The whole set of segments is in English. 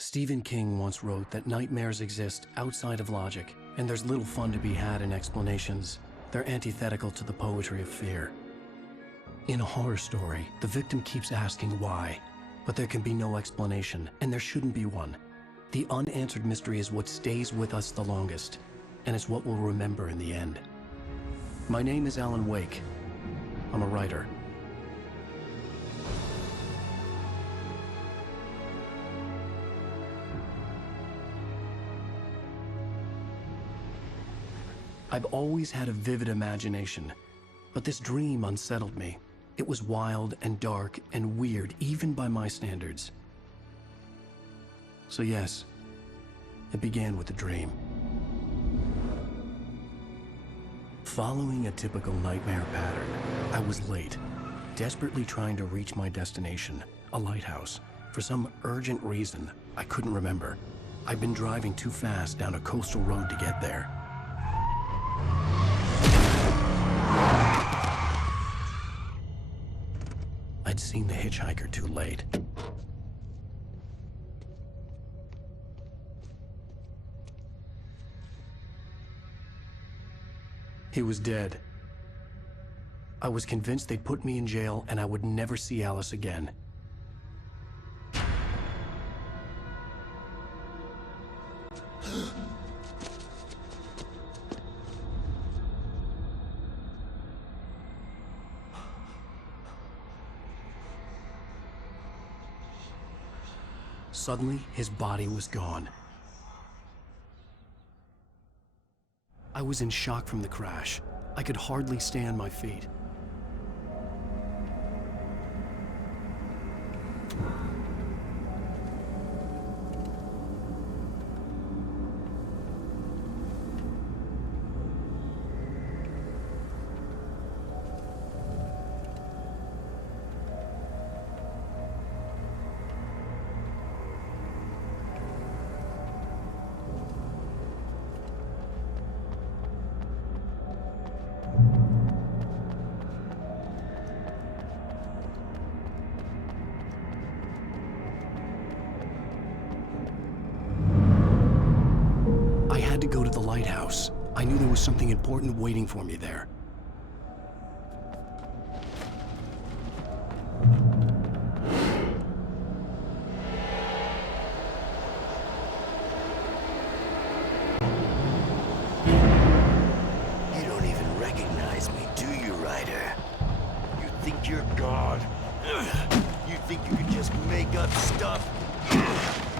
Stephen King once wrote that nightmares exist outside of logic, and there's little fun to be had in explanations. They're antithetical to the poetry of fear. In a horror story, the victim keeps asking why, but there can be no explanation, and there shouldn't be one. The unanswered mystery is what stays with us the longest, and it's what we'll remember in the end. My name is Alan Wake. I'm a writer. I've always had a vivid imagination, but this dream unsettled me. It was wild and dark and weird, even by my standards. So yes, it began with a dream. Following a typical nightmare pattern, I was late, desperately trying to reach my destination, a lighthouse. For some urgent reason, I couldn't remember. I'd been driving too fast down a coastal road to get there. I'd seen the hitchhiker too late. He was dead. I was convinced they'd put me in jail and I would never see Alice again. Suddenly, his body was gone. I was in shock from the crash. I could hardly stay on my feet. I had to go to the lighthouse. I knew there was something important waiting for me there. You don't even recognize me, do you, Ryder? You think you're God? You think you can just make up stuff?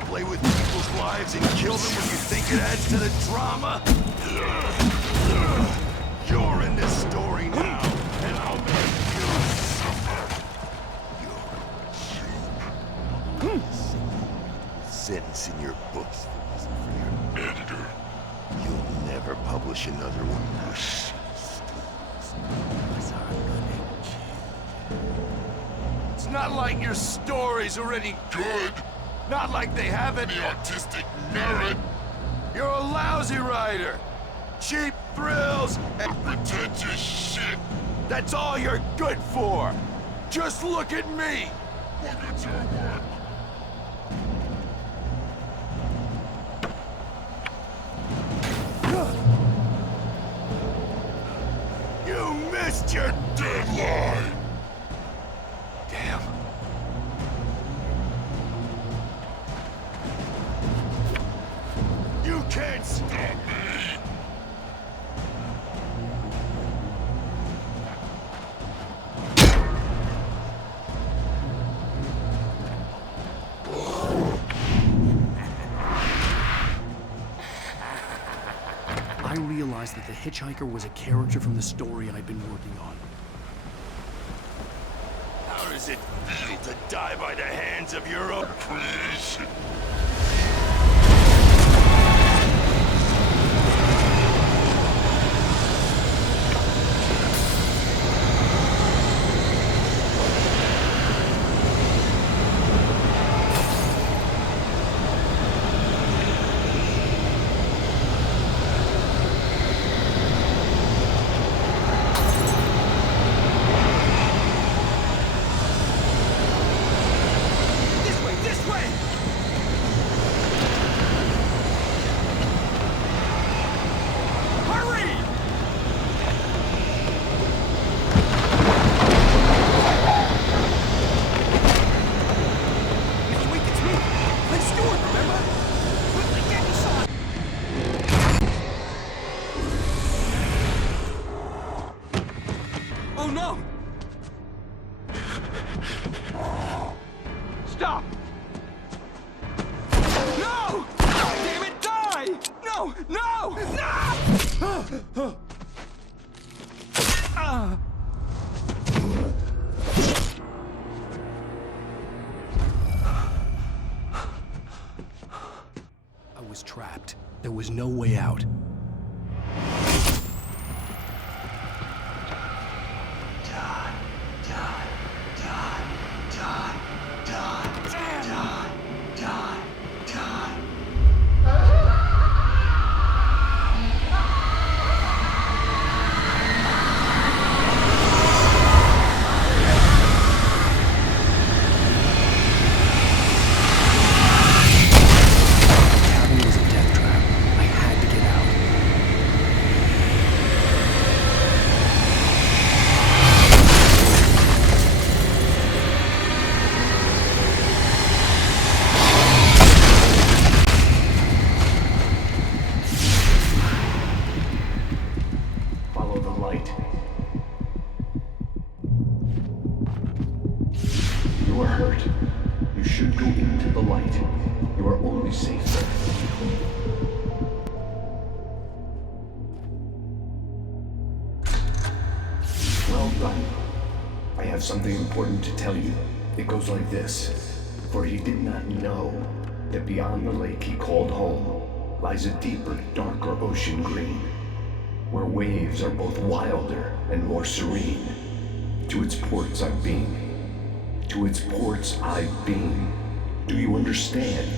Play with people's lives and kill them when you think it adds to the drama? You're in this story now, and I'll make you suffer. You're sentence in your books for your editor. You'll never publish another one. It's not like your stories are any good. Not like they have any artistic merit. You're a lousy writer. Cheap thrills and pretentious shit. That's all you're good for. Just look at me. Look at your work. You missed your deadline. Damn. You can't stop me! I realized that the hitchhiker was a character from the story I'd been working on. How does it feel to die by the hands of your own creation? was trapped. There was no way out. Something important to tell you. It goes like this. For he did not know that beyond the lake he called home lies a deeper, darker ocean green, where waves are both wilder and more serene. To its ports I've been. To its ports I've been. Do you understand?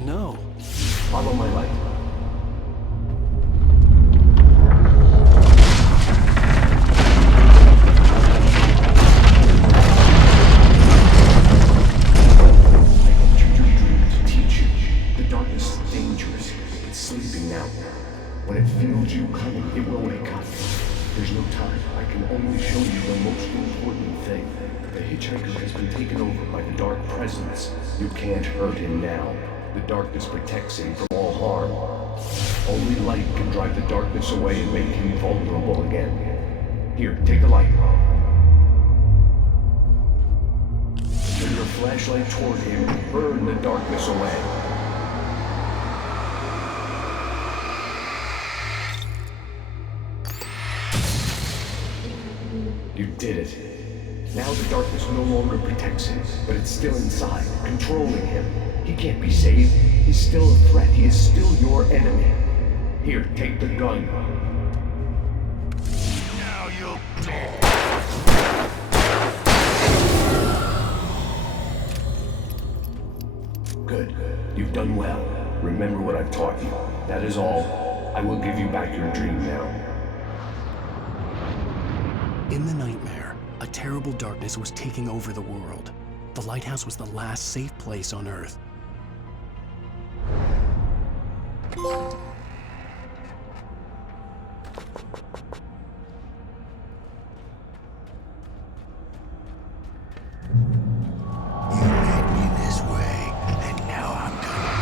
No. Follow my light. You can't hurt him now. The darkness protects him from all harm. Only light can drive the darkness away and make him vulnerable again. Here, take the light. Turn your flashlight toward him and burn the darkness away. You did it. Now the darkness no longer protects him, but it's still inside, controlling him. He can't be saved. He's still a threat. He is still your enemy. Here, take the gun. Now you'll die. Good. You've done well. Remember what I've taught you. That is all. I will give you back your dream now. In the nightmare, a terrible darkness was taking over the world. The lighthouse was the last safe place on Earth. You led me this way, and now I'm gonna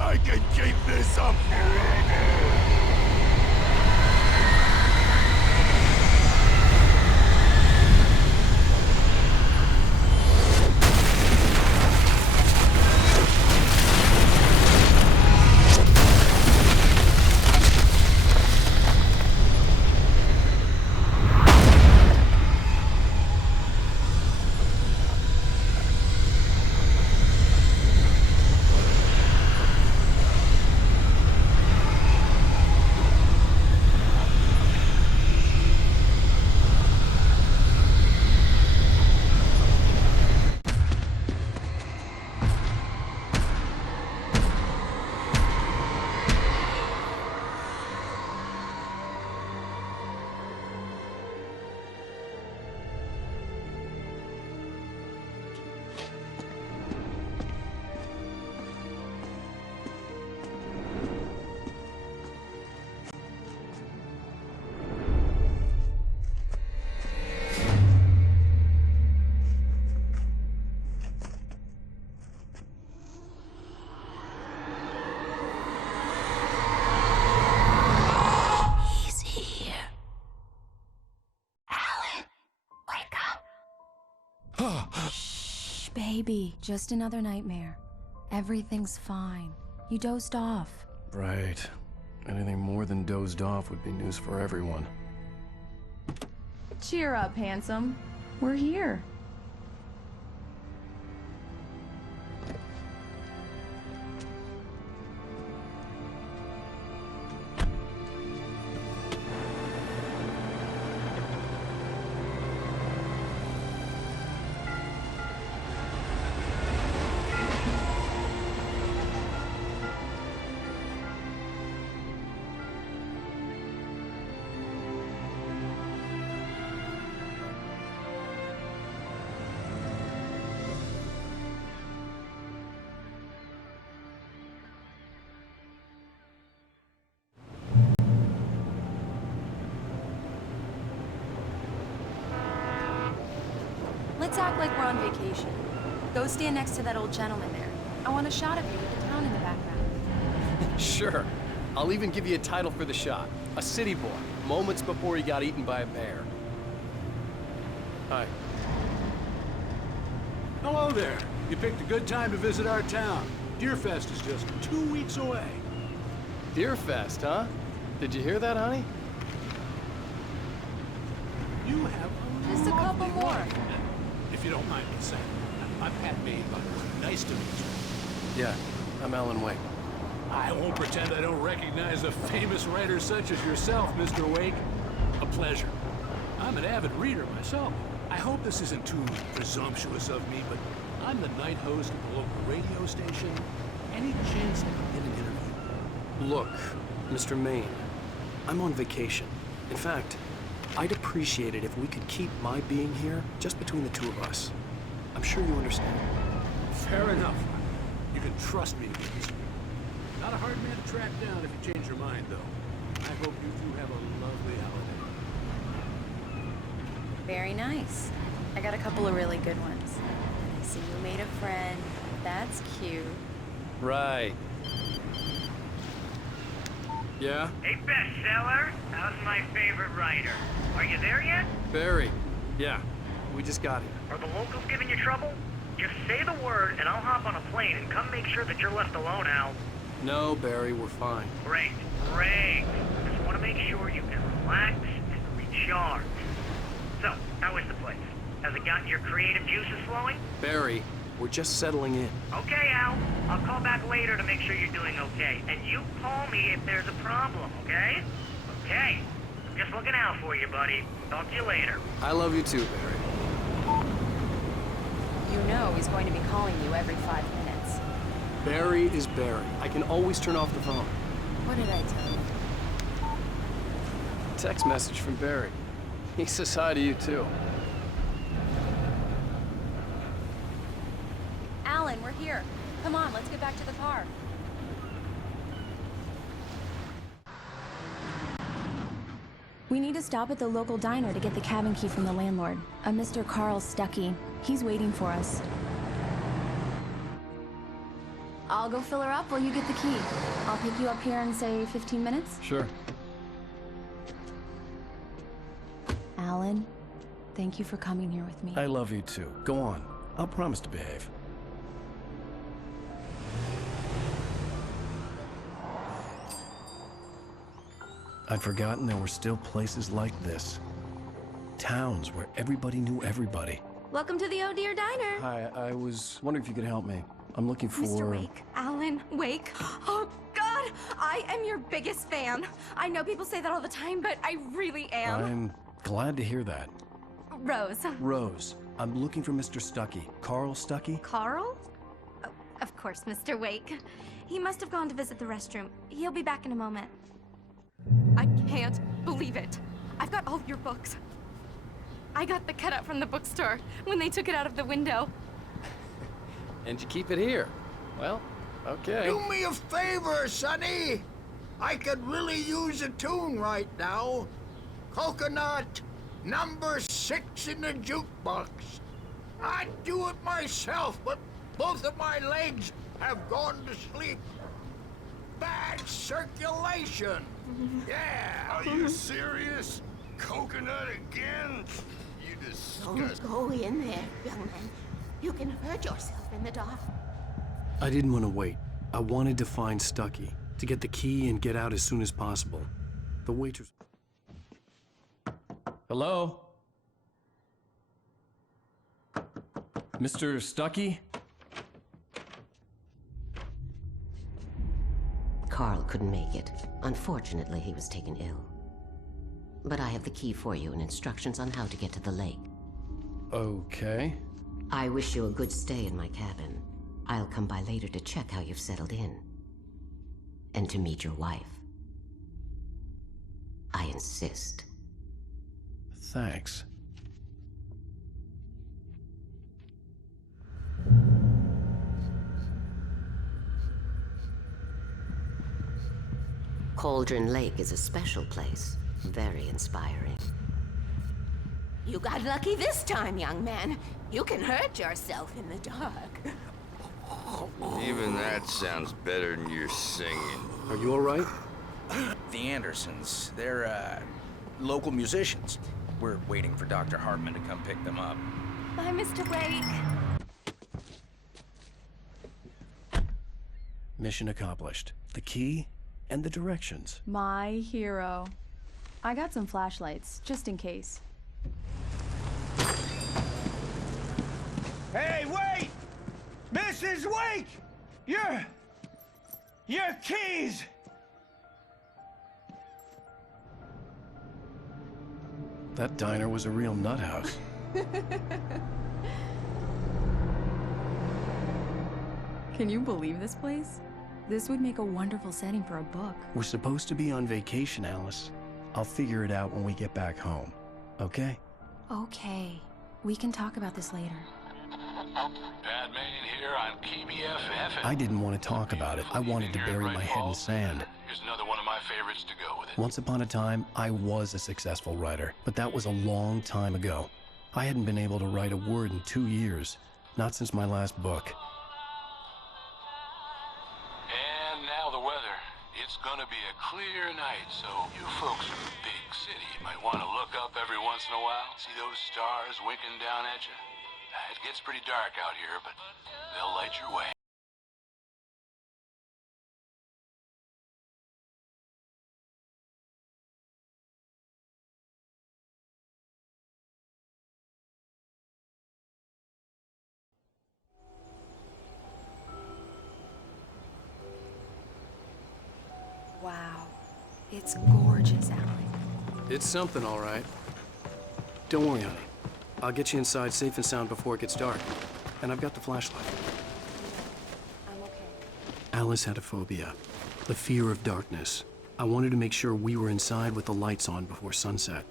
I can keep this up forever! Baby, just another nightmare. Everything's fine. You dozed off. Right. Anything more than dozed off would be news for everyone. Cheer up, handsome. We're here. Let's act like we're on vacation. Go stand next to that old gentleman there. I want a shot of you with the town in the background. Sure. I'll even give you a title for the shot. A city boy, moments before he got eaten by a bear. Hi. Hello there. You picked a good time to visit our town. Deerfest is just 2 weeks away. Deerfest, huh? Did you hear that, honey? You have Just a couple lovely more. wife. If you don't mind me saying. I'm Pat Maine, by the way. Nice to meet you. Yeah, I'm Alan Wake. I won't pretend I don't recognize a famous writer such as yourself, Mr. Wake. A pleasure. I'm an avid reader myself. I hope this isn't too presumptuous of me, but I'm the night host of the local radio station. Any chance I can get an interview? Look, Mr. Maine, I'm on vacation. In fact, I'd appreciate it if we could keep my being here just between the two of us. I'm sure you understand. Fair enough. You can trust me to get this. Not a hard man to track down if you change your mind, though. I hope you two have a lovely holiday. Very nice. I got a couple of really good ones. I see you made a friend. That's cute. Right. Yeah? Hey, bestseller, how's my favorite writer? Are you there yet? Barry. Yeah, we just got here. Are the locals giving you trouble? Just say the word and I'll hop on a plane and come make sure that you're left alone, Al. No, Barry, we're fine. Great, great. Just want to make sure you can relax and recharge. So, how is the place? Has it gotten your creative juices flowing? Barry, we're just settling in. Okay, Al. I'll call back later to make sure you're doing okay. And you call me if there's a problem, okay? Okay. I'm just looking out for you, buddy. Talk to you later. I love you too, Barry. You know he's going to be calling you every 5 minutes. Barry is Barry. I can always turn off the phone. What did I tell you? Text message from Barry. He says hi to you too. Alan, we're here. Come on, let's get back to the car. We need to stop at the local diner to get the cabin key from the landlord, a Mr. Carl Stuckey. He's waiting for us. I'll go fill her up while you get the key. I'll pick you up here in, say, 15 minutes? Sure. Alan, thank you for coming here with me. I love you too. Go on. I'll promise to behave. I'd forgotten there were still places like this. Towns where everybody knew everybody. Welcome to the Oh Dear Diner. Hi, I was wondering if you could help me. I'm looking for... Mr. Wake. Alan Wake. Oh, God! I am your biggest fan. I know people say that all the time, but I really am. I'm glad to hear that. Rose. Rose, I'm looking for Mr. Stuckey. Carl Stuckey? Carl? Oh, of course, Mr. Wake. He must have gone to visit the restroom. He'll be back in a moment. I can't believe it. I've got all your books. I got the cutout from the bookstore when they took it out of the window. And you keep it here. Well, okay. Do me a favor, Sonny. I could really use a tune right now. Coconut, number 6 in the jukebox. I'd do it myself, but both of my legs have gone to sleep. Bad circulation. Yeah. Are you serious? Coconut again? You disgust... Don't go in there, young man. You can hurt yourself in the dark. I didn't want to wait. I wanted to find Stucky, to get the key and get out as soon as possible. The waitress... Hello? Mr. Stucky? Carl couldn't make it. Unfortunately, he was taken ill. But I have the key for you and instructions on how to get to the lake. Okay. I wish you a good stay in my cabin. I'll come by later to check how you've settled in. And to meet your wife. I insist. Thanks. Cauldron Lake is a special place. Very inspiring. You got lucky this time, young man. You can hurt yourself in the dark. Even that sounds better than your singing. Are you all right? The Andersons, they're, local musicians. We're waiting for Dr. Hartman to come pick them up. Bye, Mr. Wake. Mission accomplished. The key and the directions. My hero. I got some flashlights, just in case. Hey, wait! Mrs. Wake! Your keys! That diner was a real nut house. Can you believe this place? This would make a wonderful setting for a book. We're supposed to be on vacation, Alice. I'll figure it out when we get back home. Okay? Okay. We can talk about this later. Batman here on KBFF. I didn't want to talk about it. I wanted to bury my head in sand. Here's another one of my favorites to go with it. Once upon a time, I was a successful writer, but that was a long time ago. I hadn't been able to write a word in 2 years, not since my last book. And now the weather. It's gonna be a clear night, so you folks in the big city might want to look up every once in a while. See those stars winking down at you? It gets pretty dark out here, but they'll light your way. Wow. It's gorgeous, Alan. It's something, all right. Don't worry, honey. I'll get you inside safe and sound before it gets dark. And I've got the flashlight. I'm okay. Alice had a phobia, the fear of darkness. I wanted to make sure we were inside with the lights on before sunset.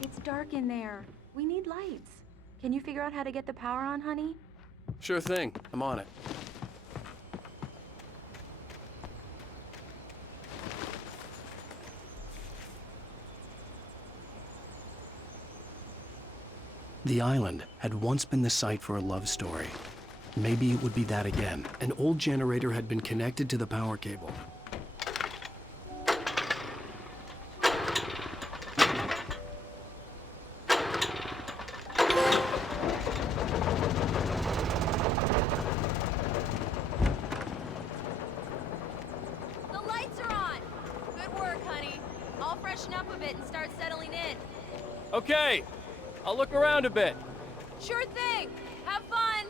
It's dark in there. We need lights. Can you figure out how to get the power on, honey? Sure thing. I'm on it. The island had once been the site for a love story. Maybe it would be that again. An old generator had been connected to the power cable. The lights are on! Good work, honey. I'll freshen up a bit and start settling in. Okay, I'll look around a bit. Sure thing! Have fun!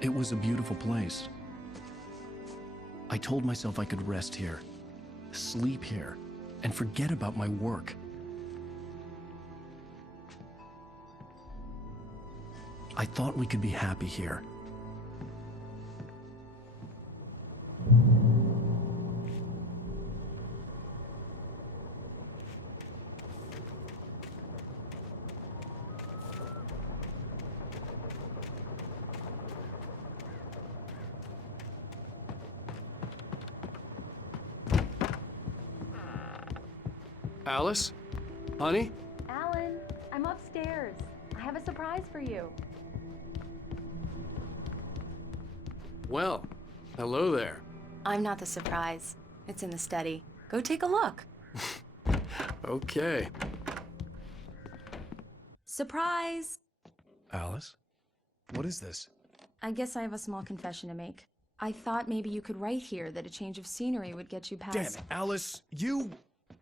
It was a beautiful place. I told myself I could rest here, sleep here, and forget about my work. I thought we could be happy here. Alice? Honey? Alan, I'm upstairs. I a surprise for you. Well, hello there. I'm not the surprise. It's in the study. Go take a look. Okay. Surprise! Alice? What is this? I guess I have a small confession to make. I thought maybe you could write here that a change of scenery would get you past... Damn it, Alice!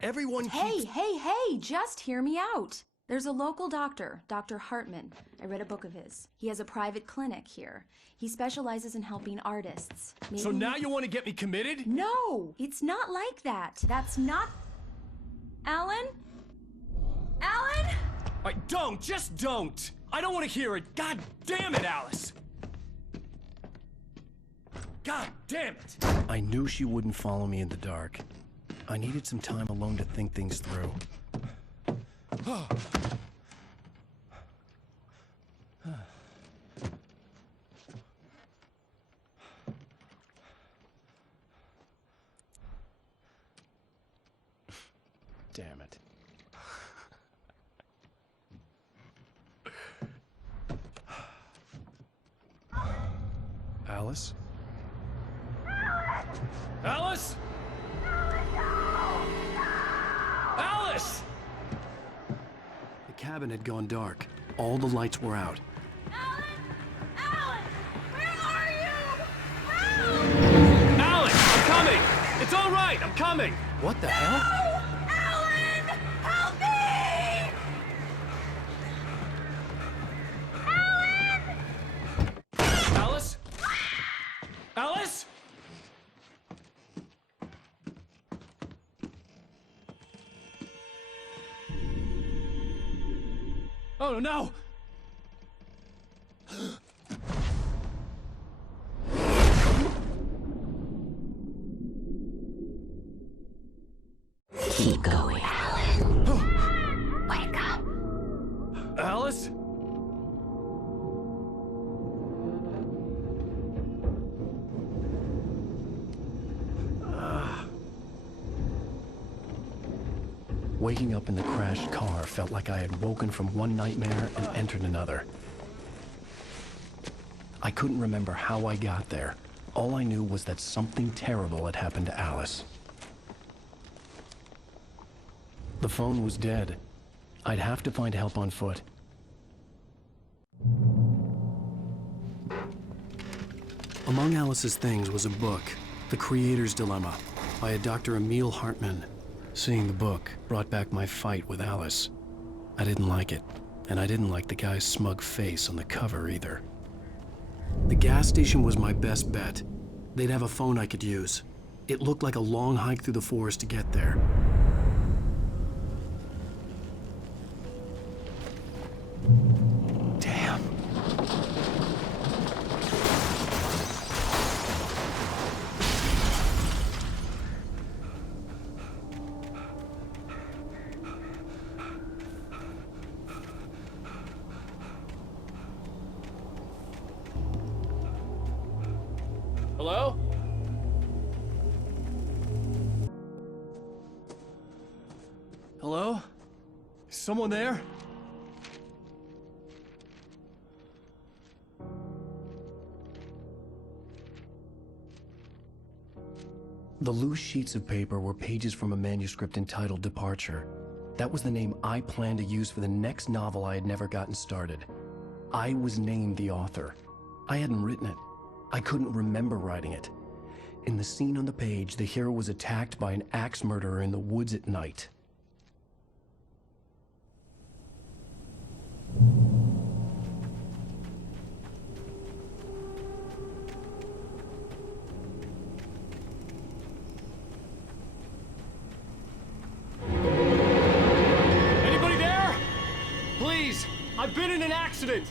Everyone Hey, keeps... hey! Just hear me out! There's a local doctor, Dr. Hartman. I read a book of his. He has a private clinic here. He specializes in helping artists. Maybe... So now you want to get me committed? No! It's not like that. That's not... Alan? Alan? Just don't! I don't want to hear it! God damn it, Alice! God damn it! I knew she wouldn't follow me in the dark. I needed some time alone to think things through. Damn it. Alice? Alice? Alice! The cabin had gone dark. All the lights were out. Alan, where are you? Alan, I'm coming! It's all right, I'm coming! What the hell? Alan, help me! Alan! Alice? Alice? Oh no! Keep going, Alan. Wake up. Alice? Waking up in the crashed car felt like I had woken from one nightmare and entered another. I couldn't remember how I got there. All I knew was that something terrible had happened to Alice. The phone was dead. I'd have to find help on foot. Among Alice's things was a book, The Creator's Dilemma, by a Dr. Emil Hartman. Seeing the book brought back my fight with Alice. I didn't like it, and I didn't like the guy's smug face on the cover either. The gas station was my best bet. They'd have a phone I could use. It looked like a long hike through the forest to get there. Damn. Hello? Hello? Is someone there? The loose sheets of paper were pages from a manuscript entitled Departure. That was the name I planned to use for the next novel I had never gotten started. I was named the author. I hadn't written it. I couldn't remember writing it. In the scene on the page, the hero was attacked by an axe murderer in the woods at night. Anybody there? Please, I've been in an accident!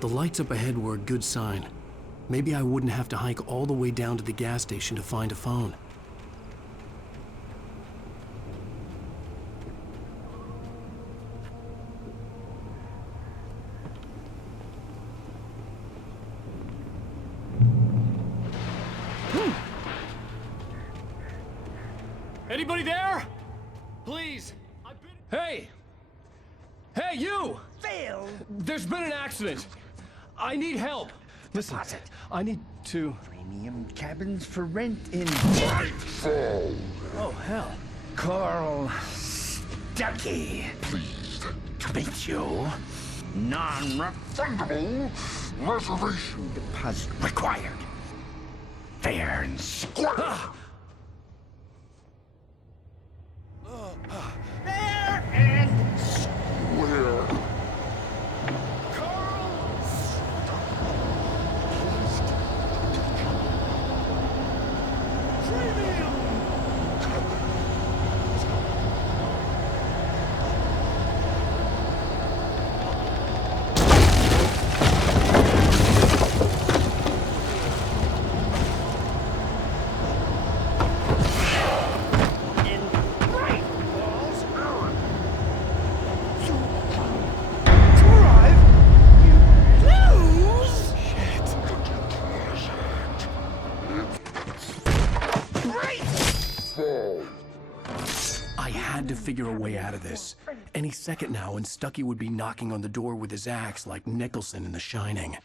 The lights up ahead were a good sign. Maybe I wouldn't have to hike all the way down to the gas station to find a phone. Anybody there? Please. Hey! Hey, you! Phil! There's been an accident. I need help. Listen, I need to... Premium cabins for rent in... Nightfall! Oh, hell. Carl Stuckey. Pleased To meet you. Non-refundable reservation deposit required. Fair and square. Fair and square. I had to figure a way out of this. Any second now, and Stuckey would be knocking on the door with his axe like Nicholson in The Shining.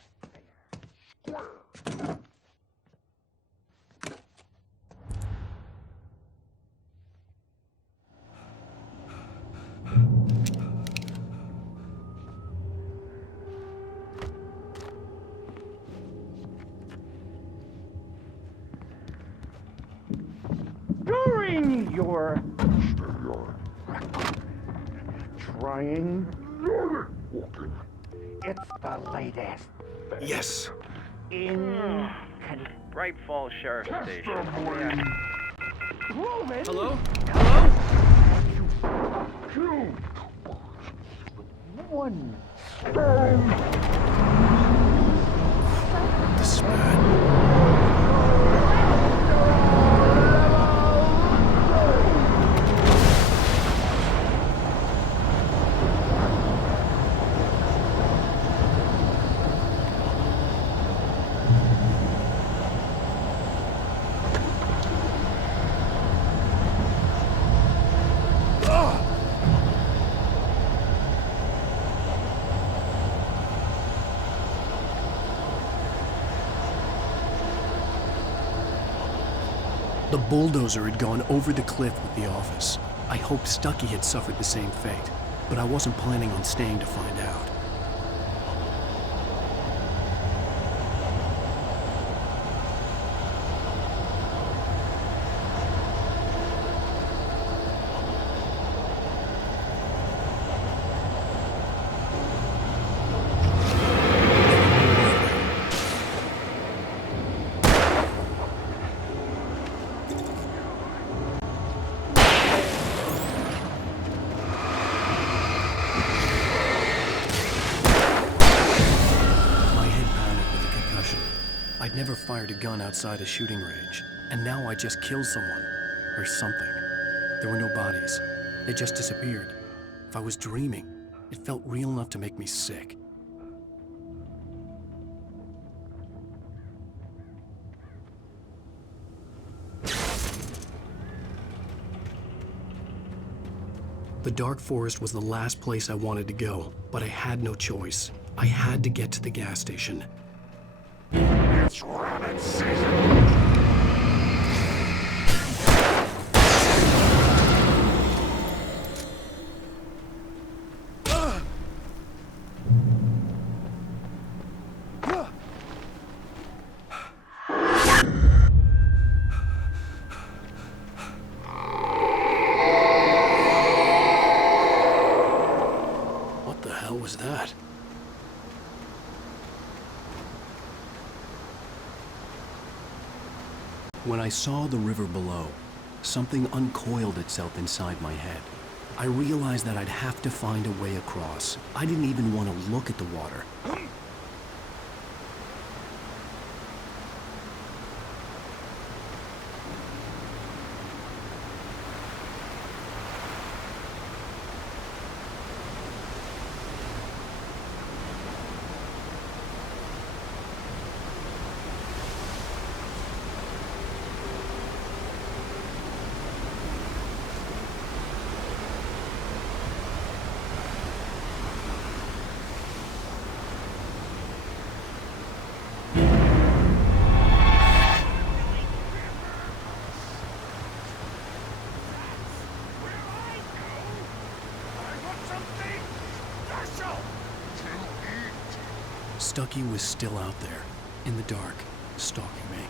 During your trying, it's the latest. Yes. In Bright Falls Sheriff Station. Roman. Hello? Two. One. The spread. The bulldozer had gone over the cliff with the office. I hoped Stuckey had suffered the same fate, but I wasn't planning on staying to find out. I'd never fired a gun outside a shooting range, and now I just killed someone. Or something. There were no bodies. They just disappeared. If I was dreaming, it felt real enough to make me sick. The dark forest was the last place I wanted to go, but I had no choice. I had to get to the gas station. It's rabbit season! What the hell was that? When I saw the river below, something uncoiled itself inside my head. I realized that I'd have to find a way across. I didn't even want to look at the water. Stucky was still out there, in the dark, stalking me.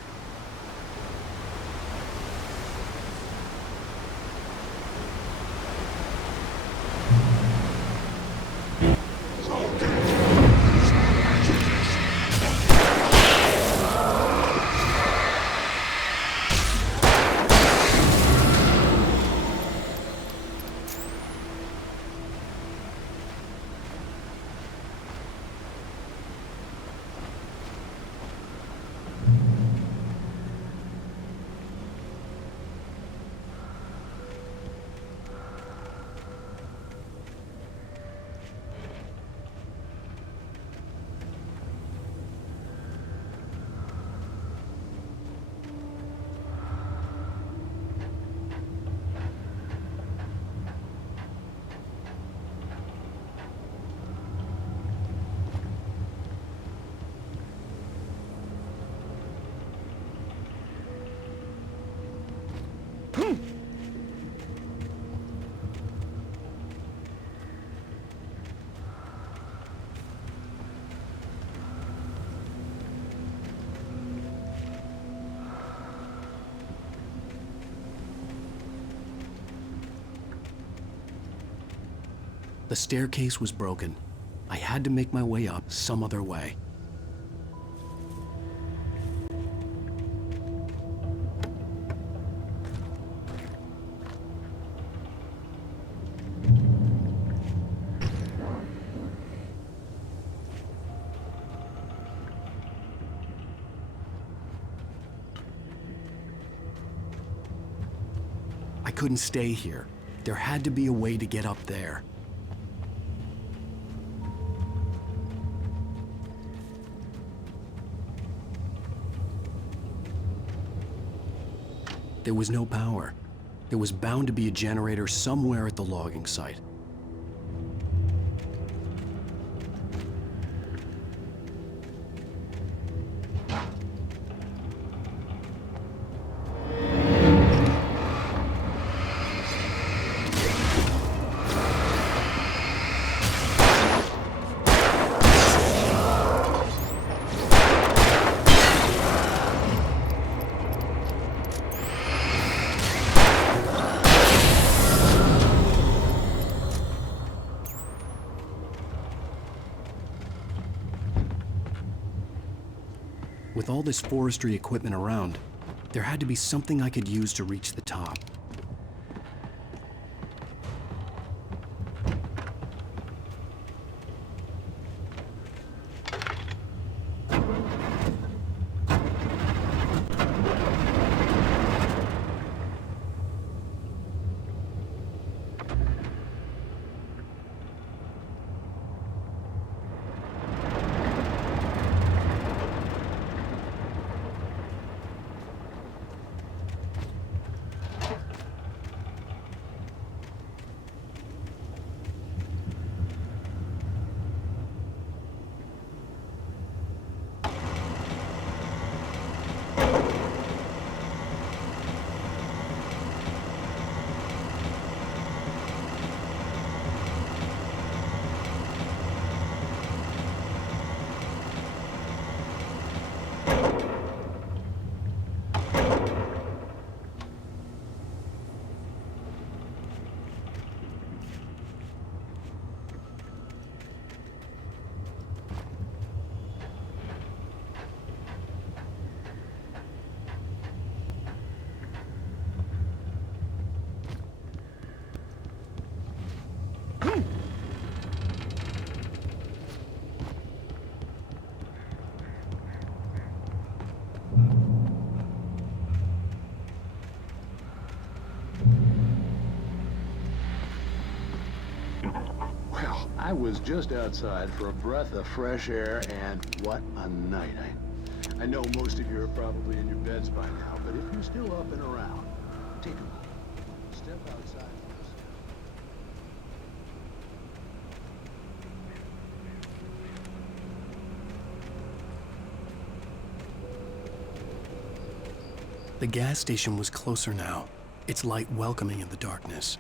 The staircase was broken. I had to make my way up some other way. I couldn't stay here. There had to be a way to get up there. There was no power. There was bound to be a generator somewhere at the logging site. With all this forestry equipment around, there had to be something I could use to reach the top. I was just outside for a breath of fresh air, and what a night. I know most of you are probably in your beds by now, but if you're still up and around, take a moment. Step outside for a second. The gas station was closer now, its light welcoming in the darkness.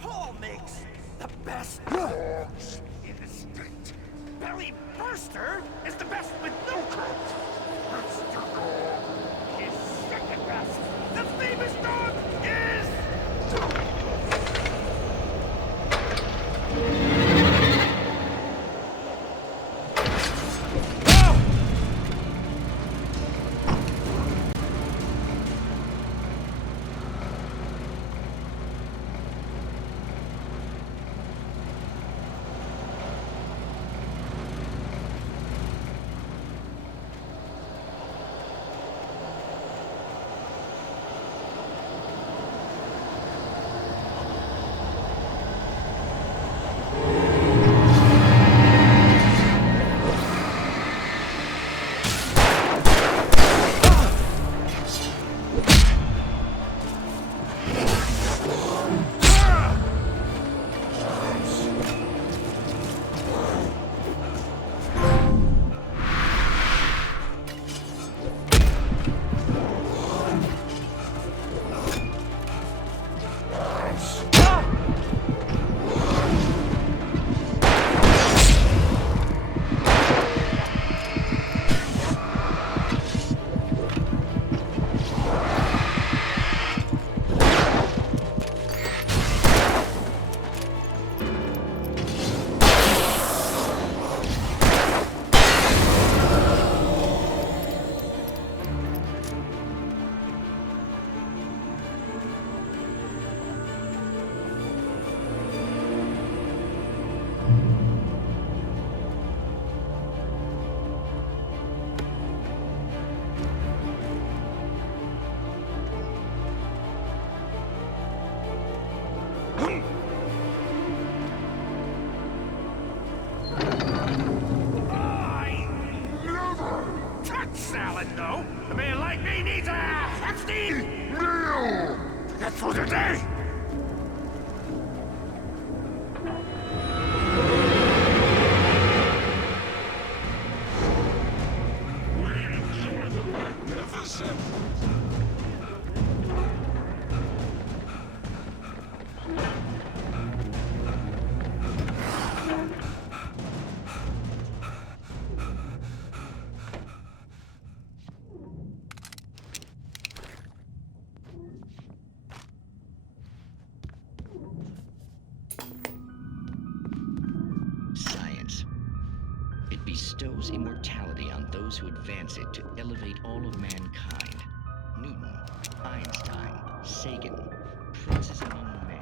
Paul makes the best dogs in the state. belly burster is the best with no curves. Mr. Dog is second best. The famous dog is... Salad, no. A man like me needs a hefty meal. That's for today. Science. It bestows immortality on those who advance it to elevate all of mankind. Newton, Einstein, Sagan, princes among men.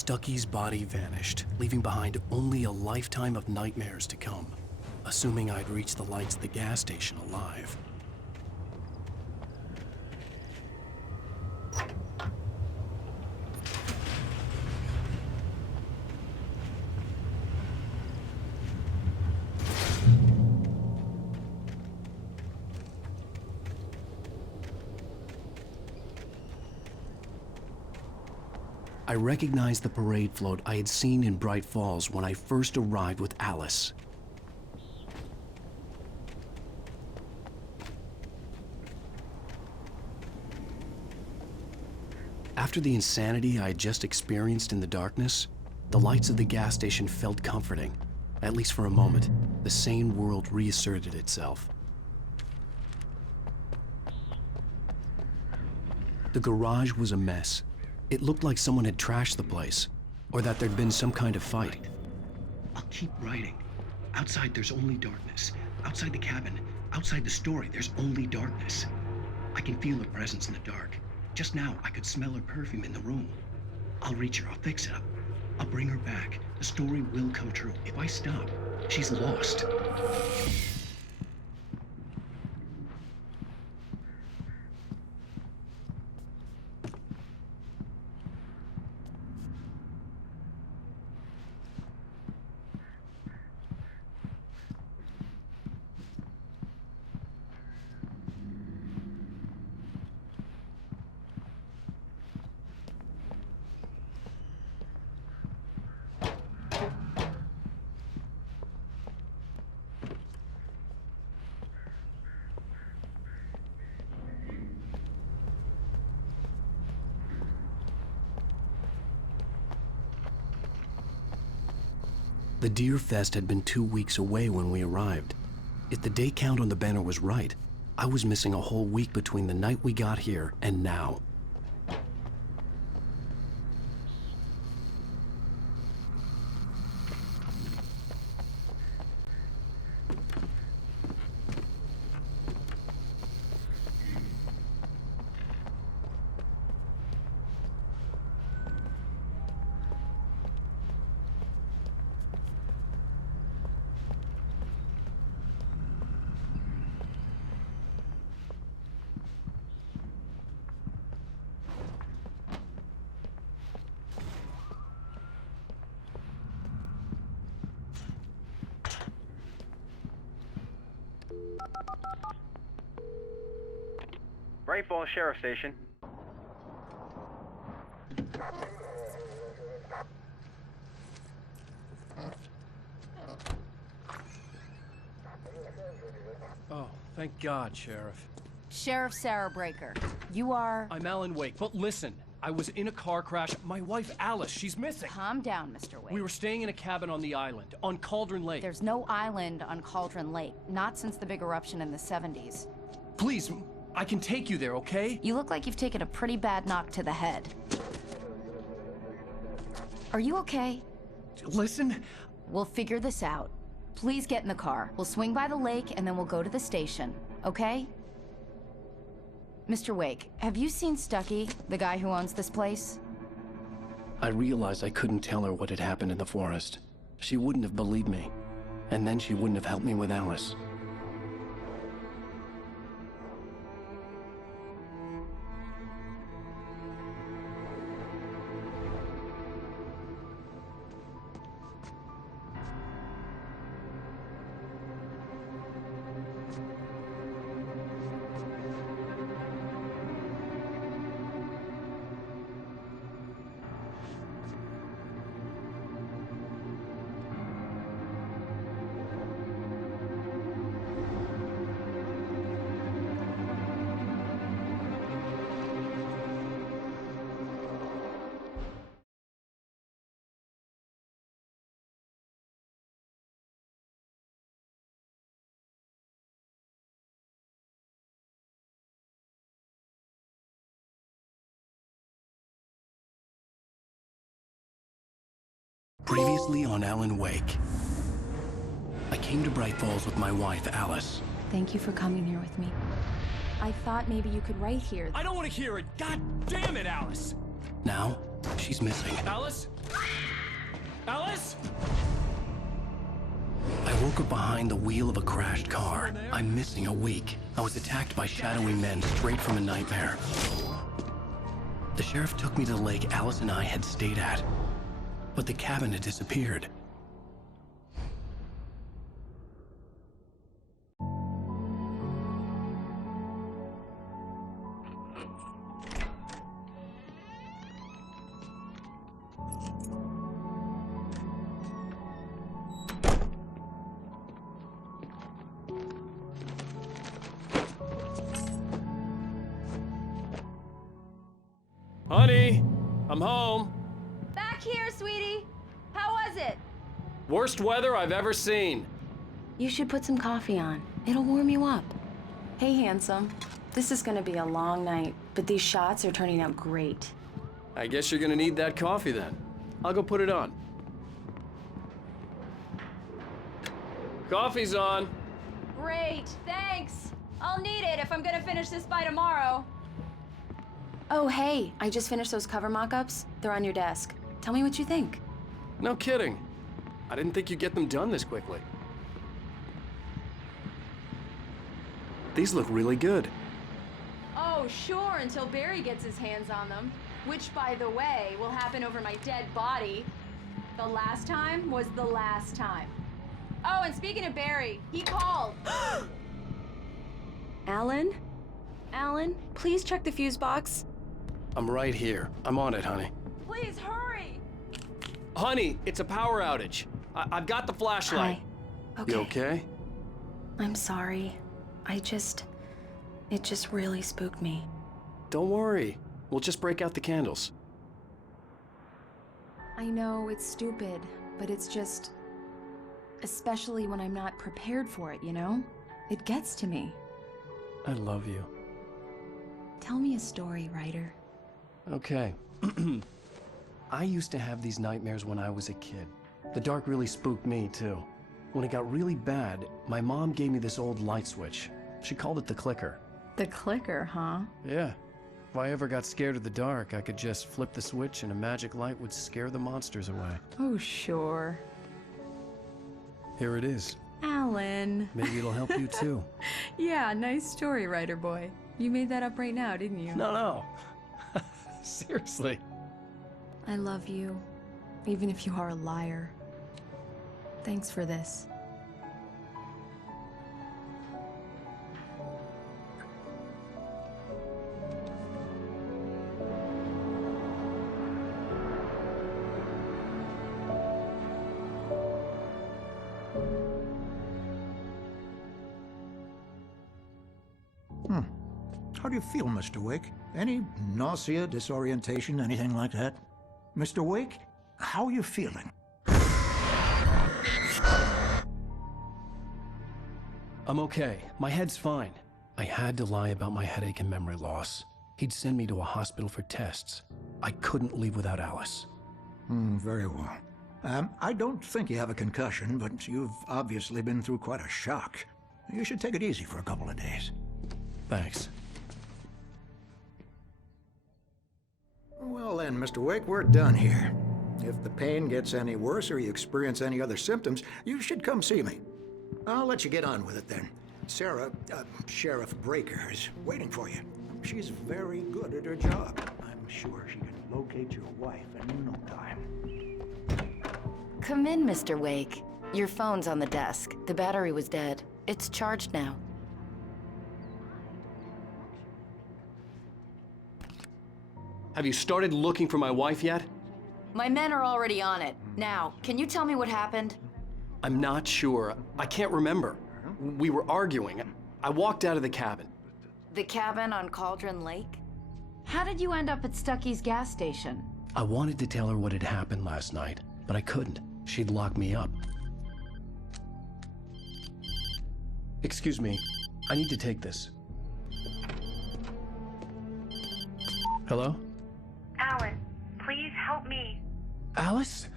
Stucky's body vanished, leaving behind only a lifetime of nightmares to come, assuming I'd reached the lights of the gas station alive. I recognized the parade float I had seen in Bright Falls when I first arrived with Alice. After the insanity I had just experienced in the darkness, the lights of the gas station felt comforting. At least for a moment, the sane world reasserted itself. The garage was a mess. It looked like someone had trashed the place, or that there'd been some kind of fight. I'll keep writing. Outside, there's only darkness. Outside the cabin, outside the story, there's only darkness. I can feel her presence in the dark. Just now, I could smell her perfume in the room. I'll reach her, I'll fix it up. I'll bring her back. The story will come true. If I stop, she's lost. The Deer Fest had been 2 weeks away when we arrived. If the day count on the banner was right, I was missing a whole week between the night we got here and now. Bright Falls Sheriff Station. Oh, thank God, Sheriff. Sheriff Sarah Breaker. You are... I'm Alan Wake, but listen. I was in a car crash. My wife, Alice, she's missing. Calm down, Mr. Wake. We were staying in a cabin on the island, on Cauldron Lake. There's no island on Cauldron Lake. Not since the big eruption in the 70s. Please, I can take you there, okay? You look like you've taken a pretty bad knock to the head. Are you okay? Listen. We'll figure this out. Please get in the car. We'll swing by the lake and then we'll go to the station, okay? Mr. Wake, have you seen Stucky, the guy who owns this place? I realized I couldn't tell her what had happened in the forest. She wouldn't have believed me. And then she wouldn't have helped me with Alice. Previously on Alan Wake. I came to Bright Falls with my wife, Alice. Thank you for coming here with me. I thought maybe you could write here. I don't want to hear it! God damn it, Alice! Now, she's missing. Alice? Alice? I woke up behind the wheel of a crashed car. I'm missing a week. I was attacked by shadowy men straight from a nightmare. The sheriff took me to the lake Alice and I had stayed at, but the cabin had disappeared. Honey, I'm home. Back here, sweetie. How was it? Worst weather I've ever seen. You should put some coffee on. It'll warm you up. Hey, handsome. This is gonna be a long night, but these shots are turning out great. I guess you're gonna need that coffee then. I'll go put it on. Coffee's on. Great, thanks. I'll need it if I'm gonna finish this by tomorrow. Oh, hey, I just finished those cover mock-ups. They're on your desk. Tell me what you think. No kidding. I didn't think you'd get them done this quickly. These look really good. Oh, sure, until Barry gets his hands on them. Which, by the way, will happen over my dead body. The last time was the last time. Oh, and speaking of Barry, he called. Alan? Alan, please check the fuse box. I'm right here. I'm on it, honey. Please, hurry! Honey, it's a power outage. I've got the flashlight. Hi. Okay. You okay? I'm sorry. It just really spooked me. Don't worry. We'll just break out the candles. I know it's stupid, but it's just... especially when I'm not prepared for it, you know? It gets to me. I love you. Tell me a story, writer. Okay. I used to have these nightmares when I was a kid. The dark really spooked me, too. When it got really bad, my mom gave me this old light switch. She called it the clicker. The clicker, huh? Yeah. If I ever got scared of the dark, I could just flip the switch and a magic light would scare the monsters away. Oh, sure. Here it is. Alan. Maybe it'll help you, too. Yeah, nice story, writer boy. You made that up right now, didn't you? No. Seriously. I love you, even if you are a liar. Thanks for this. How do you feel, Mr. Wake? Any nausea, disorientation, anything like that? Mr. Wake, how are you feeling? I'm okay. My head's fine. I had to lie about my headache and memory loss. He'd send me to a hospital for tests. I couldn't leave without Alice. Very well. I don't think you have a concussion, but you've obviously been through quite a shock. You should take it easy for a couple of days. Thanks. Well then, Mr. Wake, we're done here. If the pain gets any worse or you experience any other symptoms, you should come see me. I'll let you get on with it then. Sarah, Sheriff Breaker, is waiting for you. She's very good at her job. I'm sure she can locate your wife in no time. Come in, Mr. Wake. Your phone's on the desk. The battery was dead. It's charged now. Have you started looking for my wife yet? My men are already on it. Now, can you tell me what happened? I'm not sure. I can't remember. We were arguing. I walked out of the cabin. The cabin on Cauldron Lake? How did you end up at Stucky's gas station? I wanted to tell her what had happened last night, but I couldn't. She'd lock me up. Excuse me. I need to take this. Hello? Alan, please help me. Alice?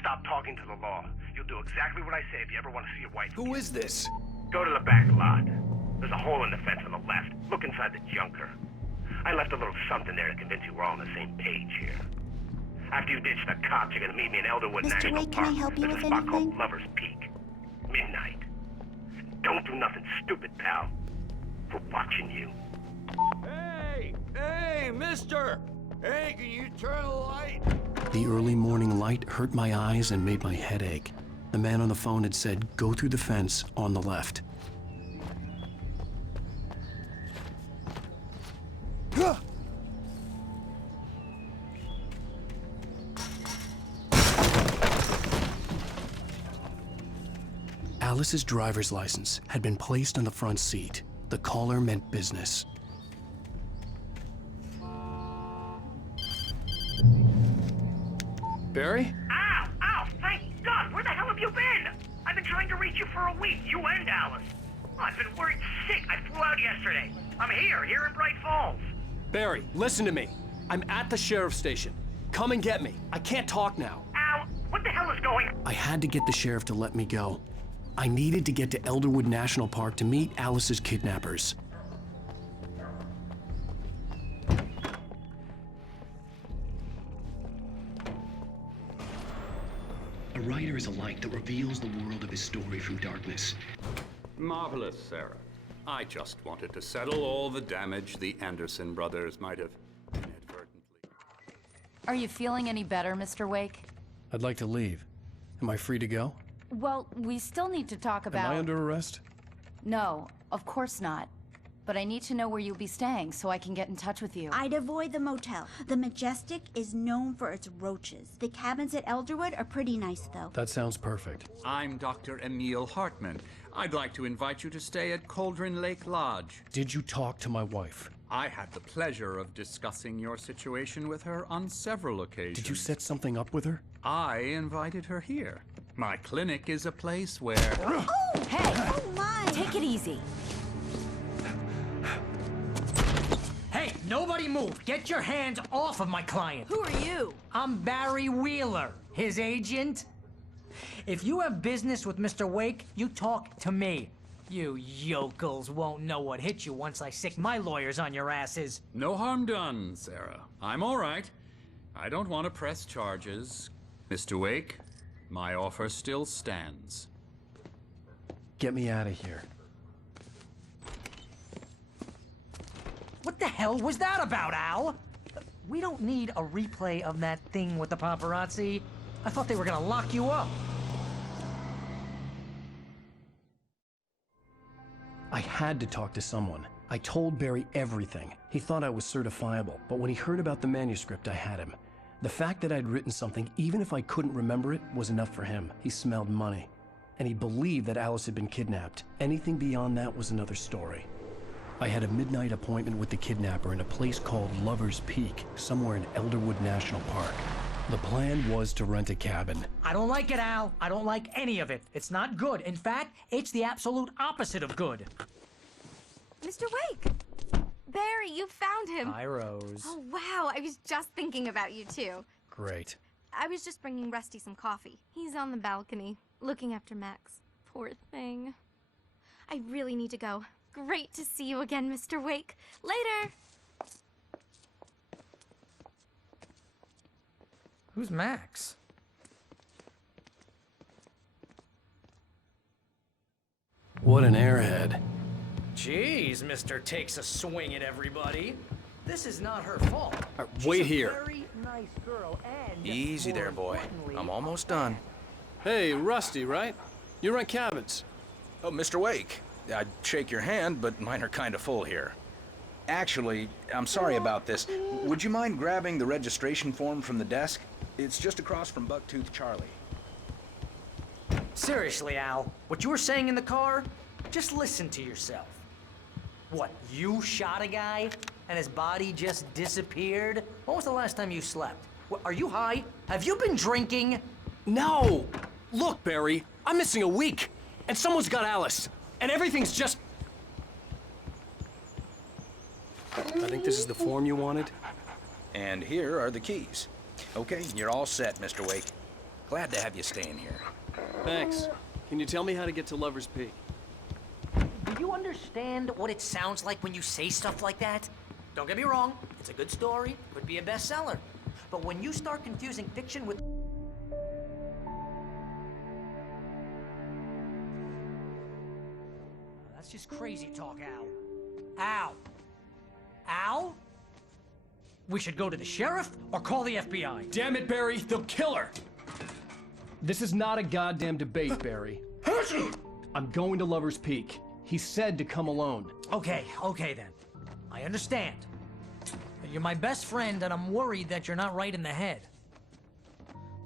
Stop talking to the law. You'll do exactly what I say if you ever want to see your wife. Who is this? Go to the back lot. There's a hole in the fence on the left. Look inside the junker. I left a little something there to convince you we're all on the same page here. After you ditch the cops, you're gonna meet me in Elderwood Mr. National Wake, can Park. I help you There's with a spot anything? called Lover's Peak. Midnight. Don't do nothing stupid, pal. We're watching you. Hey, mister! Hey, can you turn the light? The early morning light hurt my eyes and made my head ache. The man on the phone had said, go through the fence on the left. Alice's driver's license had been placed on the front seat. The caller meant business. Barry? Ow! Thank God! Where the hell have you been? I've been trying to reach you for a week, you and Alice. I've been worried sick. I flew out yesterday. I'm here in Bright Falls. Barry, listen to me. I'm at the sheriff's station. Come and get me. I can't talk now. Al, what the hell is going on? I had to get the sheriff to let me go. I needed to get to Elderwood National Park to meet Alice's kidnappers. A writer is a light that reveals the world of his story from darkness. Marvelous, Sarah. I just wanted to settle all the damage the Anderson brothers might have inadvertently. Are you feeling any better, Mr. Wake? I'd like to leave. Am I free to go? Well, we still need to talk about... Am I under arrest? No, of course not. But I need to know where you'll be staying so I can get in touch with you. I'd avoid the motel. The Majestic is known for its roaches. The cabins at Elderwood are pretty nice, though. That sounds perfect. I'm Dr. Emil Hartman. I'd like to invite you to stay at Cauldron Lake Lodge. Did you talk to my wife? I had the pleasure of discussing your situation with her on several occasions. Did you set something up with her? I invited her here. My clinic is a place where... Oh! Hey! Oh, my! Take it easy. Hey, nobody move! Get your hands off of my client! Who are you? I'm Barry Wheeler, his agent. If you have business with Mr. Wake, you talk to me. You yokels won't know what hit you once I sick my lawyers on your asses. No harm done, Sarah. I'm all right. I don't want to press charges. Mr. Wake, my offer still stands. Get me out of here. What the hell was that about, Al? We don't need a replay of that thing with the paparazzi. I thought they were gonna lock you up. I had to talk to someone. I told Barry everything. He thought I was certifiable, but when he heard about the manuscript, I had him. The fact that I'd written something, even if I couldn't remember it, was enough for him. He smelled money. And he believed that Alice had been kidnapped. Anything beyond that was another story. I had a midnight appointment with the kidnapper in a place called Lover's Peak, somewhere in Elderwood National Park. The plan was to rent a cabin. I don't like it, Al. I don't like any of it. It's not good. In fact, it's the absolute opposite of good. Mr. Wake! Barry, you found him. Hi, Rose. Oh, wow. I was just thinking about you, too. Great. I was just bringing Rusty some coffee. He's on the balcony, looking after Max. Poor thing. I really need to go. Great to see you again, Mr. Wake. Later! Who's Max? What an airhead. Jeez, Mr. Takes a swing at everybody. This is not her fault. Wait She's a here. very nice girl and... Easy there, boy. I'm almost done. Hey, Rusty, right? You rent cabins. Oh, Mr. Wake. I'd shake your hand, but mine are kind of full here. Actually, I'm sorry about this. Would you mind grabbing the registration form from the desk? It's just across from Bucktooth Charlie. Seriously, Al, what you were saying in the car, just listen to yourself. What, you shot a guy and his body just disappeared? When was the last time you slept? What, are you high? Have you been drinking? No! Look, Barry, I'm missing a week, and someone's got Alice, and everything's just... I think this is the form you wanted. And here are the keys. Okay, you're all set, Mr. Wake. Glad to have you staying here. Thanks. Can you tell me how to get to Lover's Peak? Do you understand what it sounds like when you say stuff like that? Don't get me wrong, it's a good story, could be a bestseller. But when you start confusing fiction with... That's just crazy talk, Al. Al! Al? We should go to the sheriff or call the FBI. Damn it, Barry, they'll kill her! This is not a goddamn debate, Barry. I'm going to Lover's Peak. He said to come alone. Okay then. I understand. But you're my best friend and I'm worried that you're not right in the head.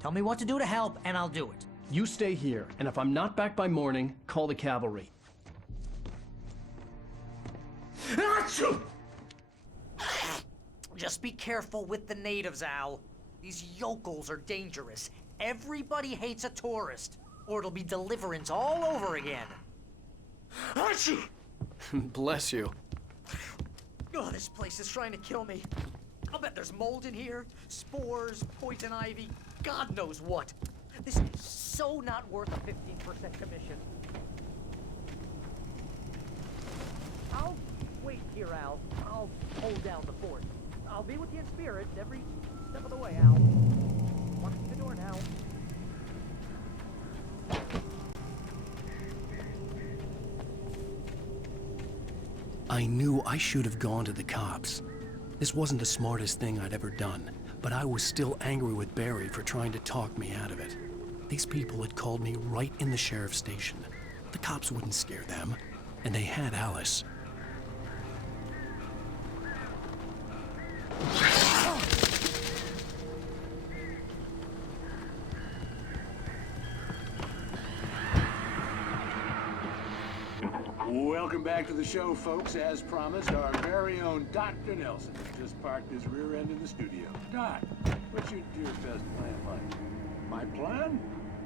Tell me what to do to help and I'll do it. You stay here, and if I'm not back by morning, call the cavalry. Just be careful with the natives, Al. These yokels are dangerous. Everybody hates a tourist, or it'll be Deliverance all over again. Bless you. Oh, this place is trying to kill me. I'll bet there's mold in here, spores, poison ivy, God knows what. This is so not worth a 15% commission. I'll wait here, Al. I'll hold down the fort. I'll be with you in spirit every step of the way, Al. Watch the door now. I knew I should have gone to the cops. This wasn't the smartest thing I'd ever done, but I was still angry with Barry for trying to talk me out of it. These people had called me right in the sheriff's station. The cops wouldn't scare them, and they had Alice. Welcome back to the show, folks. As promised, our very own Dr. Nelson just parked his rear end in the studio. Doc, what's your dear best plan like? My plan?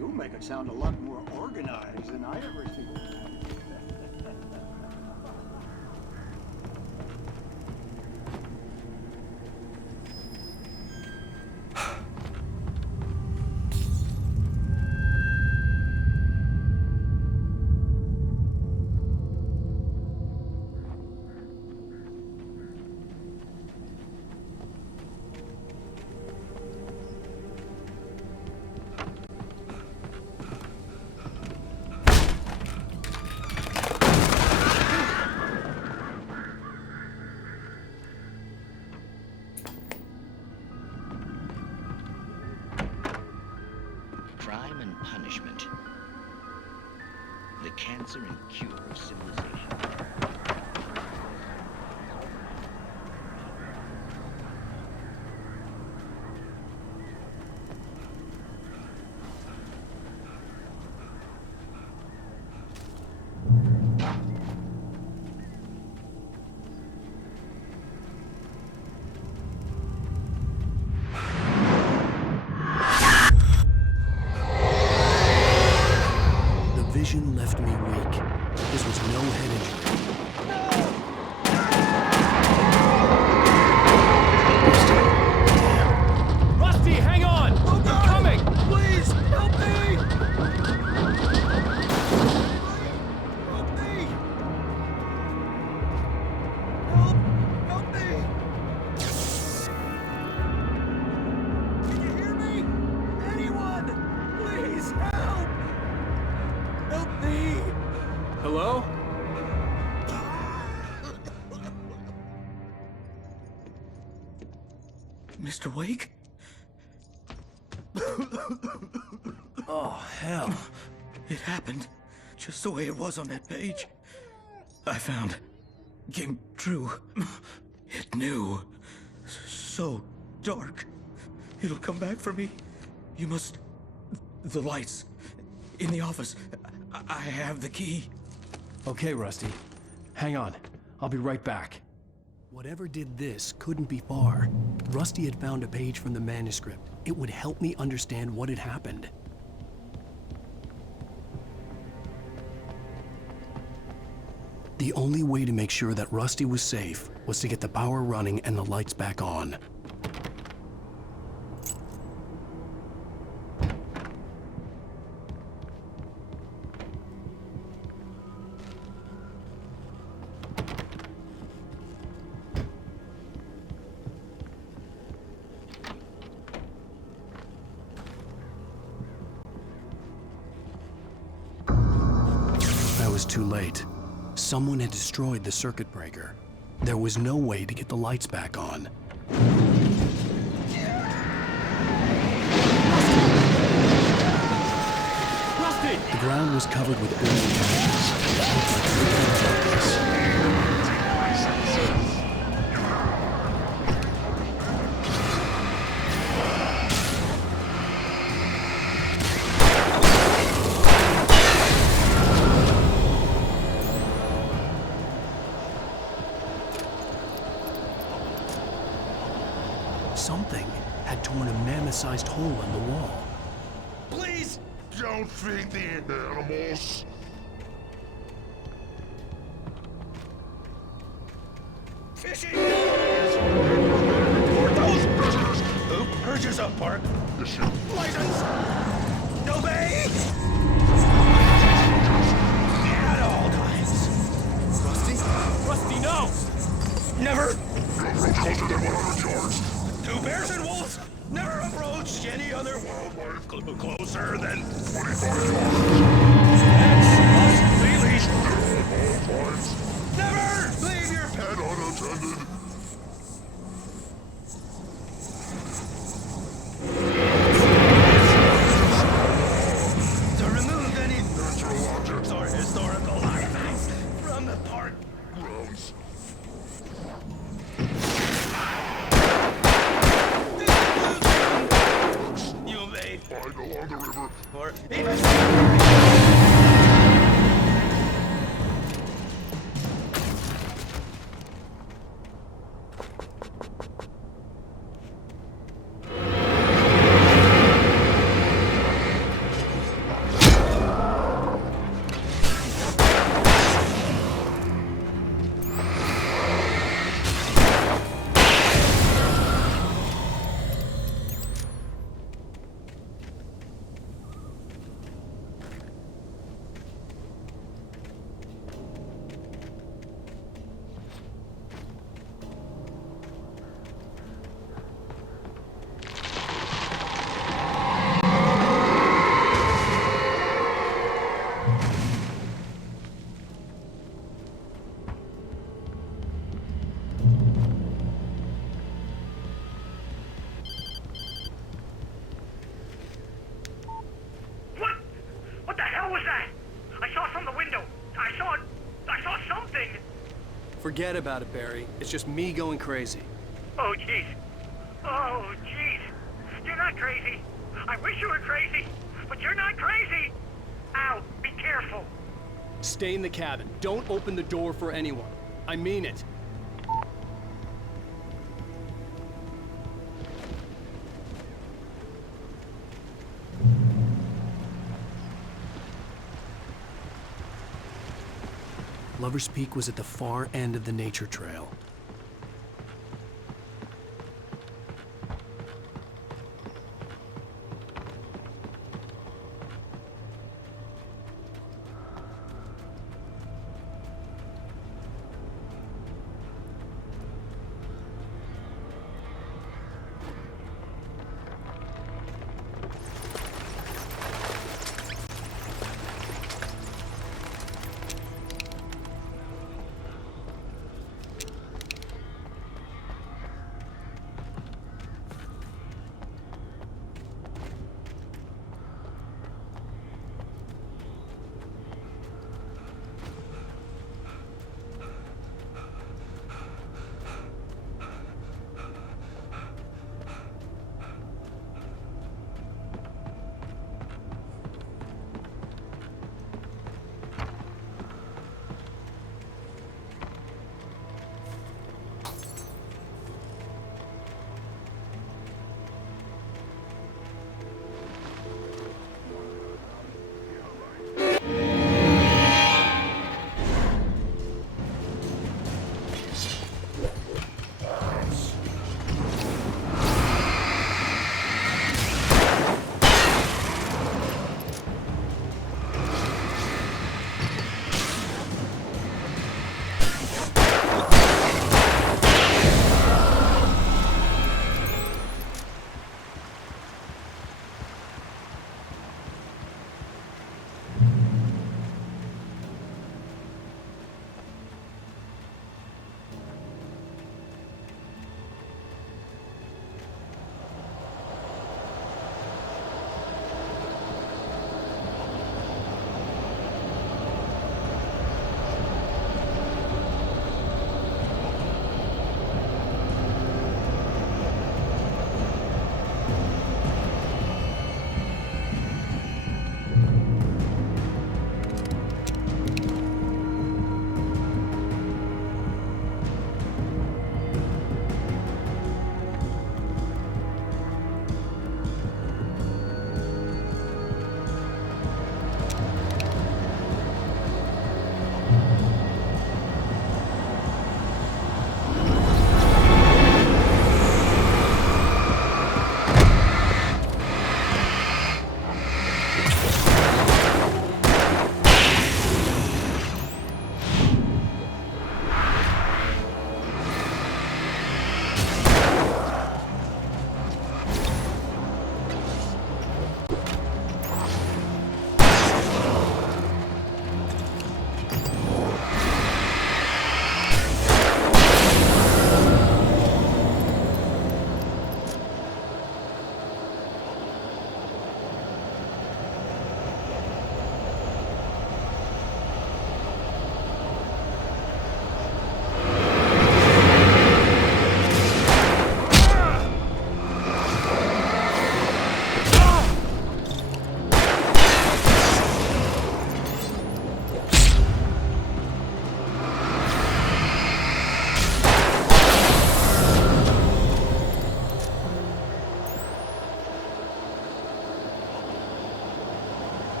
You'll make it sound a lot more organized than I ever seen. Crime and punishment. The cancer and cure of civilization. Vision left me weak. This was no head injury. Damn. Rusty, hang on! Oh, I'm coming! Please, help me! Help me! Help me! Can you hear me? Anyone? Please, help! Help me! Hello? Mr. Wake? Oh, hell. It happened just the way it was on that page. I found. Came true. It knew. So dark. It'll come back for me. You must... The lights. In the office. I have the key. Okay, Rusty. Hang on. I'll be right back. Whatever did this couldn't be far. Rusty had found a page from the manuscript. It would help me understand what had happened. The only way to make sure that Rusty was safe was to get the power running and the lights back on. was too late. Someone had destroyed the circuit breaker. There was no way to get the lights back on. The ground was covered with oozy ashes. Something had torn a mammoth-sized hole in the wall. Please don't feed the animals. Fishing! For those visitors! Who urges up, Park? License! Obey! At all times. Rusty, no! Never! Closer than 100 yards. Two bears and wolves never approached any other wildlife closer than 25 yards. X must be leashed. All times. Never leave your Pet unattended. To remove any natural objects or historical artifacts from the park grounds. You may find along the river or even What the hell was that? I saw it from the window. I saw something. Forget about it, Barry. It's just me going crazy. Oh, jeez. Oh, jeez. You're not crazy. I wish you were crazy, but you're not crazy. Ow, be careful. Stay in the cabin. Don't open the door for anyone. I mean it. Lover's Peak was at the far end of the nature trail.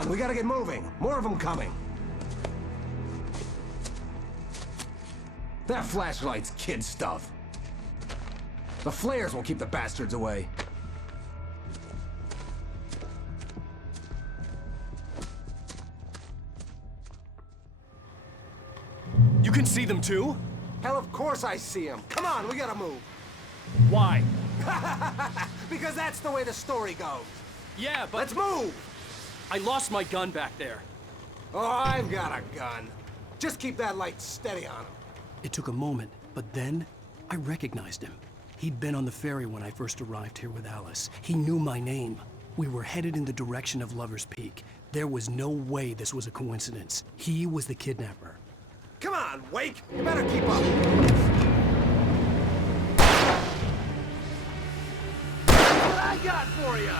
on, we gotta get moving. More of them coming. That flashlight's kid stuff. The flares will keep the bastards away. You can see them too? Hell, of course I see them. Come on, we gotta move. Why? Because that's the way the story goes. Yeah, but... Let's move! I lost my gun back there. Oh, I've got a gun. Just keep that light steady on him. It took a moment, but then I recognized him. He'd been on the ferry when I first arrived here with Alice. He knew my name. We were headed in the direction of Lover's Peak. There was no way this was a coincidence. He was the kidnapper. Come on, Wake! You better keep up! That's what I got for you!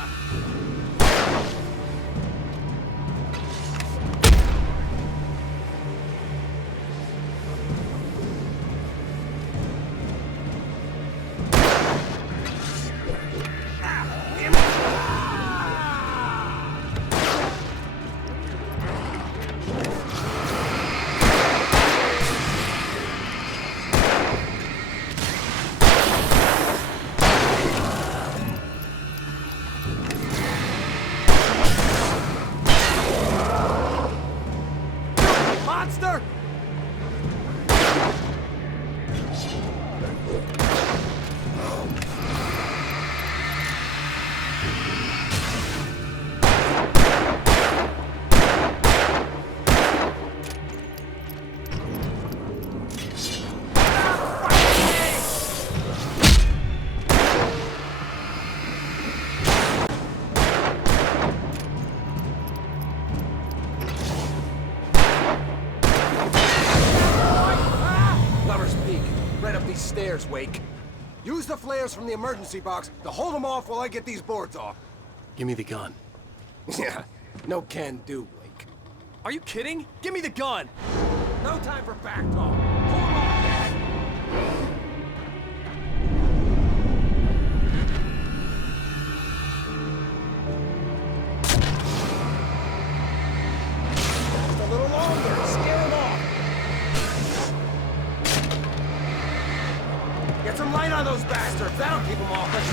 Stairs, Wake. Use the flares from the emergency box to hold them off while I get these boards off. Give me the gun. Yeah, no can do, Wake. Are you kidding? Give me the gun! No time for back talk. Hold on, Dad. Just a little longer. Scare them off. Get some light on those bastards. That'll keep them off us.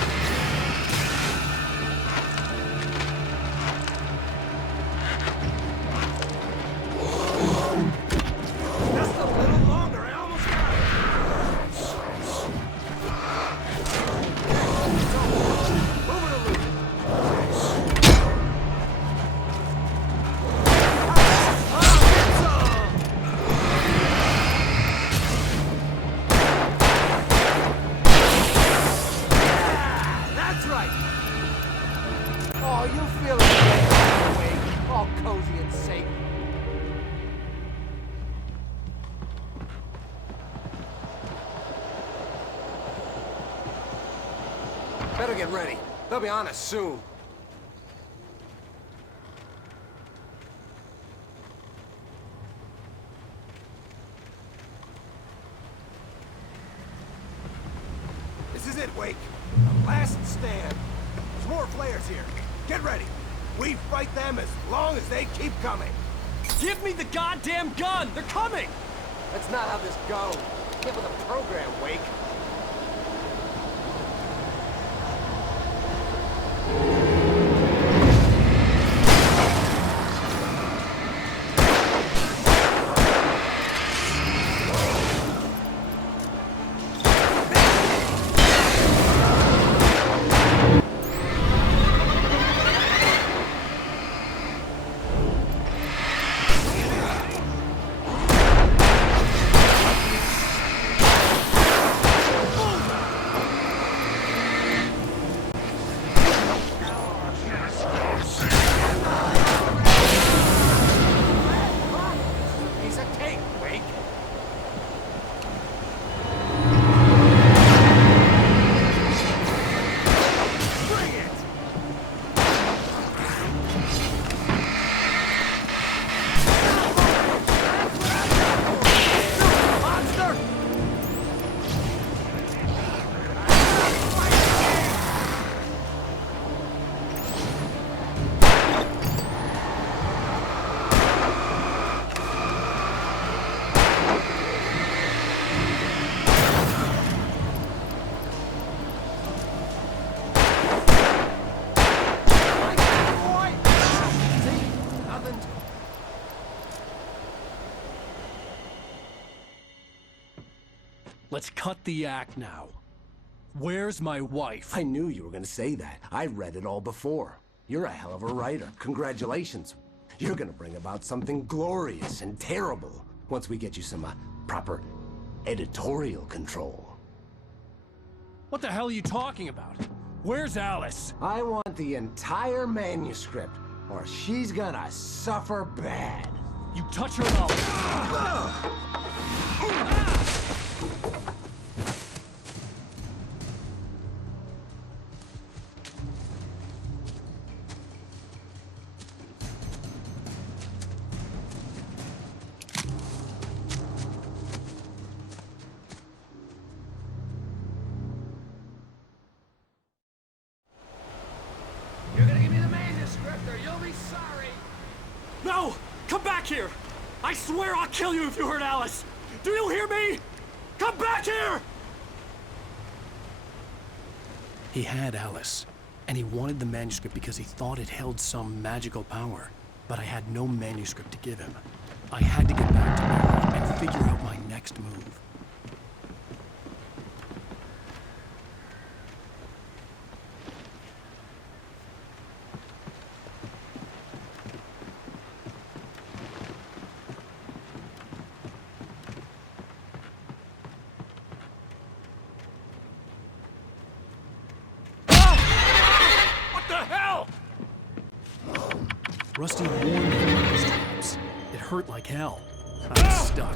Just a little longer. I almost got it. Move it a little. Oh, you feel it, Wake. All cozy and safe. Better get ready. They'll be on us soon. This is it, Wake. The last stand. There's more flares here. Get ready. We fight them as long as they keep coming. Give me the goddamn gun! They're coming! That's not how this goes. Get with the program, Wake. Let's cut the act now. Where's my wife? I knew you were gonna say that. I read it all before. You're a hell of a writer. Congratulations. You're gonna bring about something glorious and terrible once we get you some proper editorial control. What the hell are you talking about? Where's Alice? I want the entire manuscript, or she's gonna suffer bad. You touch her up. You're gonna give me the manuscript or you'll be sorry! No! Come back here! I swear I'll kill you if you hurt Alice! Do you hear me? Come back here! He had Alice, and he wanted the manuscript because he thought it held some magical power. But I had no manuscript to give him. I had to get back to Mary and figure out my next move. Rusty warned me about these traps. It hurt like hell. I was stuck.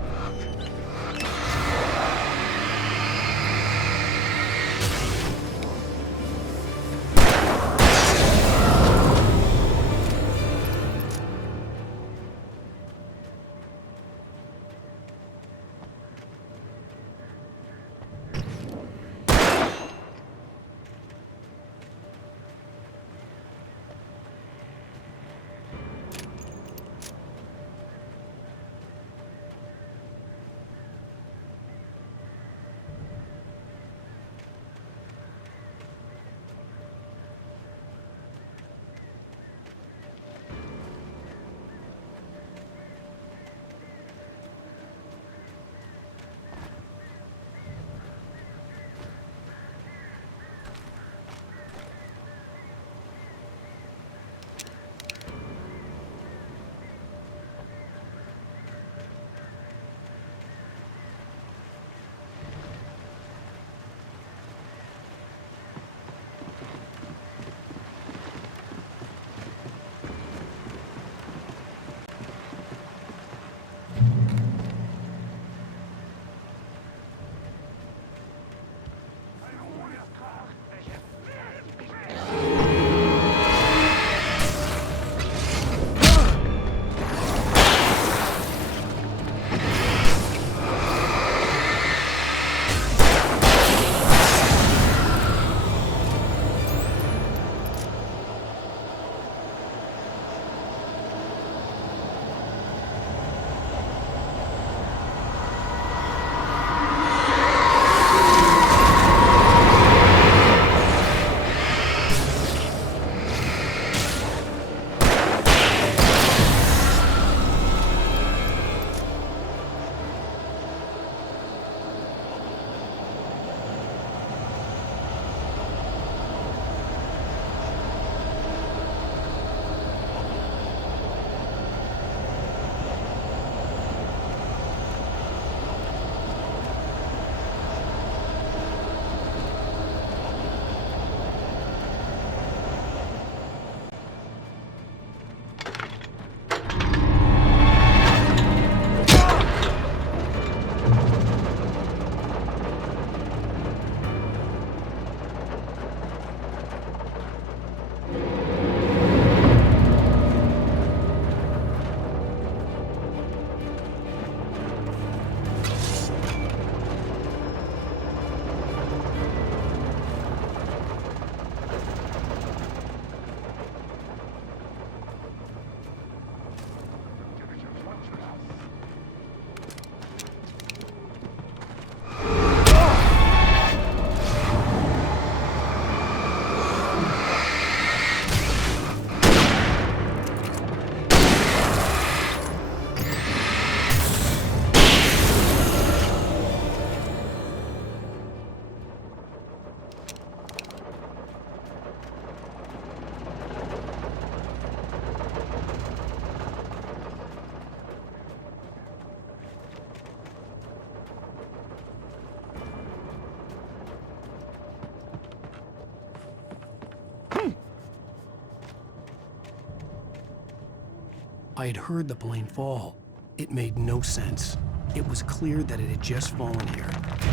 I had heard the plane fall. It made no sense. It was clear that it had just fallen here,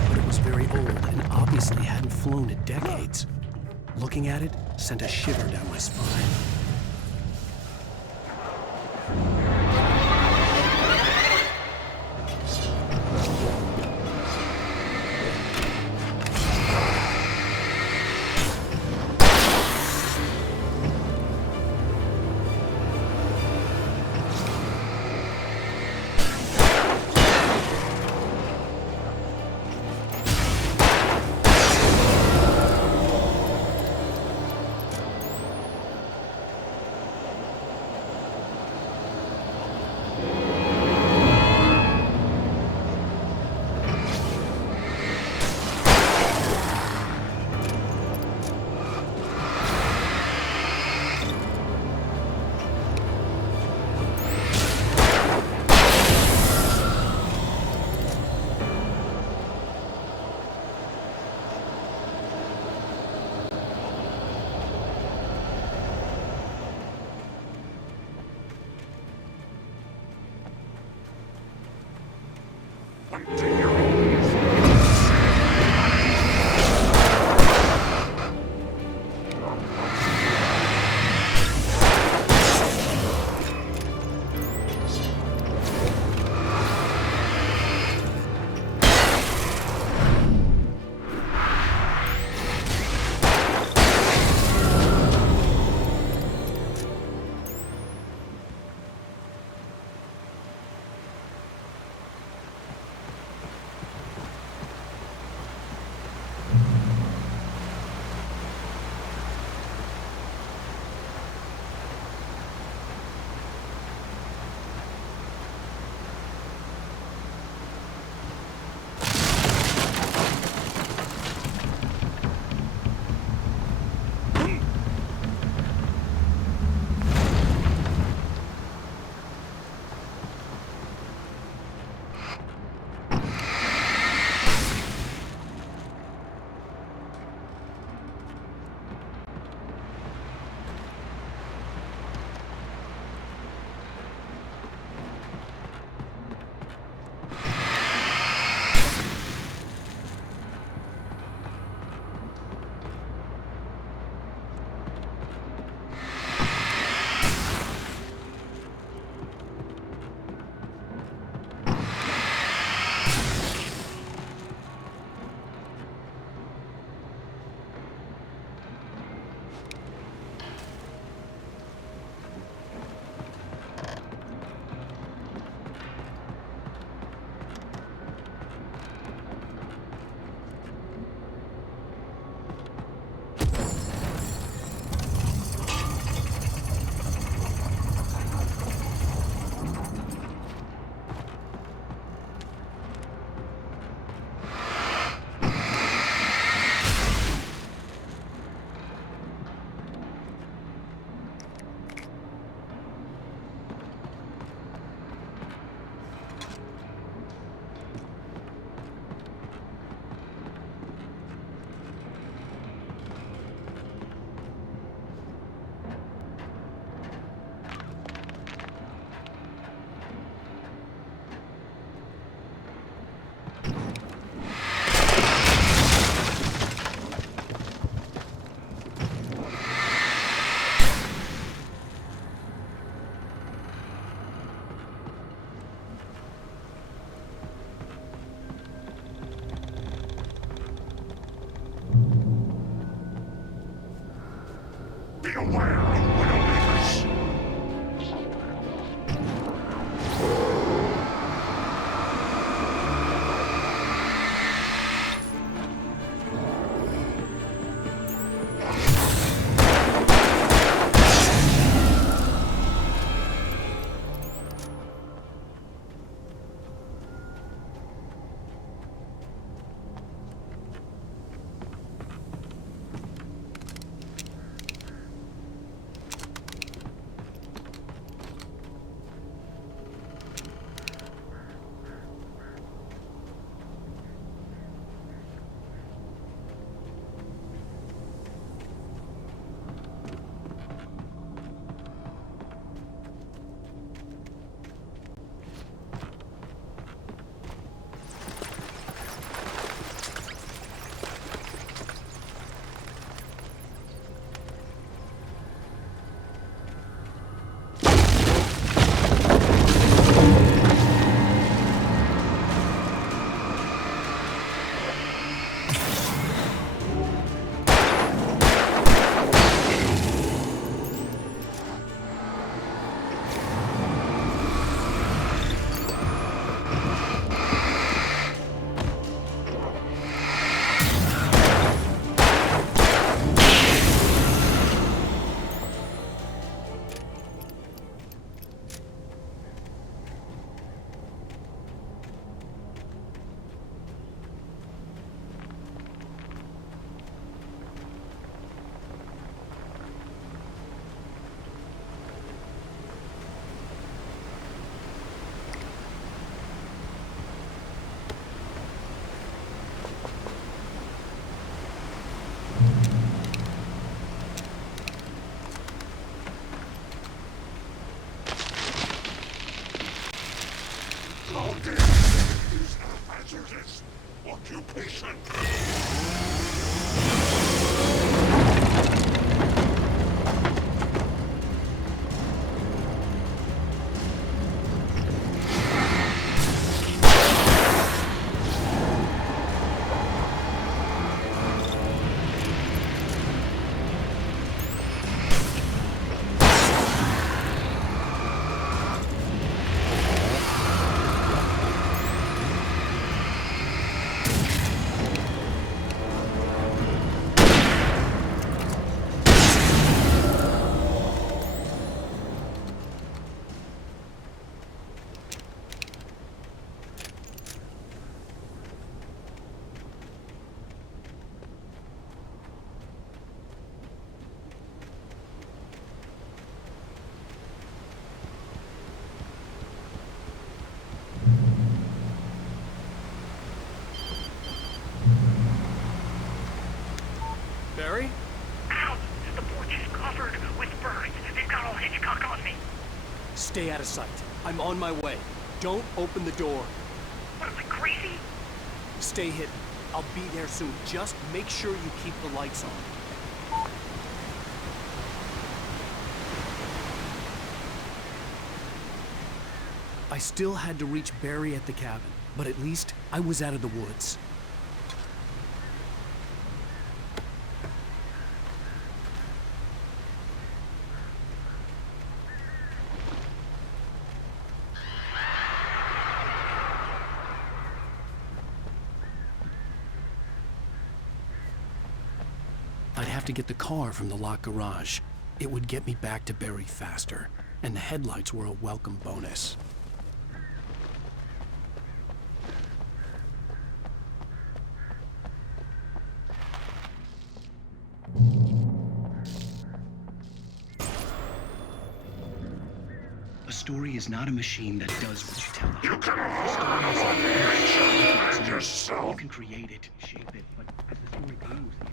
but it was very old and obviously hadn't flown in decades. Looking at it sent a shiver down my spine. hazardous occupation. Barry? Ow! The porch is covered with birds. They've got all Hitchcock on me. Stay out of sight. I'm on my way. Don't open the door. What, am I crazy? Stay hidden. I'll be there soon. Just make sure you keep the lights on. I still had to reach Barry at the cabin, but at least I was out of the woods. I'd have to get the car from the locked garage. It would get me back to Barry faster, and the headlights were a welcome bonus. A story is not a machine that does what you tell it. You can A story hold is on a to yourself. You can create it, shape it, but as the story goes,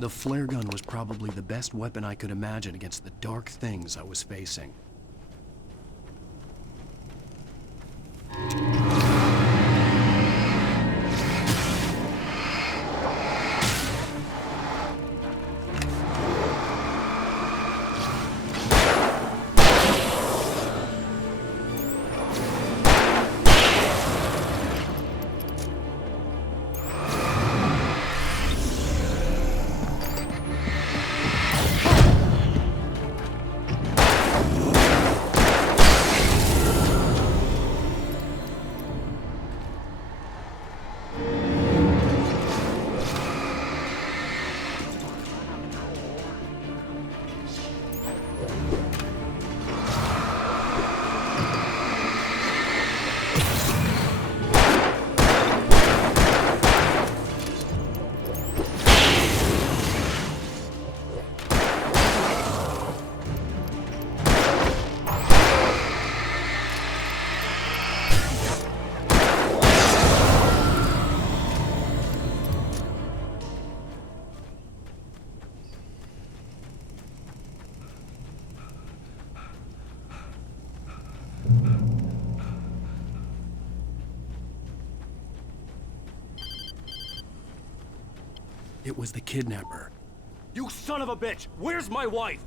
The flare gun was probably the best weapon I could imagine against the dark things I was facing. It was the kidnapper. You son of a bitch! Where's my wife?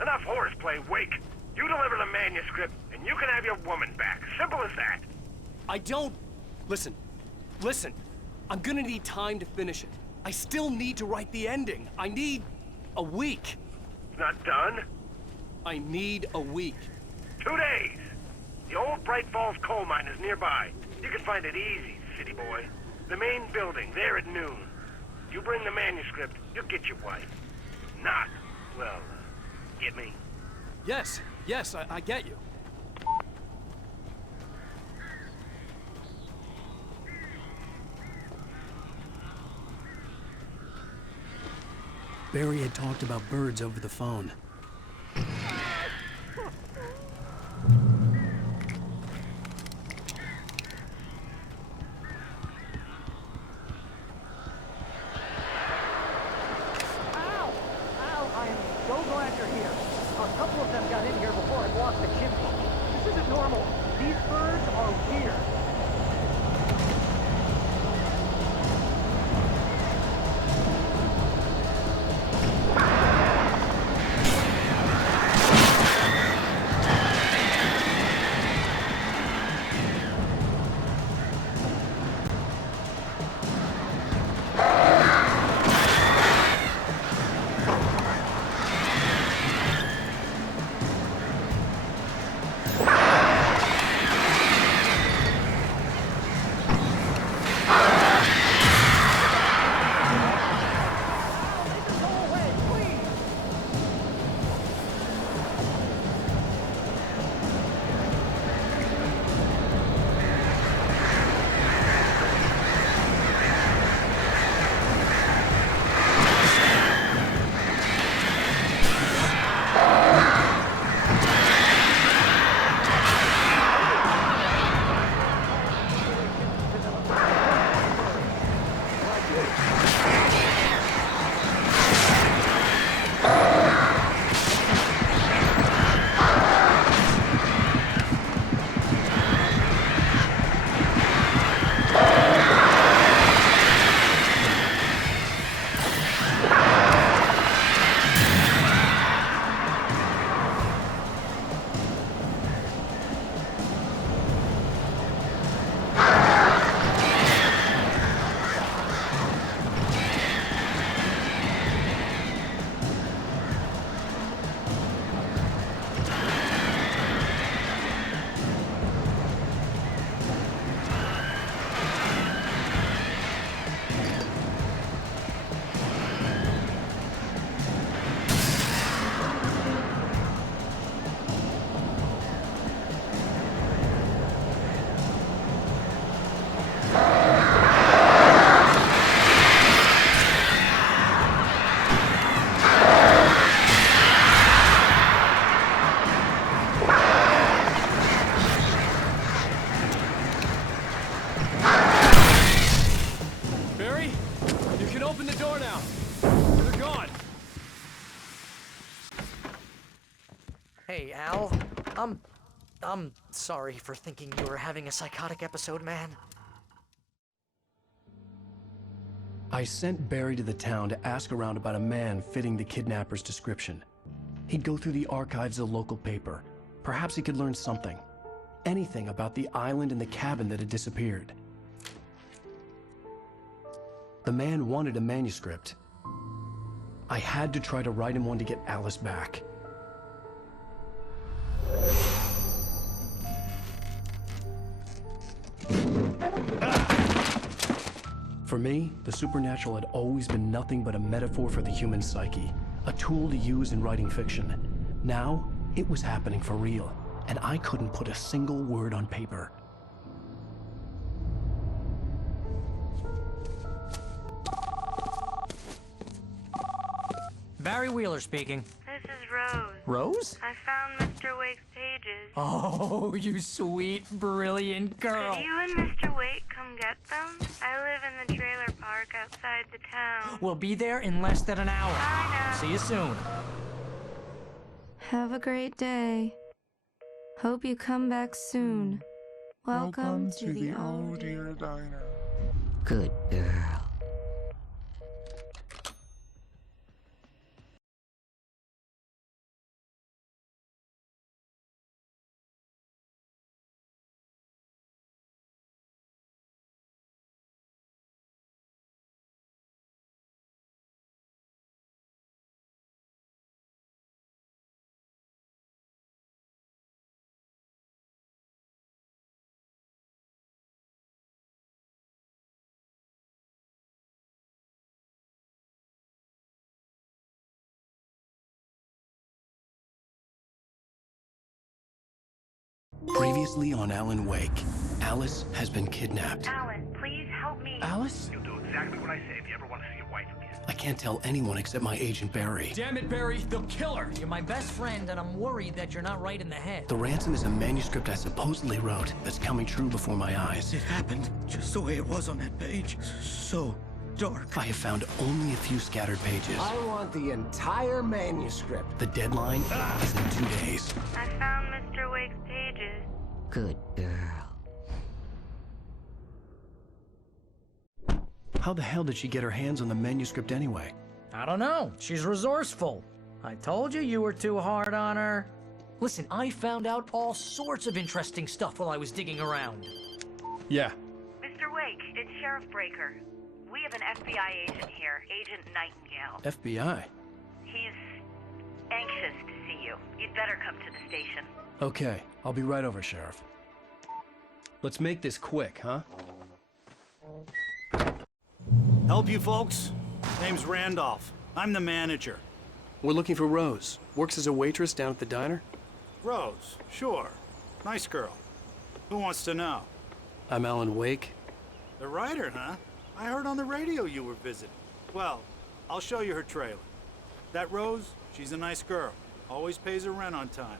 Enough horseplay, Wake. You deliver the manuscript, and you can have your woman back. Simple as that. I don't... Listen. I'm gonna need time to finish it. I still need to write the ending. I need a week. It's not done? I need a week. 2 days. The old Bright Falls coal mine is nearby. You can find it easy, city boy. The main building, there at noon. You bring the manuscript, you'll get your wife. Not, well, get me? Yes, I get you. Barry had talked about birds over the phone. I am so glad you're here. A couple of them got in here before I blocked the chimney. This isn't normal. These birds are weird. Hey, Al. I'm sorry for thinking you were having a psychotic episode, man. I sent Barry to the town to ask around about a man fitting the kidnapper's description. He'd go through the archives of the local paper. Perhaps he could learn something. Anything about the island and the cabin that had disappeared. The man wanted a manuscript. I had to try to write him one to get Alice back. For me, the supernatural had always been nothing but a metaphor for the human psyche, a tool to use in writing fiction. Now, it was happening for real, and I couldn't put a single word on paper. Barry Wheeler speaking. This is Rose. Rose? I found Mr. Wake's pages. Oh, you sweet, brilliant girl. Could you and Mr. Wake come get them? I live in the trailer park outside the town. We'll be there in less than an hour. I know. See you soon. Have a great day. Hope you come back soon. Welcome to the Oh Dear Diner. Good girl. Previously on Alan Wake, Alice has been kidnapped. Alan, please help me. Alice? You'll do exactly what I say if you ever want to see your wife again. I can't tell anyone except my agent Barry. Damn it, Barry, they'll kill her! You're my best friend, and I'm worried that you're not right in the head. The ransom is a manuscript I supposedly wrote that's coming true before my eyes. It happened just the way it was on that page. So dark. I have found only a few scattered pages. I want the entire manuscript. The deadline is in 2 days. I found Mr. Wake's pages. Good girl. How the hell did she get her hands on the manuscript anyway? I don't know. She's resourceful. I told you were too hard on her. Listen, I found out all sorts of interesting stuff while I was digging around. Yeah. Mr. Wake, it's Sheriff Breaker. We have an FBI agent here, Agent Nightingale. FBI? He's anxious to see you. You'd better come to the station. Okay, I'll be right over, Sheriff. Let's make this quick, huh? Help you folks? Name's Randolph. I'm the manager. We're looking for Rose. Works as a waitress down at the diner. Rose, sure. Nice girl. Who wants to know? I'm Alan Wake. The writer, huh? I heard on the radio you were visiting. Well, I'll show you her trailer. That Rose, she's a nice girl. Always pays her rent on time.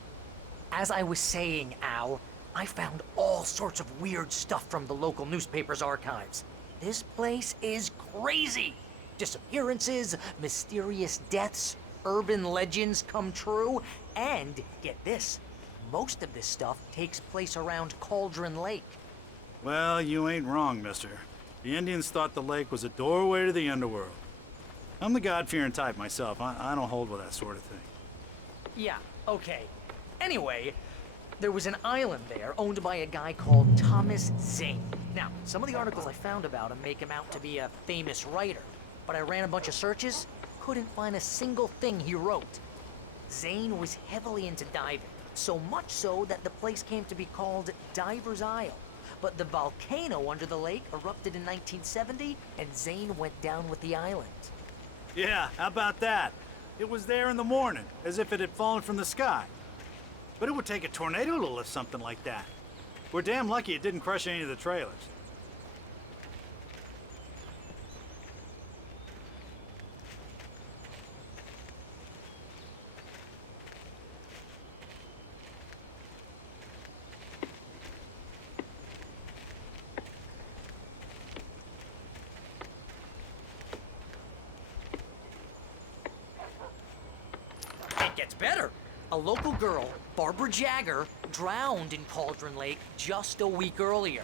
As I was saying, Al, I found all sorts of weird stuff from the local newspaper's archives. This place is crazy. Disappearances, mysterious deaths, urban legends come true, and get this, most of this stuff takes place around Cauldron Lake. Well, you ain't wrong, mister. The Indians thought the lake was a doorway to the underworld. I'm the God-fearing type myself. I don't hold with that sort of thing. Yeah, okay. Anyway, there was an island there owned by a guy called Thomas Zane. Now, some of the articles I found about him make him out to be a famous writer, but I ran a bunch of searches, couldn't find a single thing he wrote. Zane was heavily into diving, so much so that the place came to be called Diver's Isle. But the volcano under the lake erupted in 1970, and Zane went down with the island. Yeah, how about that? It was there in the morning, as if it had fallen from the sky. But it would take a tornado to lift something like that. We're damn lucky it didn't crush any of the trailers. It gets better. A local girl, Barbara Jagger, drowned in Cauldron Lake just a week earlier.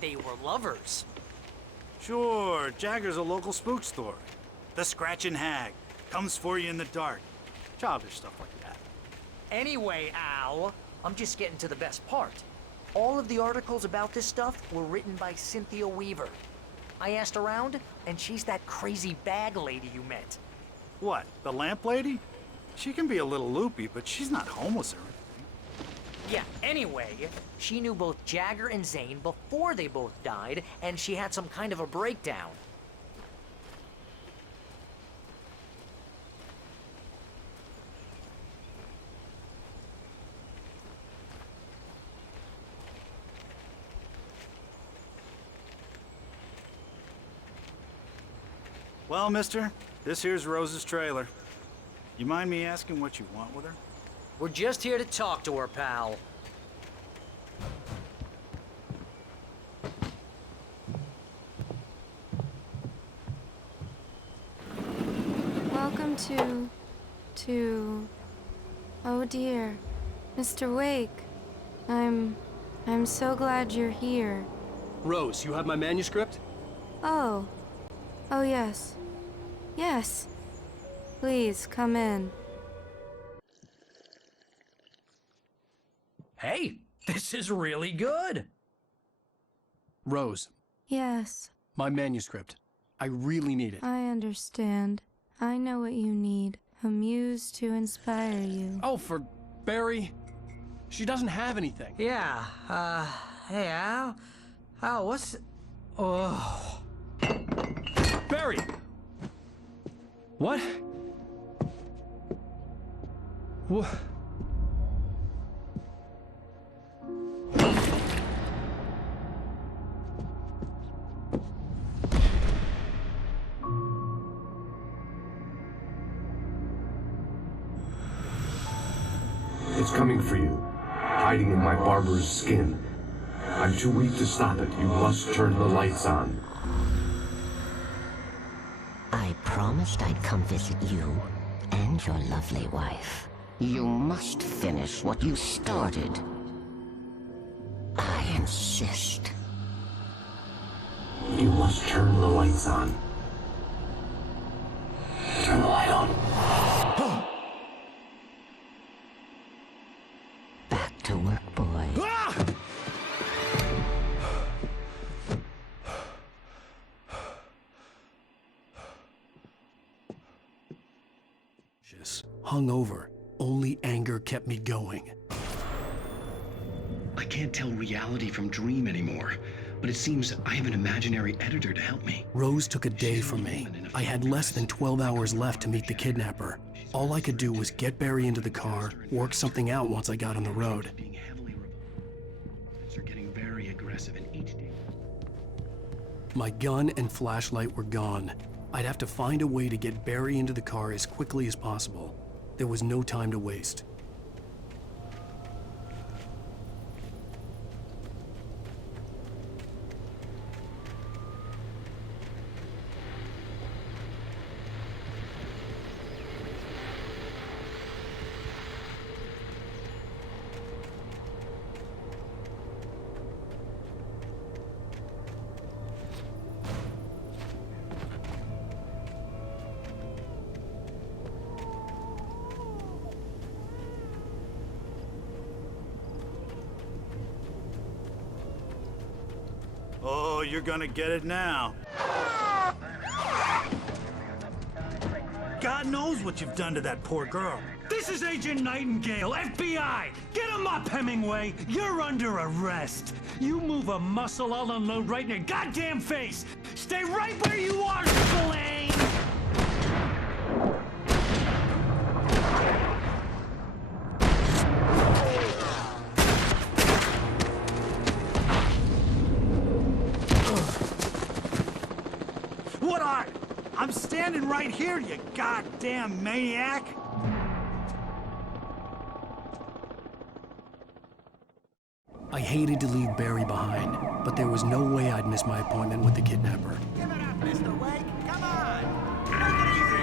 They were lovers. Sure, Jagger's a local spook story. The Scratching Hag comes for you in the dark. Childish stuff like that. Anyway, Al, I'm just getting to the best part. All of the articles about this stuff were written by Cynthia Weaver. I asked around, and she's that crazy bag lady you met. What, the lamp lady? She can be a little loopy, but she's not homeless or anything. Yeah, anyway, she knew both Jagger and Zane before they both died, and she had some kind of a breakdown. Well, mister, this here's Rose's trailer. You mind me asking what you want with her? We're just here to talk to her, pal. Welcome to... Oh dear. Mr. Wake. I'm so glad you're here. Rose, you have my manuscript? Oh. Oh yes. Yes. Please, come in. Hey, this is really good. Rose, Yes, my manuscript. I really need it. I understand. I know what you need. A muse to inspire you. Oh, for Barry. She doesn't have anything. Yeah, hey, Al? Al, what's... Oh... Barry! What? It's coming for you, hiding in my barber's skin. I'm too weak to stop it. You must turn the lights on. I promised I'd come visit you and your lovely wife. You must finish what you started. I insist. You must turn the lights on. Turn the light on. Back to work, boy. Hungover. Only anger kept me going. I can't tell reality from dream anymore, but it seems I have an imaginary editor to help me. Rose took a day from me. I had less than 12 hours left to meet the kidnapper. All I could do was get Barry into the car, work something out once I got on the road. They're getting very aggressive in each day. My gun and flashlight were gone. I'd have to find a way to get Barry into the car as quickly as possible. There was no time to waste. Oh, you're gonna get it now. God knows what you've done to that poor girl. This is Agent Nightingale, FBI! Get him up, Hemingway! You're under arrest! You move a muscle, I'll unload right in your goddamn face! Stay right where you are, Spillane! What are? I'm standing right here, you goddamn maniac! I hated to leave Barry behind, but there was no way I'd miss my appointment with the kidnapper. Give it up, Mr. Wake. Come on. Make it easy.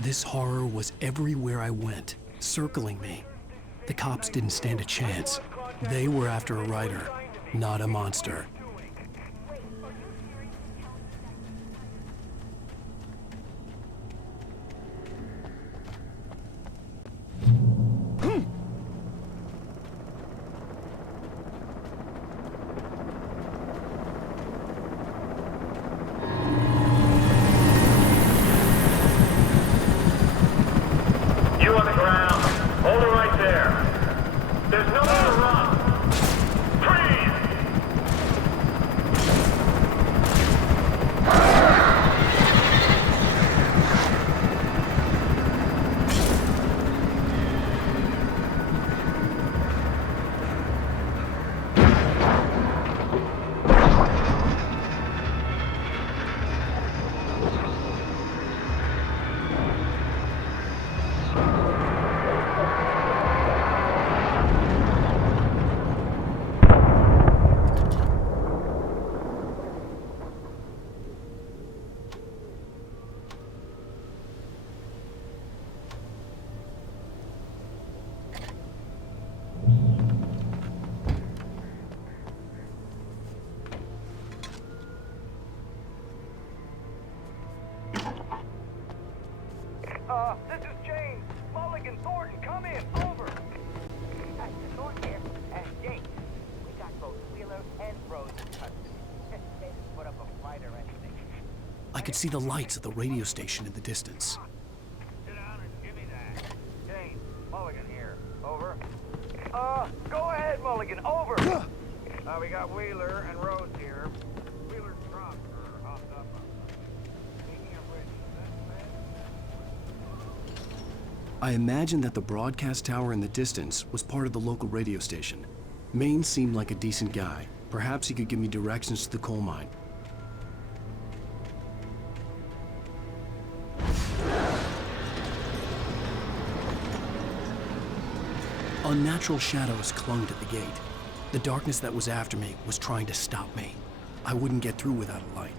This horror was everywhere I went, circling me. The cops didn't stand a chance. They were after a writer, not a monster. You on the ground. Hold it right there. There's nowhere to run. Freeze! This is James. Mulligan, Thornton, come in. Over. Thornton here. James, we got both Wheeler and Rose in custody. They just put up a fight or anything. I could see the lights of the radio station in the distance. Sit down and give me that. James, Mulligan here. Over. Go ahead, Mulligan. Over. We got Wheeler and Rose here. Wheeler's drunk or hopped up. Speaking of which, I imagined that the broadcast tower in the distance was part of the local radio station. Maine seemed like a decent guy. Perhaps he could give me directions to the coal mine. Unnatural shadows clung to the gate. The darkness that was after me was trying to stop me. I wouldn't get through without a light.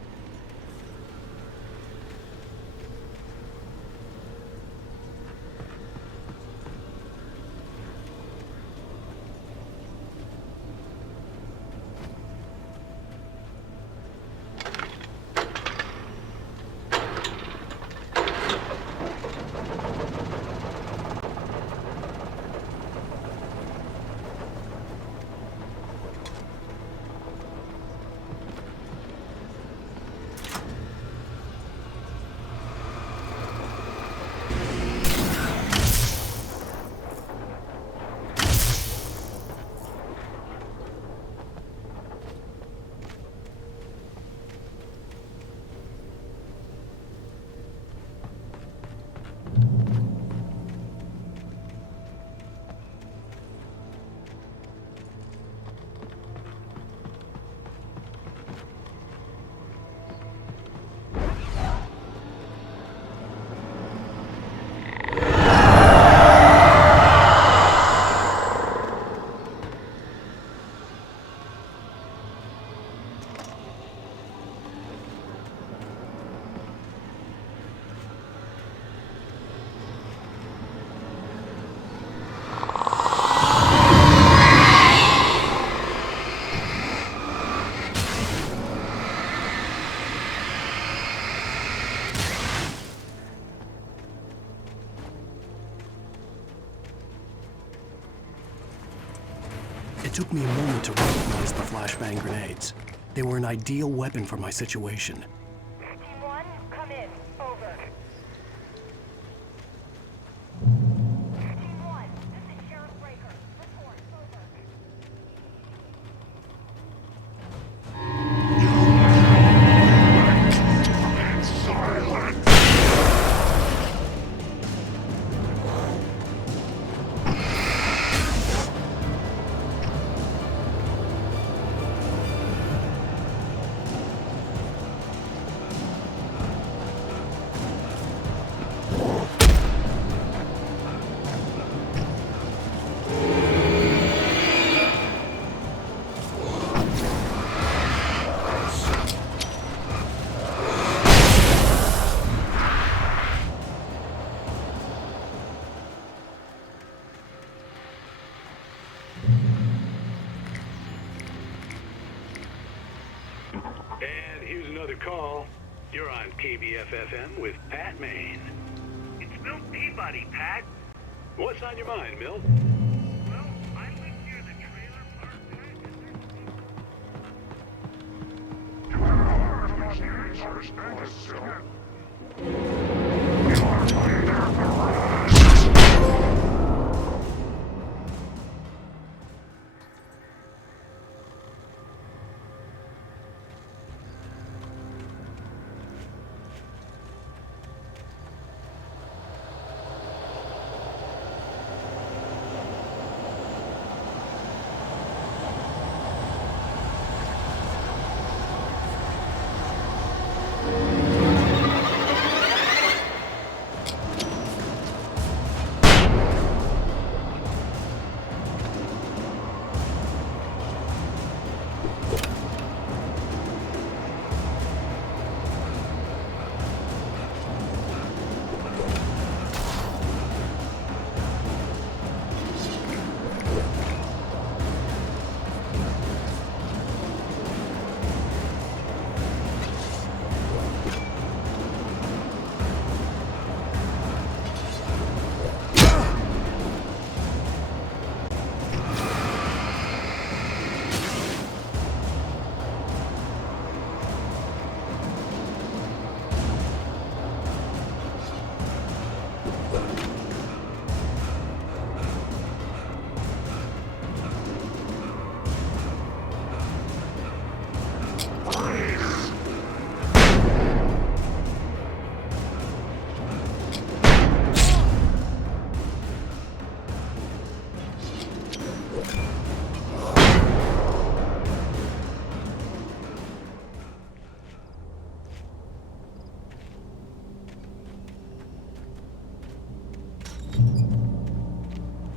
It took me a moment to recognize the flashbang grenades. They were an ideal weapon for my situation. Team 1, come in. Over. Team 1, this is Sheriff Breaker. Report. Over. another call. You're on KBF-FM with Pat Maine. It's Milt Peabody, Pat. What's on your mind, Milt? Well, I live near the trailer park,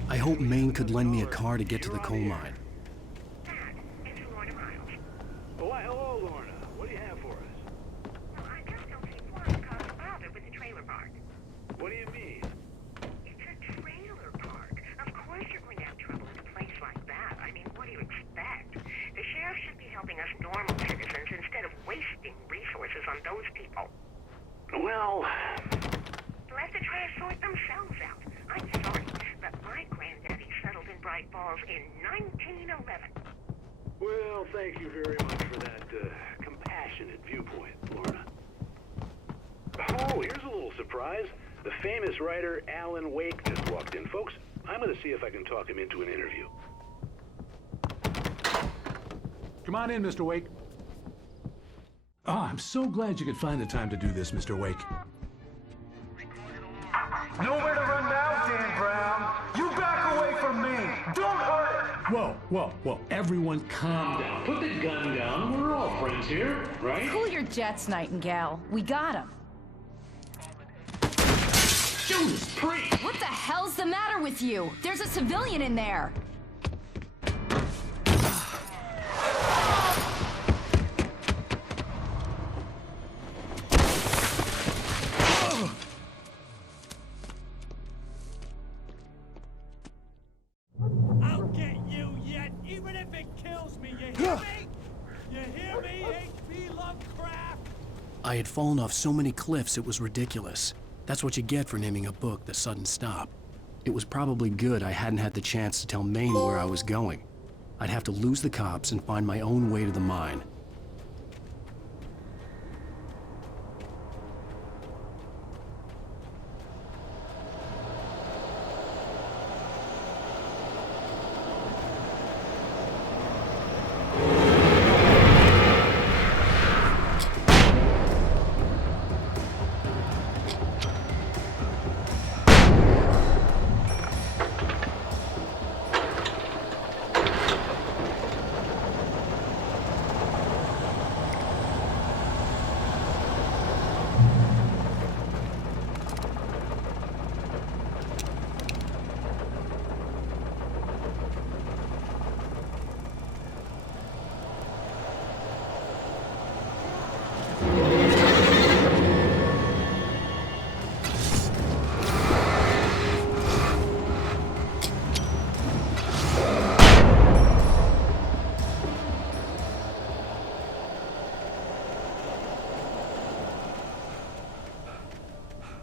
I hope Maine could lend me a car to get to the coal mine. Why, hello, Lorna. What do you have for us? Well, I just don't see why the car's bothered with the trailer park. What do you mean? It's a trailer park. Of course you're going to have trouble in a place like that. I mean, what do you expect? The sheriff should be helping us normal citizens instead of wasting resources on those people. Well... Let the trash sort themselves out. I'm sorry, but my granddaddy settled in Bright Falls in 1911. Well, thank you very much for that compassionate viewpoint, Lorna. Oh, here's a little surprise. The famous writer Alan Wake just walked in. Folks, I'm going to see if I can talk him into an interview. Come on in, Mr. Wake. Oh, I'm so glad you could find the time to do this, Mr. Wake. Nowhere to run now, Dan Brown. You back away from me. Don't hurt. Whoa, whoa, whoa. Everyone calm down. Put the gun down. We're all friends here, right? Cool your jets, Nightingale. We got him. Judas Priest! What the hell's the matter with you? There's a civilian in there. I'll get you yet, even if it kills me, you hear me? You hear me, H.P. Lovecraft? I had fallen off so many cliffs it was ridiculous. That's what you get for naming a book The Sudden Stop. It was probably good I hadn't had the chance to tell Maine where I was going. I'd have to lose the cops and find my own way to the mine.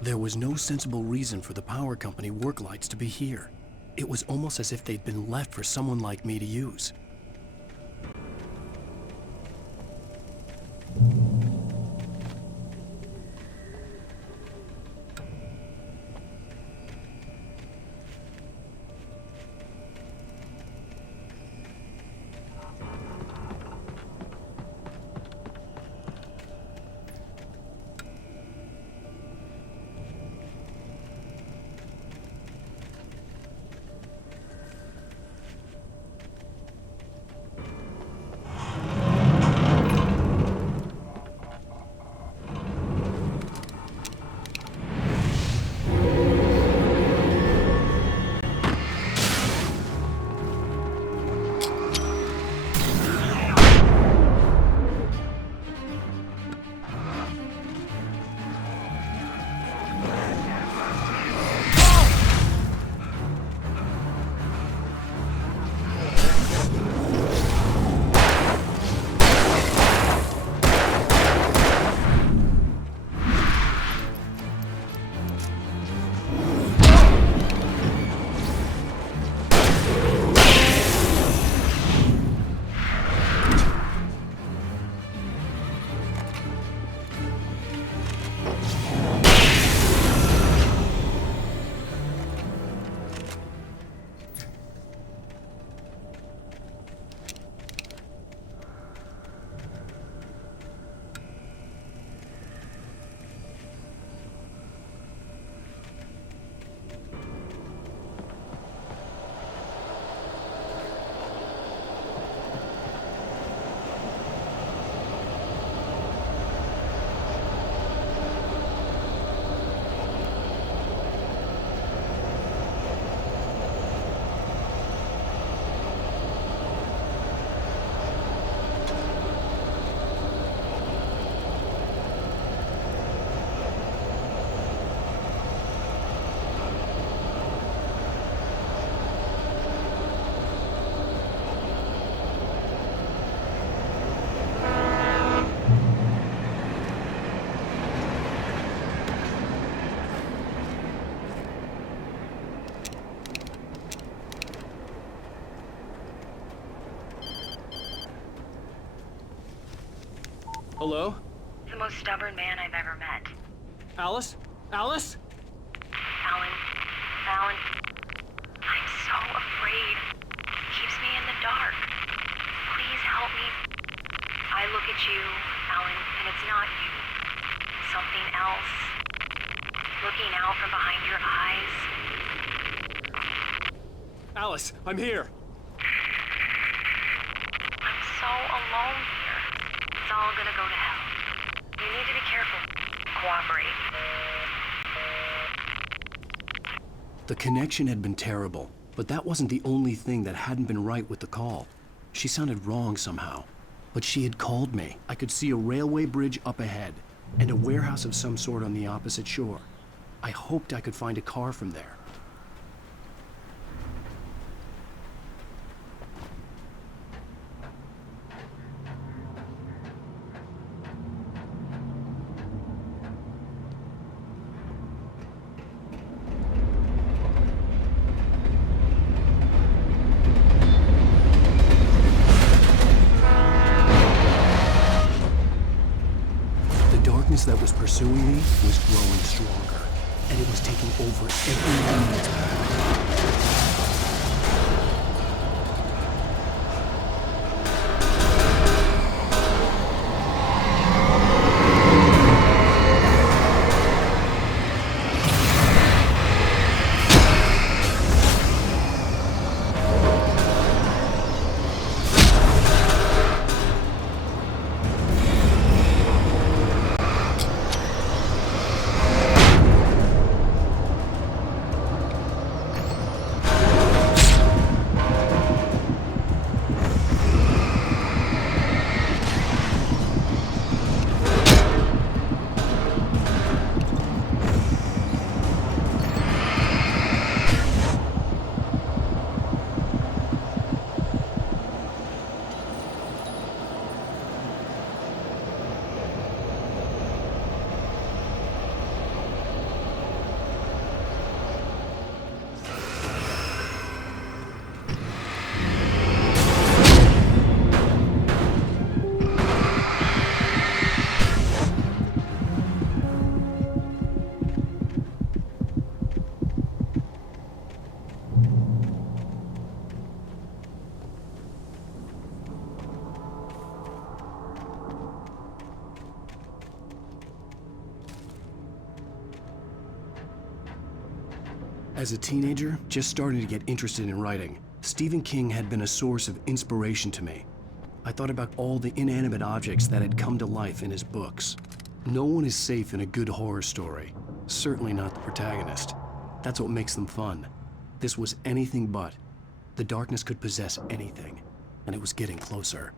There was no sensible reason for the power company work lights to be here. It was almost as if they'd been left for someone like me to use. Hello? The most stubborn man I've ever met. Alice? Alice? Alan. Alan. I'm so afraid. He keeps me in the dark. Please help me. I look at you, Alan, and it's not you. Something else. Looking out from behind your eyes. Alice, I'm here. I'm so alone here. It's all gonna go to hell. You need to be careful. Cooperate. The connection had been terrible, but that wasn't the only thing that hadn't been right with the call. She sounded wrong somehow, but she had called me. I could see a railway bridge up ahead, and a warehouse of some sort on the opposite shore. I hoped I could find a car from there. That was pursuing me was growing stronger, and it was taking over every minute. As a teenager, just starting to get interested in writing, Stephen King had been a source of inspiration to me. I thought about all the inanimate objects that had come to life in his books. No one is safe in a good horror story. Certainly not the protagonist. That's what makes them fun. This was anything but. The darkness could possess anything, and it was getting closer.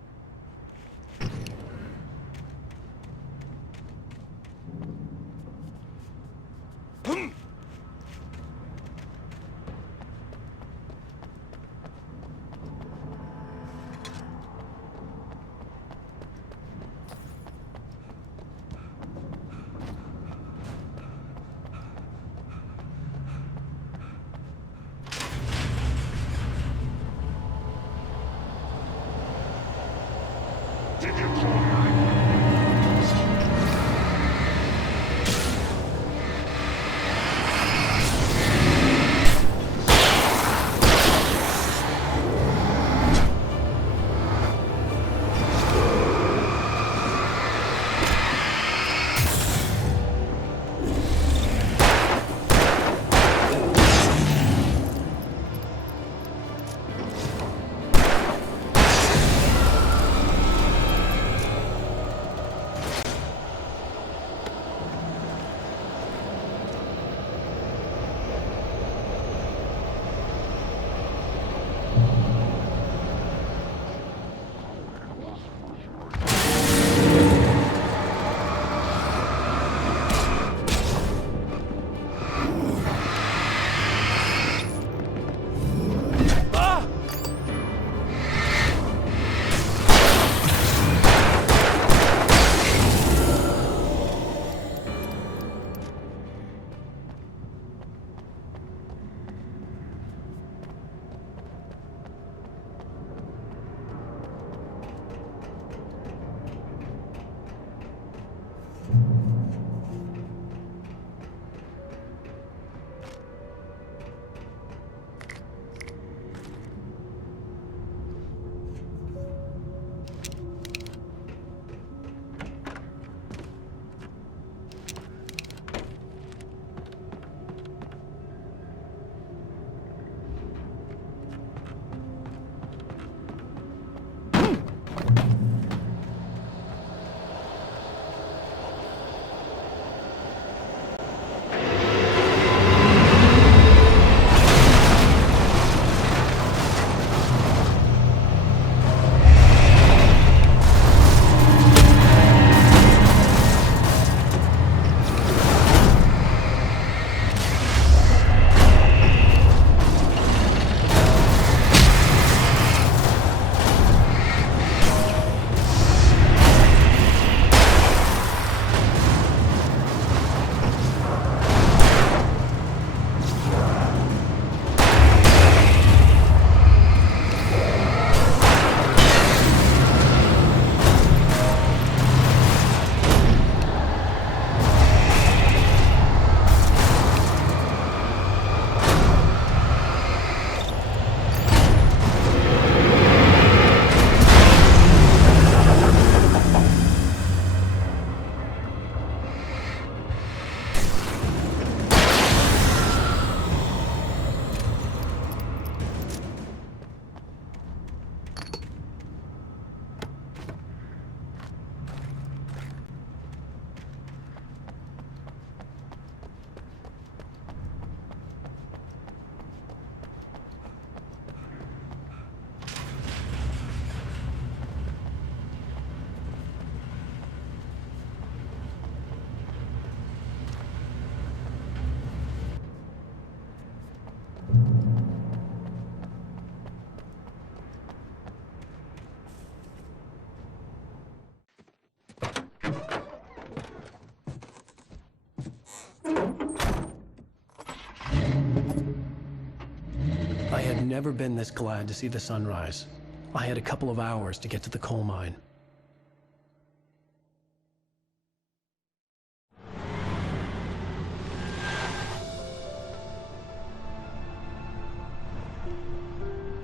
I had never been this glad to see the sunrise. I had a couple of hours to get to the coal mine.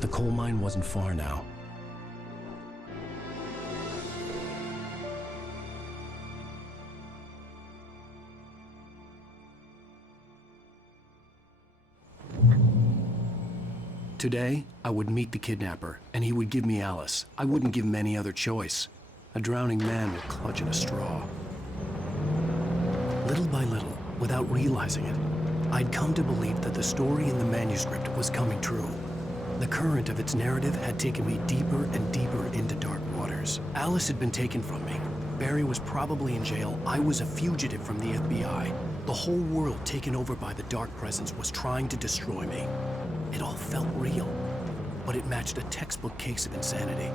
The coal mine wasn't far now. Today, I would meet the kidnapper, and he would give me Alice. I wouldn't give him any other choice. A drowning man would clutch at a straw. Little by little, without realizing it, I'd come to believe that the story in the manuscript was coming true. The current of its narrative had taken me deeper and deeper into dark waters. Alice had been taken from me. Barry was probably in jail. I was a fugitive from the FBI. The whole world taken over by the dark presence was trying to destroy me. It all felt real, but it matched a textbook case of insanity.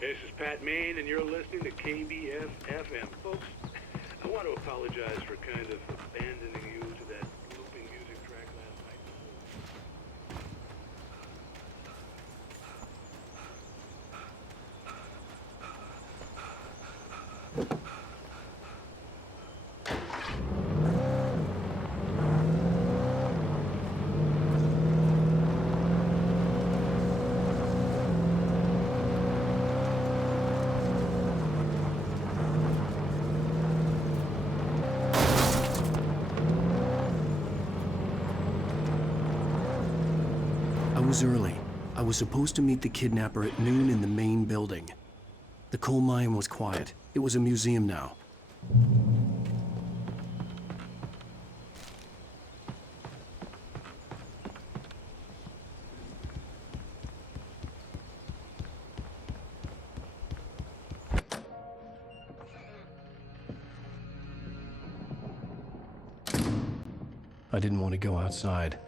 This is Pat Main, and you're listening to KBF-FM. Folks, I want to apologize for kind of abandoning you to that looping music track last night. It was early. I was supposed to meet the kidnapper at noon in the main building. The coal mine was quiet. It was a museum now. I didn't want to go outside.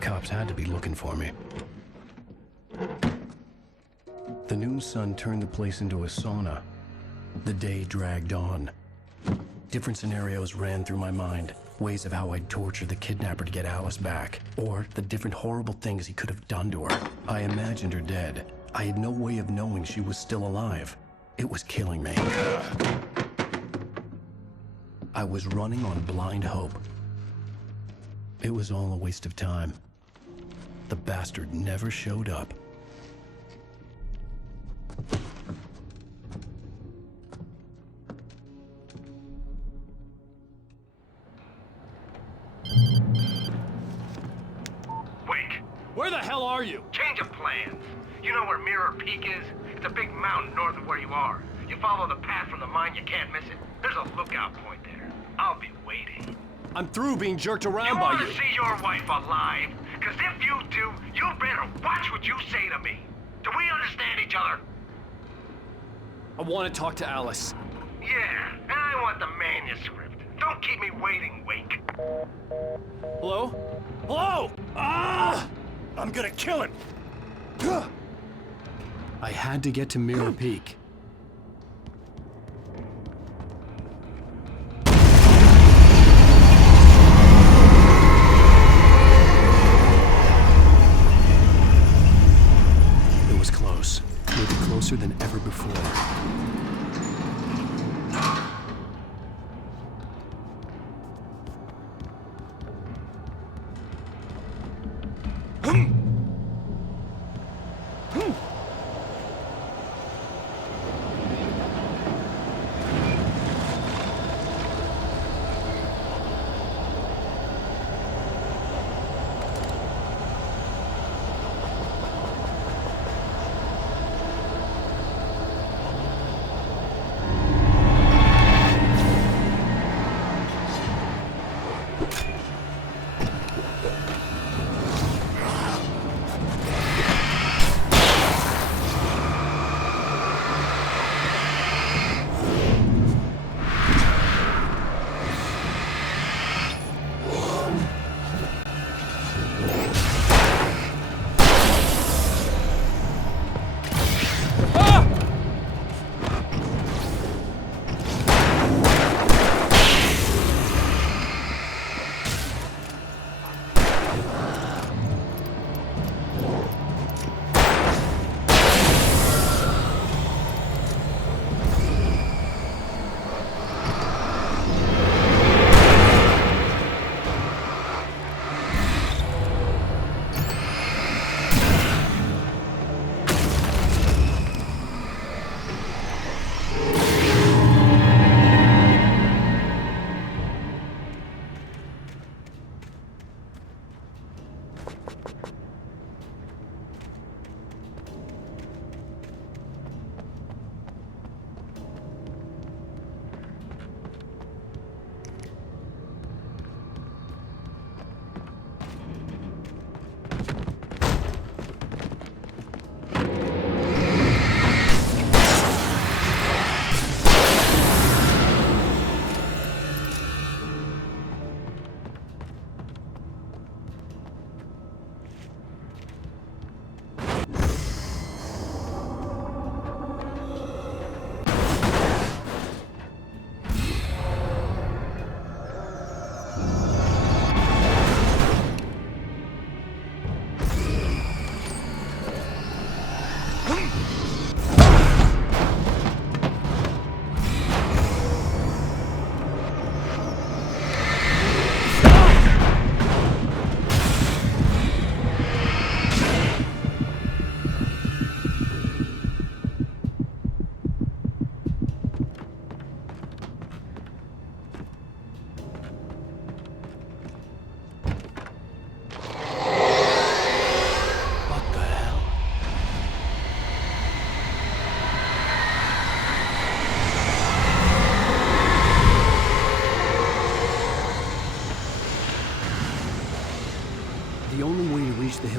Cops had to be looking for me. The noon sun turned the place into a sauna. The day dragged on. Different scenarios ran through my mind. Ways of how I'd torture the kidnapper to get Alice back. Or the different horrible things he could have done to her. I imagined her dead. I had no way of knowing she was still alive. It was killing me. I was running on blind hope. It was all a waste of time. The bastard never showed up. Wake! Where the hell are you? Change of plans. You know where Mirror Peak is? It's a big mountain north of where you are. You follow the path from the mine, you can't miss it. There's a lookout point there. I'll be waiting. I'm through being jerked around by You you. want to see your wife alive? Because if you do, you better watch what you say to me. Do we understand each other? I want to talk to Alice. Yeah, and I want the manuscript. Don't keep me waiting, Wake. Hello? Hello? Ah! I'm gonna kill him. I had to get to Mirror Peak. It was close. Maybe closer than ever before.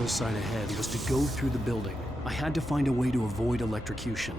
kill sign ahead was to go through the building. I had to find a way to avoid electrocution.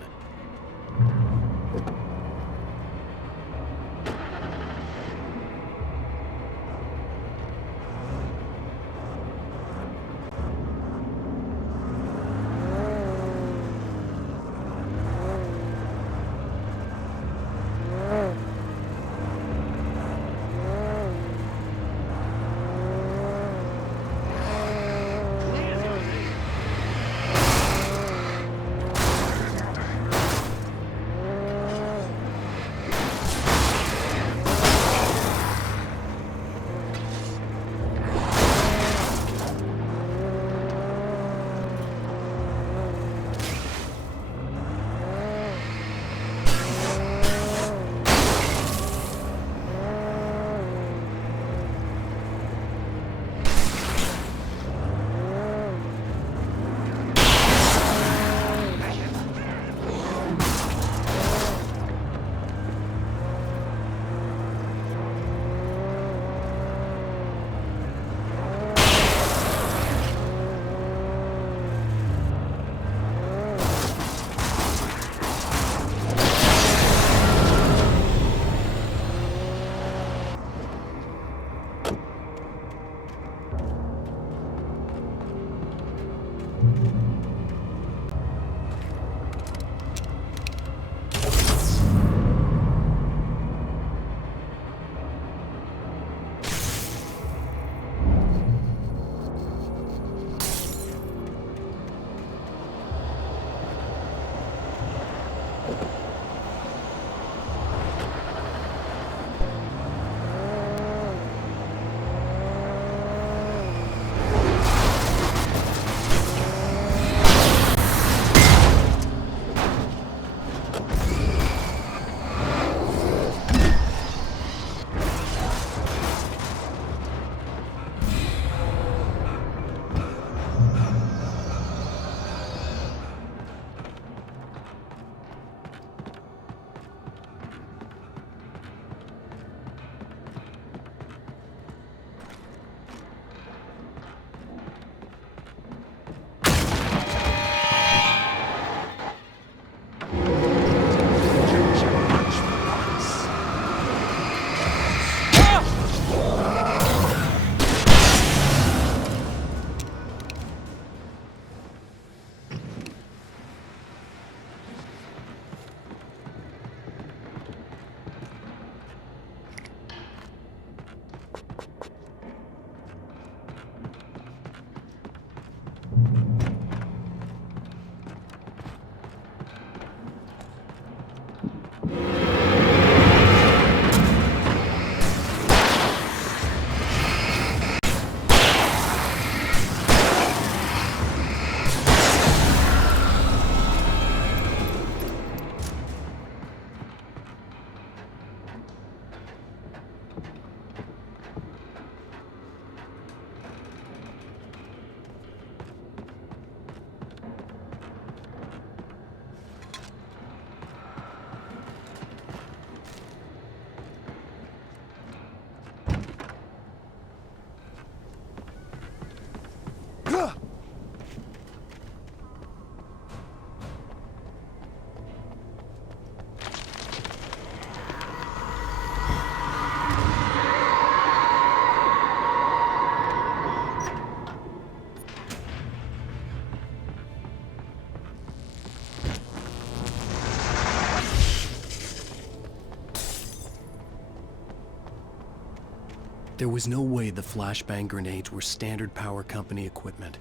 There was no way the flashbang grenades were standard power company equipment.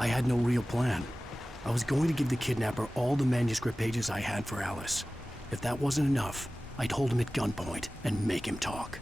I had no real plan. I was going to give the kidnapper all the manuscript pages I had for Alice. If that wasn't enough, I'd hold him at gunpoint and make him talk.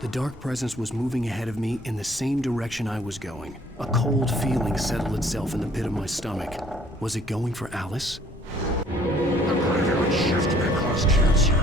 The dark presence was moving ahead of me in the same direction I was going. A cold feeling settled itself in the pit of my stomach. Was it going for Alice? The graveyard shift may cause cancer.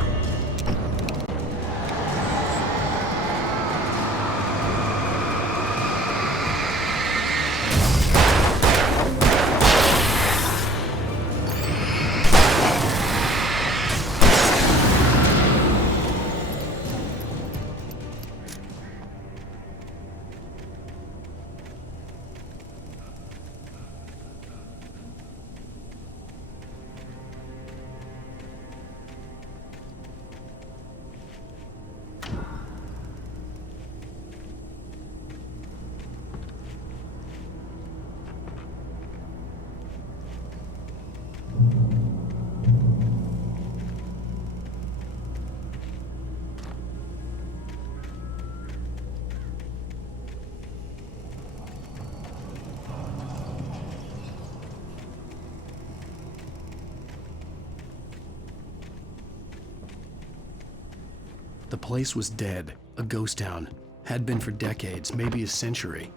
The place was dead, a ghost town. Had been for decades, maybe a century.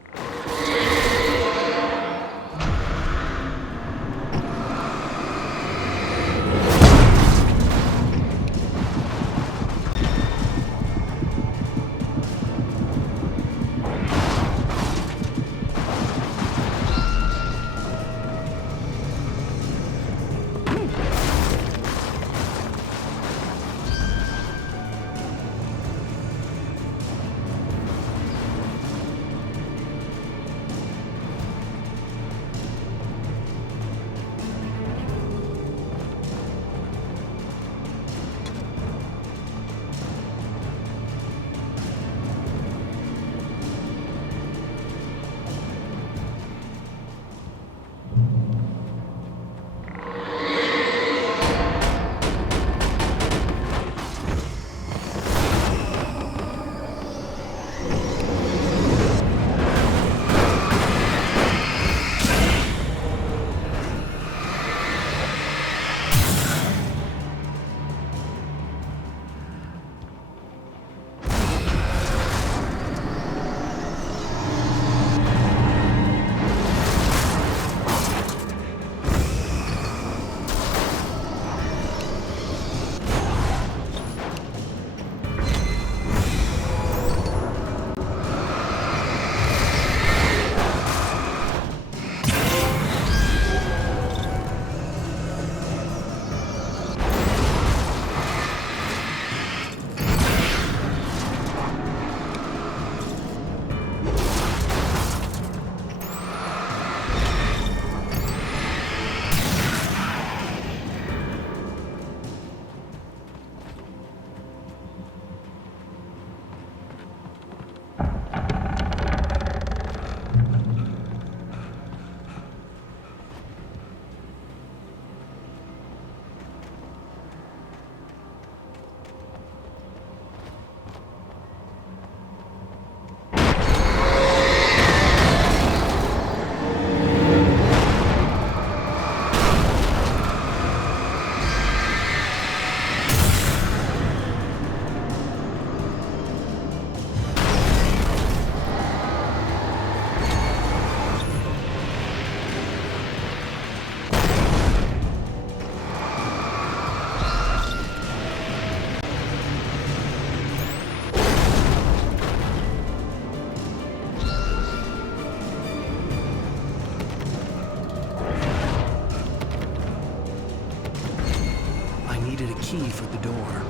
key for the door.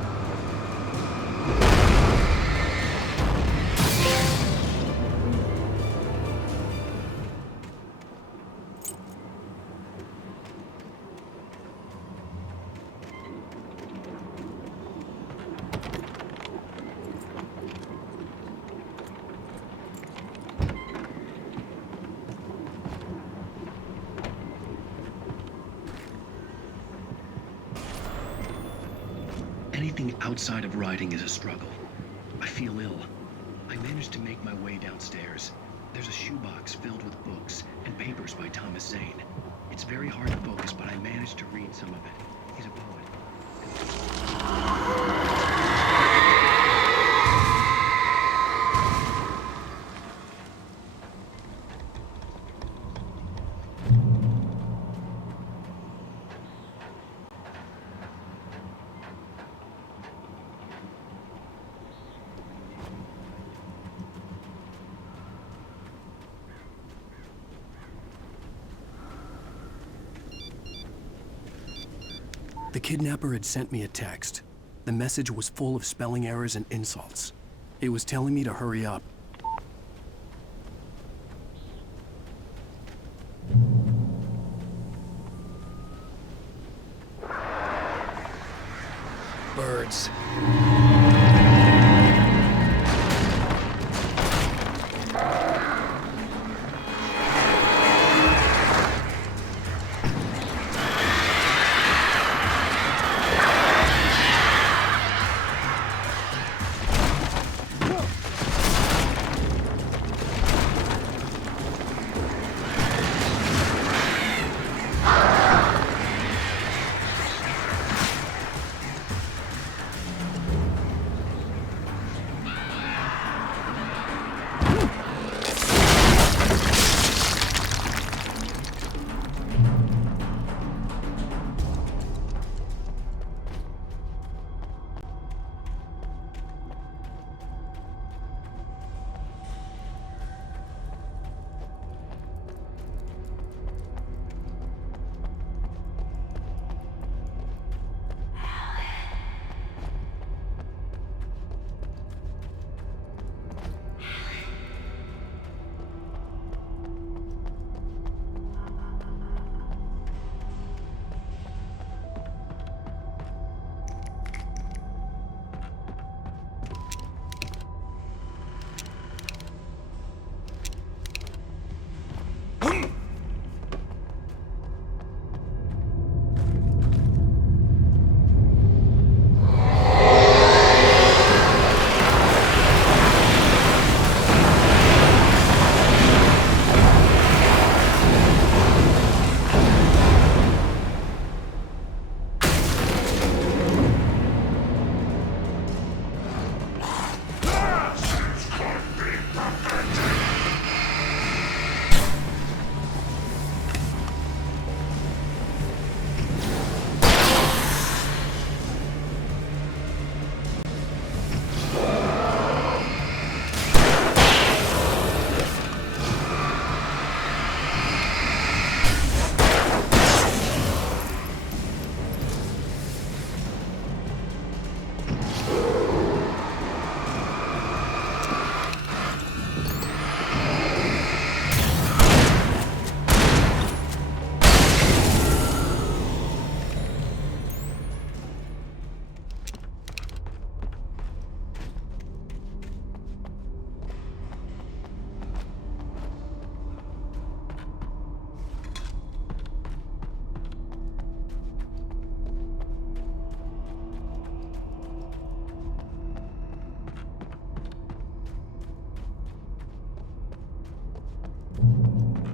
Anything outside of writing is a struggle. I feel ill. I managed to make my way downstairs. There's a shoebox filled with books and papers by Thomas Zane. It's very hard to focus, but I managed to read some of it. He's a poet. The kidnapper had sent me a text. The message was full of spelling errors and insults. It was telling me to hurry up. Birds.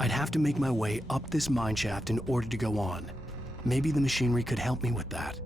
I'd have to make my way up this mineshaft in order to go on. Maybe the machinery could help me with that.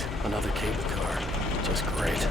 Great. Another cable car. Just great.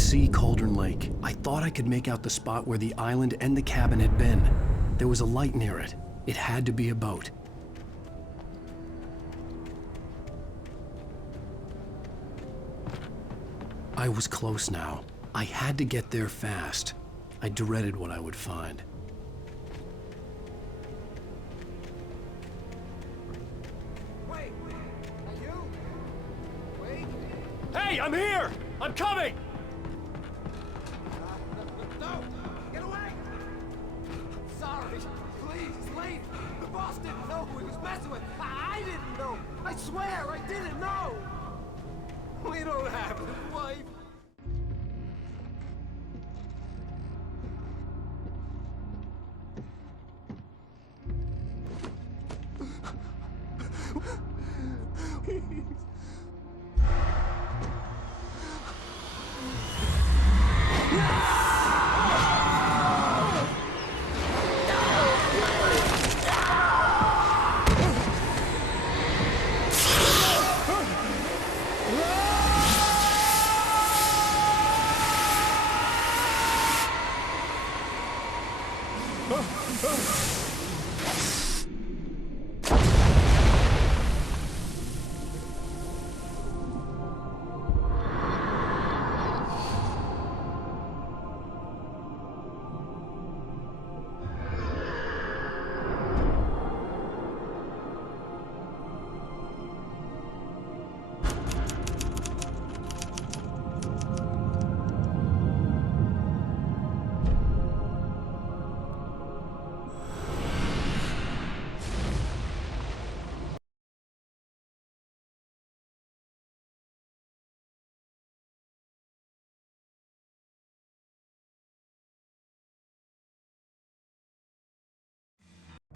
see Cauldron Lake. I thought I could make out the spot where the island and the cabin had been. There was a light near it. It had to be a boat. I was close now. I had to get there fast. I dreaded what I would find. Wait! Are you? Wait! Hey, I'm here! I'm coming! No! Get away! Sorry. Please, it's late. The boss didn't know who he was messing with. I didn't know. I swear I didn't know. We don't have a wife.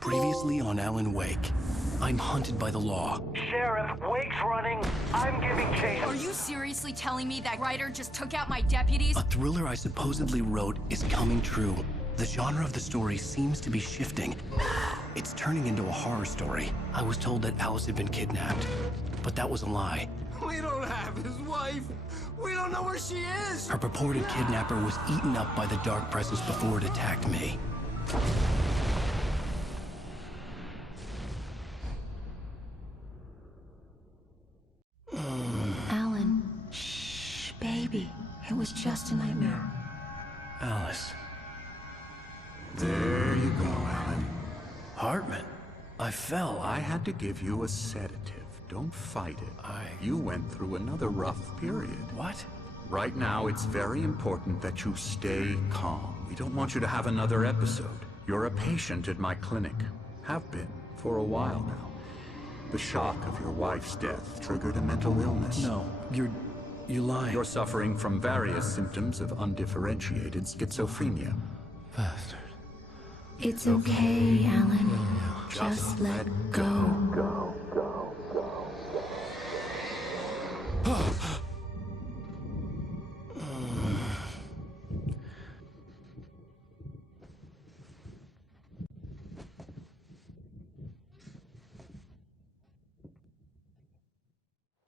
Previously on Alan Wake, I'm hunted by the law. Sheriff, Wake's running. I'm giving chase. Are you seriously telling me that writer just took out my deputies? A thriller I supposedly wrote is coming true. The genre of the story seems to be shifting. It's turning into a horror story. I was told that Alice had been kidnapped, but that was a lie. We don't have his wife. We don't know where she is. Her purported kidnapper was eaten up by the dark presence before it attacked me. Alan, shh, baby. It was just a nightmare. Alice. There you go, Alan. Hartman, I fell. I had to give you a sedative. Don't fight it. You went through another rough period. What? Right now, it's very important that you stay calm. We don't want you to have another episode. You're a patient at my clinic. Have been for a while now. The shock of your wife's death triggered a mental illness. No, you're lying. You're suffering from various symptoms of undifferentiated schizophrenia. Bastard. It's okay, Alan. Just let go.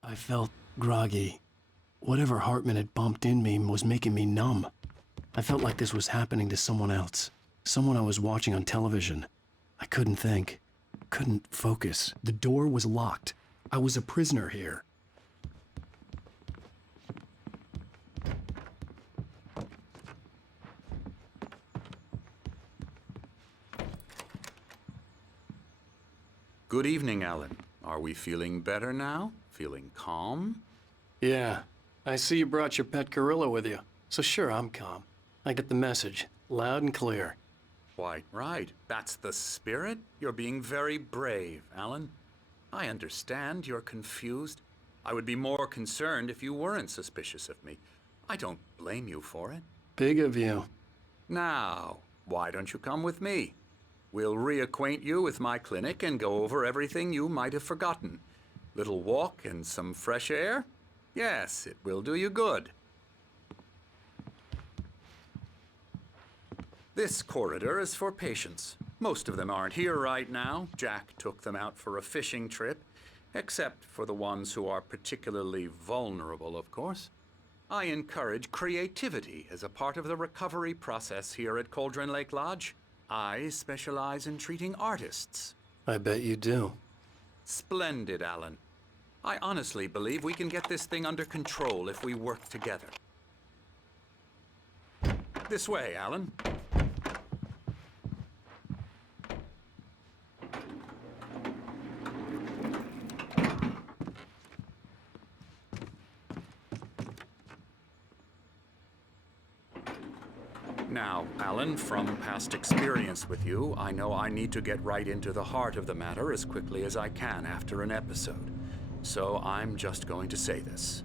I felt groggy. Whatever Hartman had bumped in me was making me numb. I felt like this was happening to someone else. Someone I was watching on television. I couldn't think. Couldn't focus. The door was locked. I was a prisoner here. Good evening, Alan. Are we feeling better now? Feeling calm? Yeah. I see you brought your pet gorilla with you. So sure, I'm calm. I get the message. Loud and clear. Quite right. That's the spirit. You're being very brave, Alan. I understand you're confused. I would be more concerned if you weren't suspicious of me. I don't blame you for it. Big of you. Now, why don't you come with me? We'll reacquaint you with my clinic and go over everything you might have forgotten. Little walk and some fresh air? Yes, it will do you good. This corridor is for patients. Most of them aren't here right now. Jack took them out for a fishing trip, except for the ones who are particularly vulnerable, of course. I encourage creativity as a part of the recovery process here at Cauldron Lake Lodge. I specialize in treating artists. I bet you do. Splendid, Alan. I honestly believe we can get this thing under control if we work together. This way, Alan. Now, Alan, from past experience with you, I know I need to get right into the heart of the matter as quickly as I can after an episode. So I'm just going to say this.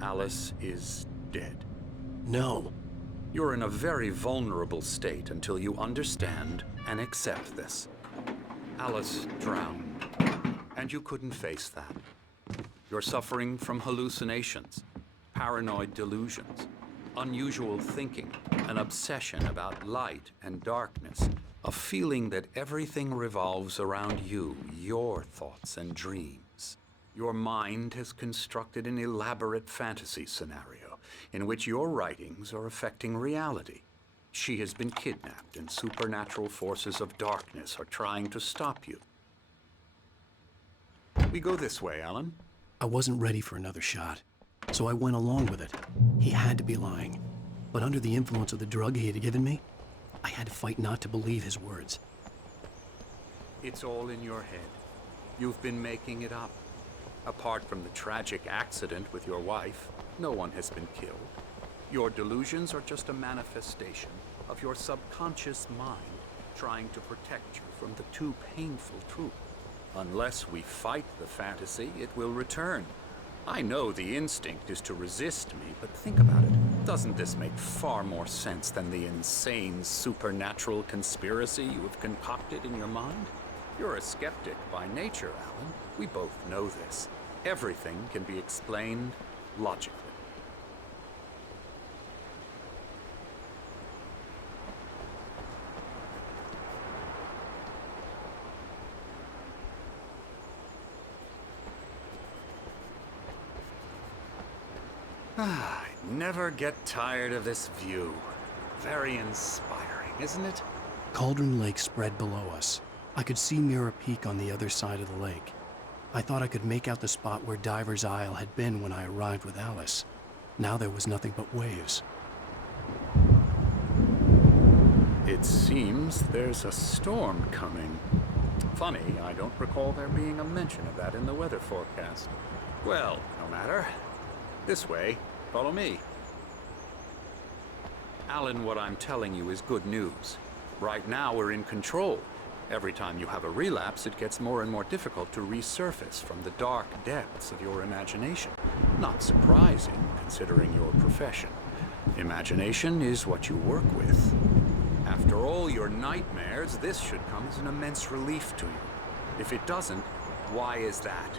Alice is dead. No. You're in a very vulnerable state until you understand and accept this. Alice drowned, and you couldn't face that. You're suffering from hallucinations, paranoid delusions, unusual thinking, an obsession about light and darkness, a feeling that everything revolves around you, your thoughts and dreams. Your mind has constructed an elaborate fantasy scenario in which your writings are affecting reality. She has been kidnapped and supernatural forces of darkness are trying to stop you. We go this way, Alan. I wasn't ready for another shot, so I went along with it. He had to be lying. But under the influence of the drug he had given me, I had to fight not to believe his words. It's all in your head. You've been making it up. Apart from the tragic accident with your wife, no one has been killed. Your delusions are just a manifestation of your subconscious mind trying to protect you from the too painful truth. Unless we fight the fantasy, it will return. I know the instinct is to resist me, but think about it. Doesn't this make far more sense than the insane supernatural conspiracy you have concocted in your mind? You're a skeptic by nature, Alan. We both know this. Everything can be explained logically. I never get tired of this view. Very inspiring, isn't it? Cauldron Lake spread below us. I could see Mirror Peak on the other side of the lake. I thought I could make out the spot where Diver's Isle had been when I arrived with Alice. Now there was nothing but waves. It seems there's a storm coming. Funny, I don't recall there being a mention of that in the weather forecast. Well, no matter. This way. Follow me. Alan, what I'm telling you is good news. Right now, we're in control. Every time you have a relapse, it gets more and more difficult to resurface from the dark depths of your imagination. Not surprising, considering your profession. Imagination is what you work with. After all your nightmares, this should come as an immense relief to you. If it doesn't, why is that?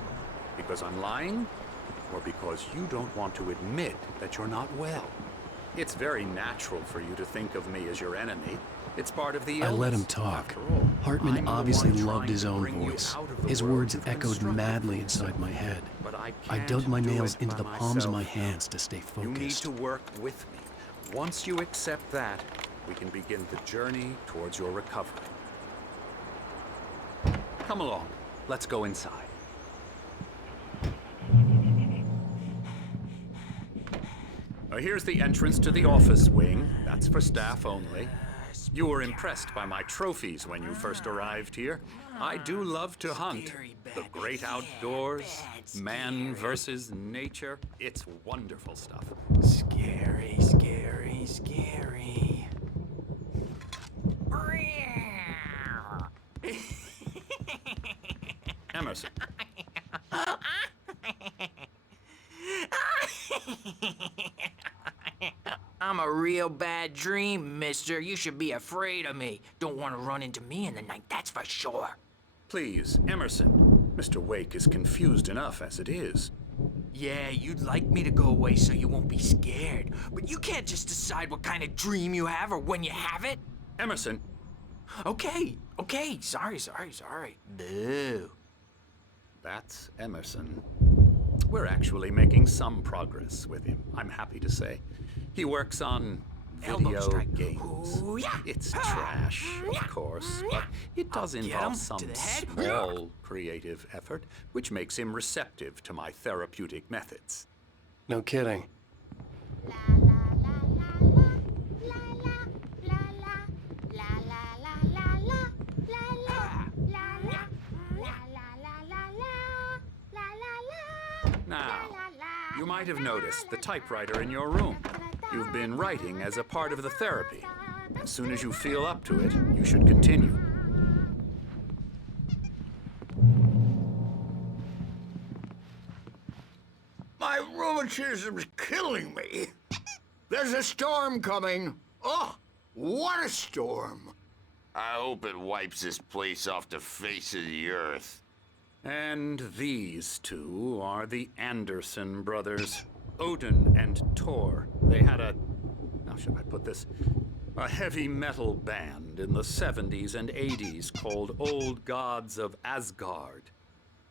Because I'm lying? Or because you don't want to admit that you're not well? It's very natural for you to think of me as your enemy. It's part of the illness. I let him talk. Hartman obviously loved his own voice. His words echoed madly inside my head. I dug my nails into the palms of my hands to stay focused. You need to work with me. Once you accept that, we can begin the journey towards your recovery. Come along. Let's go inside. Here's the entrance to the office wing. That's for staff only. You were impressed by my trophies when you first arrived here. I do love to hunt. The great outdoors, man versus nature. It's wonderful stuff. Scary, scary, scary. Emerson. I'm a real bad dream, mister. You should be afraid of me. Don't want to run into me in the night, that's for sure. Please, Emerson. Mr. Wake is confused enough as it is. Yeah, you'd like me to go away so you won't be scared. But you can't just decide what kind of dream you have or when you have it. Emerson. Okay. Sorry. Boo. That's Emerson. We're actually making some progress with him, I'm happy to say. He works on video games. It's trash, of course, but it does involve some small creative effort, which makes him receptive to my therapeutic methods. No kidding. Now, you might have noticed the typewriter in your room. You've been writing as a part of the therapy. As soon as you feel up to it, you should continue. My rheumatism's killing me. There's a storm coming. Oh, what a storm. I hope it wipes this place off the face of the earth. And these two are the Anderson brothers, Odin and Thor. They had how should I put this? A heavy metal band in the 70s and 80s called Old Gods of Asgard.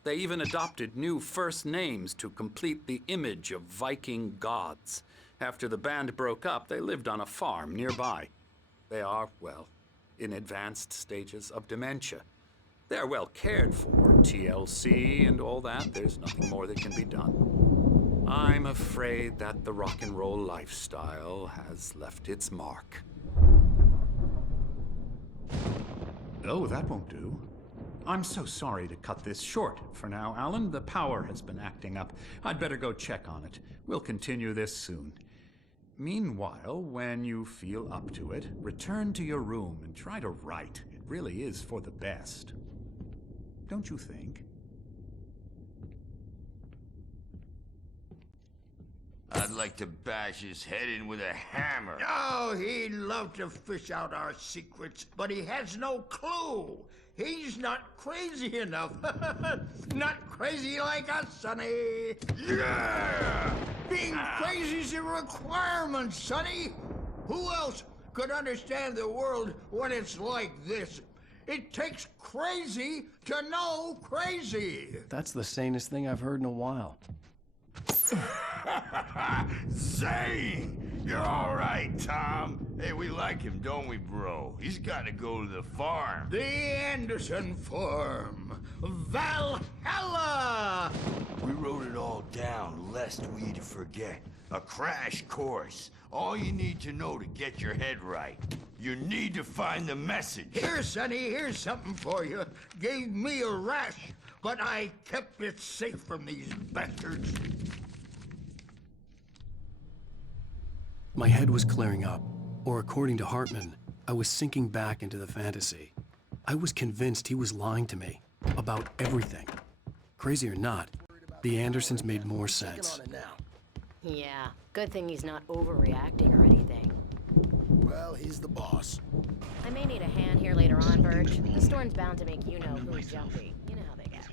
They even adopted new first names to complete the image of Viking gods. After the band broke up, they lived on a farm nearby. They are, well, in advanced stages of dementia. They're well cared for, TLC and all that. There's nothing more that can be done. I'm afraid that the rock and roll lifestyle has left its mark. Oh, that won't do. I'm so sorry to cut this short for now, Alan. The power has been acting up. I'd better go check on it. We'll continue this soon. Meanwhile, when you feel up to it, return to your room and try to write. It really is for the best. Don't you think? I'd like to bash his head in with a hammer. Oh, he'd love to fish out our secrets, but he has no clue. He's not crazy enough. Not crazy like us, Sonny. Yeah! Being crazy's a requirement, Sonny. Who else could understand the world when it's like this? It takes crazy to know crazy. That's the sanest thing I've heard in a while. Zane! You're all right, Tom. Hey, we like him, don't we, bro? He's got to go to the farm. The Anderson farm. Valhalla! We wrote it all down, lest we forget. A crash course. All you need to know to get your head right. You need to find the message. Here, Sonny, here's something for you. Gave me a rash, but I kept it safe from these bastards. My head was clearing up, or according to Hartman, I was sinking back into the fantasy. I was convinced he was lying to me about everything. Crazy or not, the Andersons made more sense. Yeah, good thing he's not overreacting or anything. Well, he's the boss. I may need a hand here later on, Birch. The storm's bound to make you-know-who jumpy. You know how they get.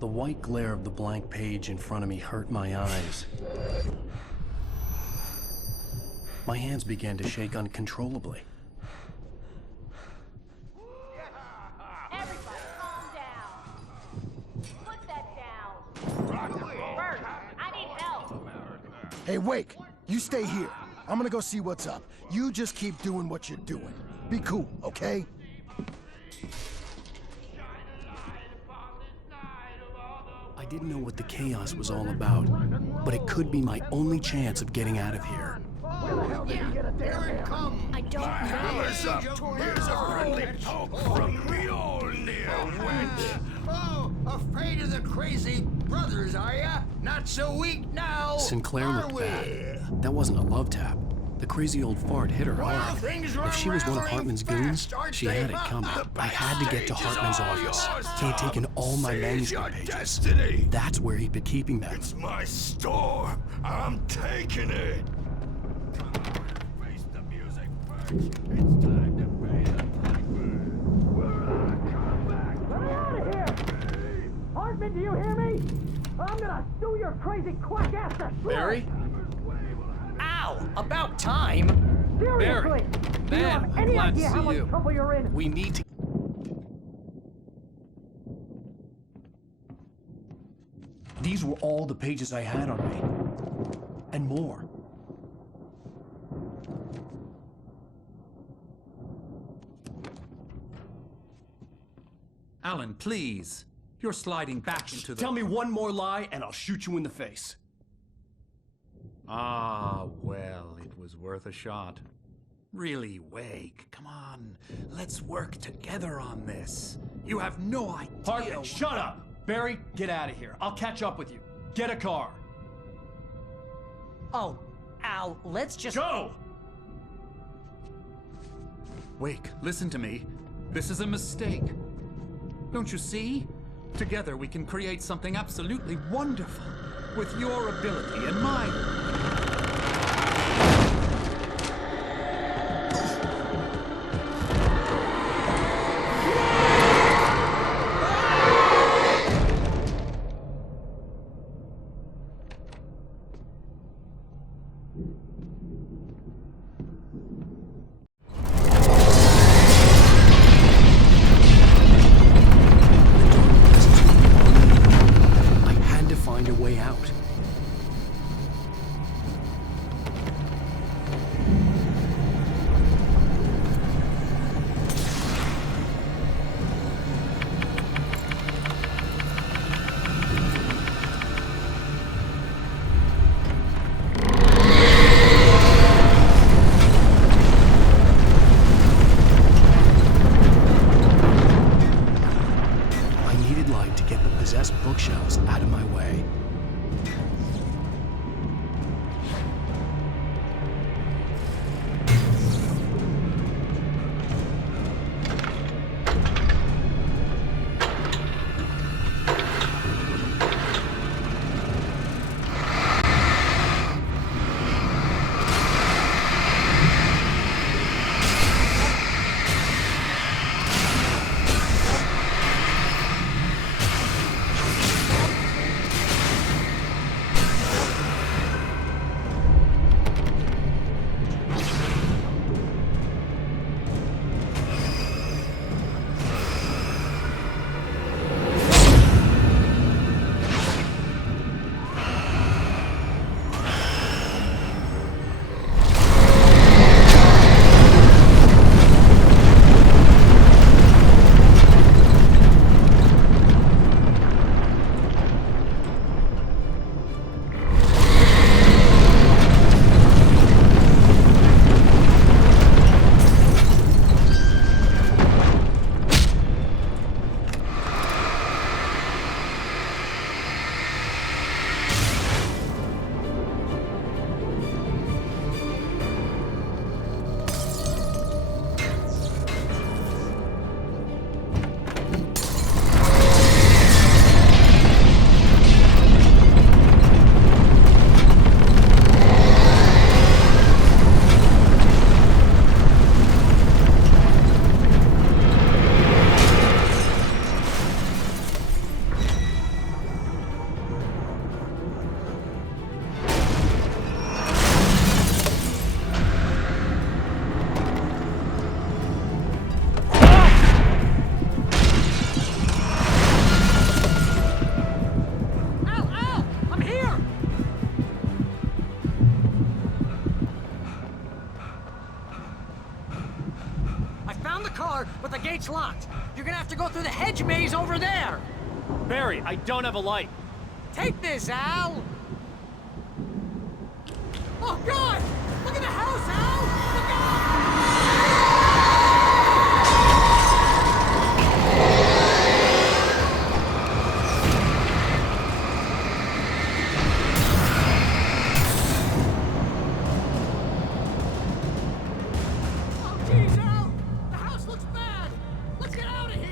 The white glare of the blank page in front of me hurt my eyes. My hands began to shake uncontrollably. Everybody, calm down. Put that down. Birch, I need help. Hey, Wake, you stay here. I'm gonna go see what's up. You just keep doing what you're doing. Be cool, okay? I didn't know what the chaos was all about, but it could be my only chance of getting out of here. Here it comes. I don't know. Hammer's up. Here's a friendly poke from Mjolnir, wench. Oh, afraid of the crazy brothers, are ya? Not so weak now, Sinclair are looked we? bad. That wasn't a love tap. The crazy old fart hit her hard. If she was one of Hartman's goons, she had it coming. I had to get to Hartman's office. He had taken all my manuscript pages. That's where he'd been keeping them. It's my store. I'm taking it. Face the music first. It's time to pay the piper. We're come back. Get out of here! Hartman, do you hear me? I'm gonna sue your crazy quack ass to slip. Barry? Ow! About time! Seriously! Do you have any glad to idea how see much you. trouble you're in? We need to... These were all the pages I had on me. And more. Alan, please. You're sliding back into the... Tell me one more lie and I'll shoot you in the face. Ah, well, it was worth a shot. Really, Wake, come on. Let's work together on this. You have no idea... Hartman, shut up! Barry, get out of here. I'll catch up with you. Get a car. Oh, Al, let's just... Go! Wake, listen to me. This is a mistake. Don't you see? Together we can create something absolutely wonderful. With your ability and mine. Bookshelves out of my way. But the gate's locked. You're gonna have to go through the hedge maze over there. Barry, I don't have a light. Take this, Al! Oh, God! Look at the house, Al! Look out! Oh, geez, Al! The house looks bad! Let's get out of here!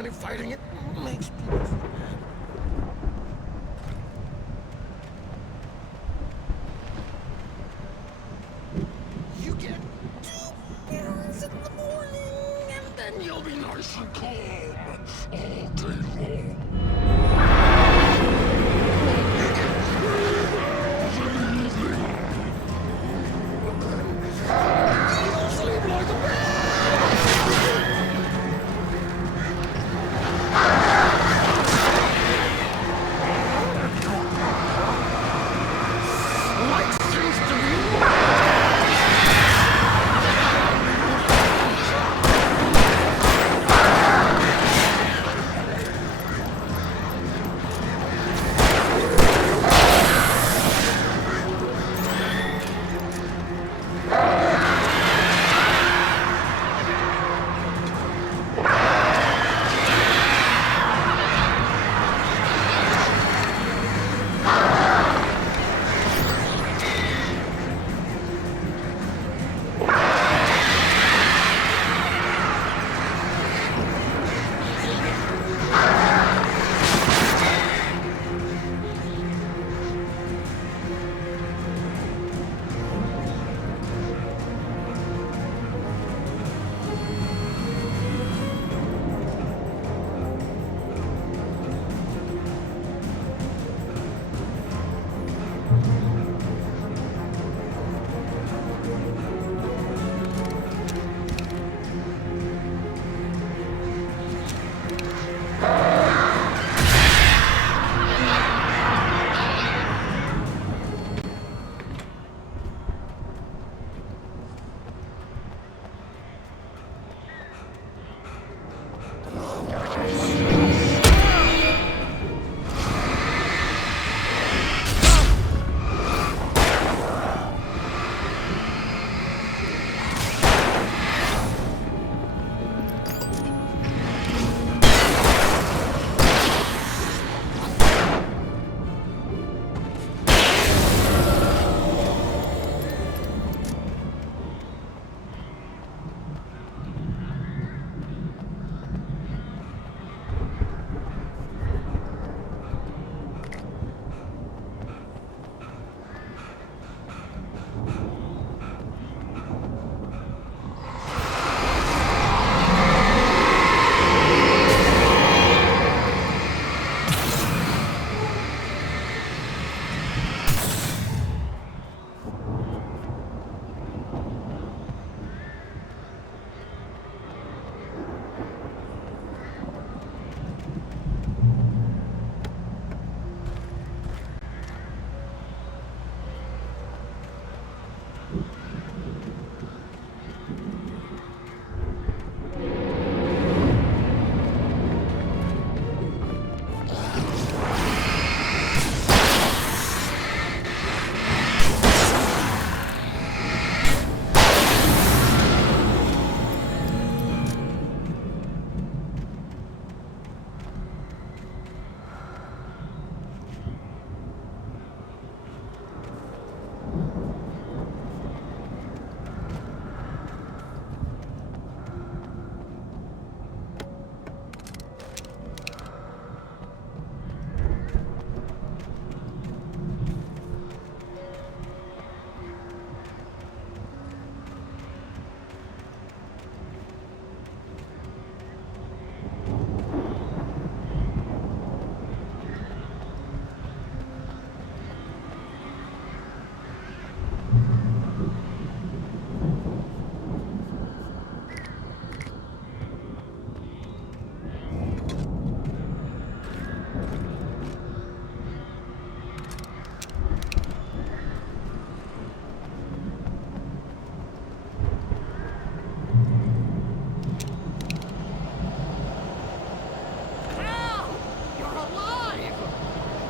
any fighting. It makes people so mad. You get 2 pills in the morning, and then you'll be nice and calm all day long. You'll sleep like a man.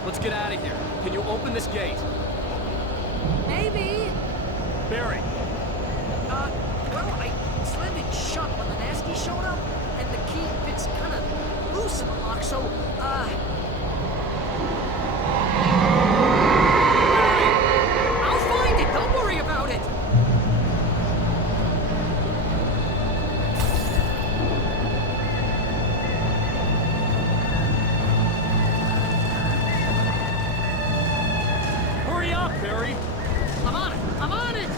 Let's get out of here. Can you open this gate? Maybe. Barry. Well, I slammed it shut when the nasty showed up, and the key fits kind of loose in the lock, so, I'll find it! Don't worry about it! Barry. I'm on it! I'm on it!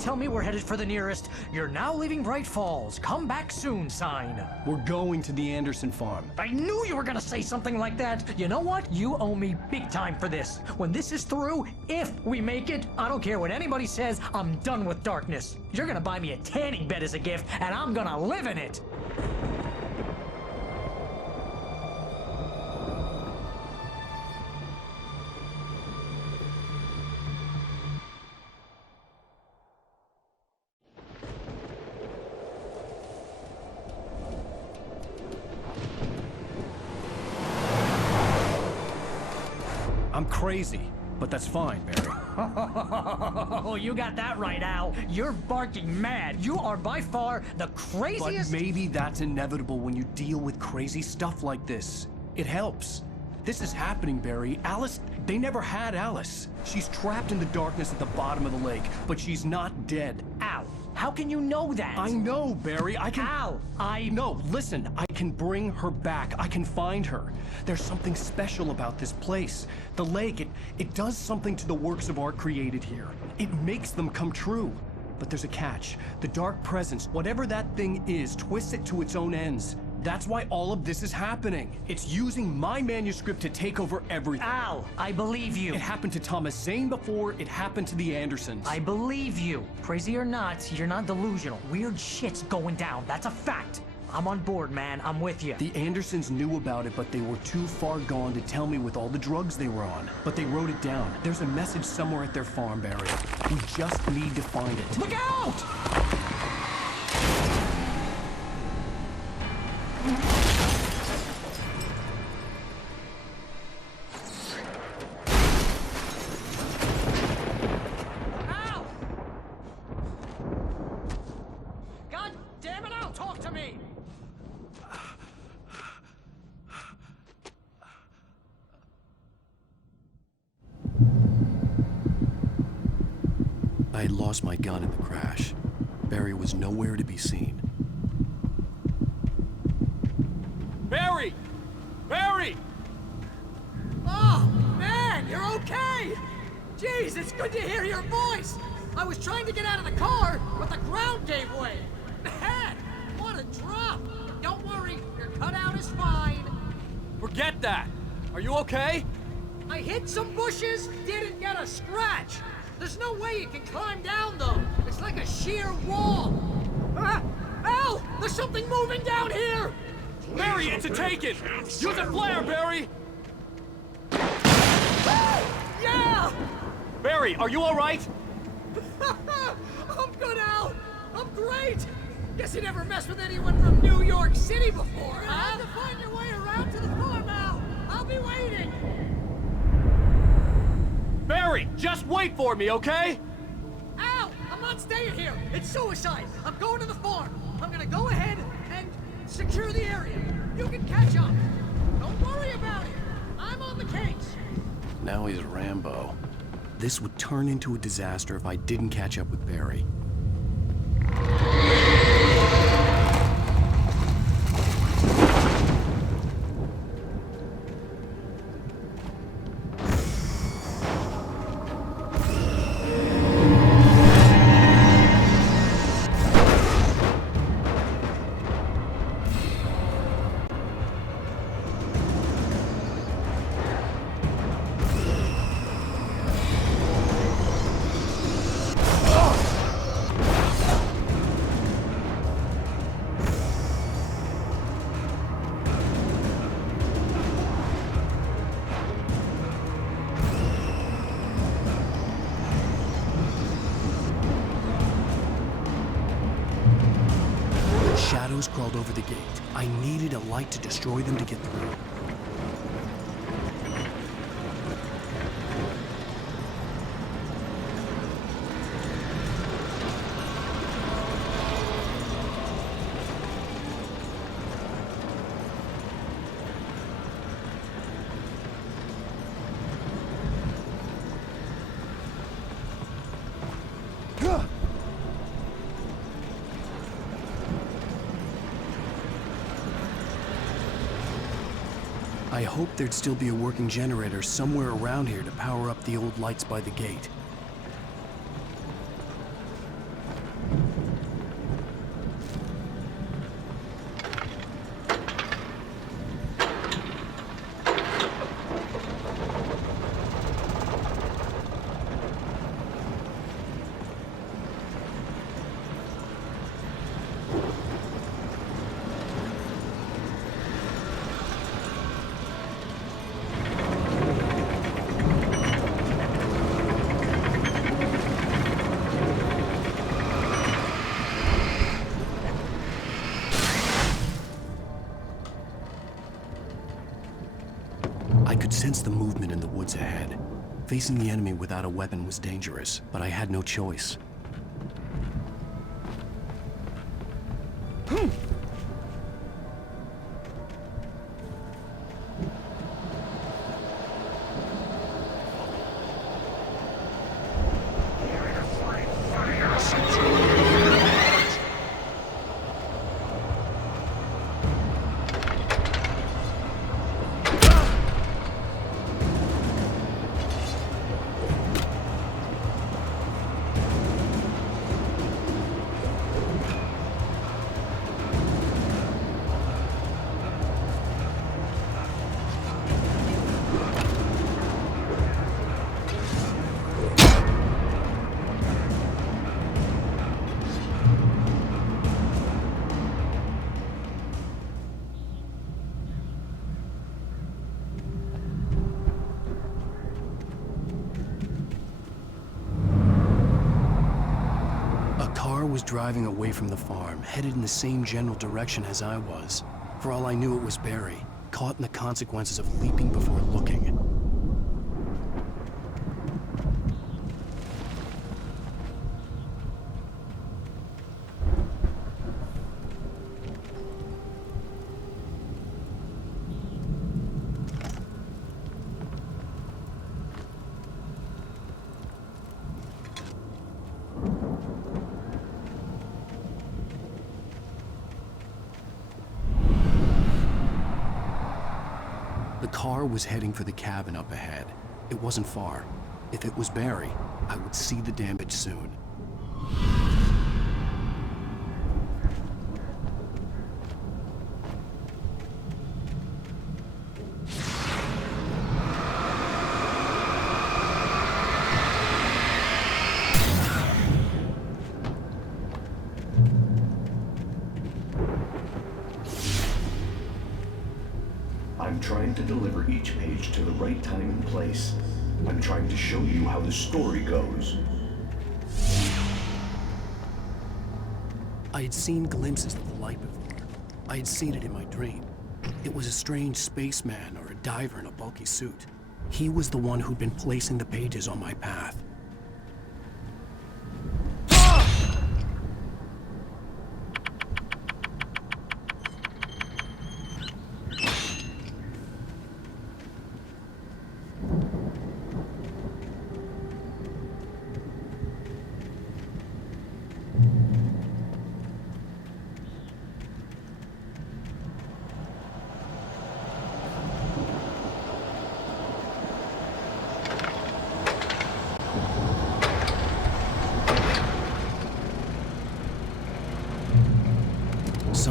Tell me we're headed for the nearest "You're now leaving Bright Falls. Come back soon" sign. We're going to the Anderson farm. I knew you were gonna say something like that. You know what? You owe me big time for this. When this is through, if we make it, I don't care what anybody says, I'm done with darkness. You're gonna buy me a tanning bed as a gift, and I'm gonna live in it. I'm crazy, but that's fine, Barry. Oh, you got that right, Al. You're barking mad. You are by far the craziest— But maybe that's inevitable when you deal with crazy stuff like this. It helps. This is happening, Barry. Alice, they never had Alice. She's trapped in the darkness at the bottom of the lake, but she's not dead. Al, how can you know that? I know, Barry. I can— Al, No, listen. I can bring her back. I can find her. There's something special about this place. The lake, it does something to the works of art created here. It makes them come true. But there's a catch. The dark presence, whatever that thing is, twists it to its own ends. That's why all of this is happening. It's using my manuscript to take over everything. Al, I believe you. It happened to Thomas Zane before, it happened to the Andersons. I believe you. Crazy or not, you're not delusional. Weird shit's going down. That's a fact. I'm on board, man. I'm with you. The Andersons knew about it, but they were too far gone to tell me with all the drugs they were on. But they wrote it down. There's a message somewhere at their farm, Barry. We just need to find it. Look out! Al! God damn it, Al, talk to me! I had lost my gun in the crash. Barry was nowhere to be seen. Barry! Barry! Oh, man, you're okay! Jeez, it's good to hear your voice! I was trying to get out of the car, but the ground gave way! Man, what a drop! Don't worry, your cutout is fine. Forget that! Are you okay? I hit some bushes, didn't get a scratch! There's no way you can climb down, though. It's like a sheer wall. Al! There's something moving down here! Barry, it's a taken! Use a flare, Barry! Yeah! Barry, are you alright? I'm good, Al! I'm great! Guess you never messed with anyone from New York City before, huh? You have to find your way around to the farm, Al! I'll be waiting! Barry, just wait for me, okay? staying here. It's suicide. I'm going to the farm. I'm gonna go ahead and secure the area. You can catch up. Don't worry about it. I'm on the case. Now he's Rambo. This would turn into a disaster if I didn't catch up with Barry. Shadows crawled over the gate. I needed a light to destroy them to get through. I hoped there'd still be a working generator somewhere around here to power up the old lights by the gate. I could sense the movement in the woods ahead. Facing the enemy without a weapon was dangerous, but I had no choice. Was driving away from the farm, headed in the same general direction as I was. For all I knew, it was Barry, caught in the consequences of leaping before looking. The car was heading for the cabin up ahead. It wasn't far. If it was Barry, I would see the damage soon. I'm trying to deliver each page to the right time and place. I'm trying to show you how the story goes. I had seen glimpses of the light before. I had seen it in my dream. It was a strange spaceman or a diver in a bulky suit. He was the one who'd been placing the pages on my path.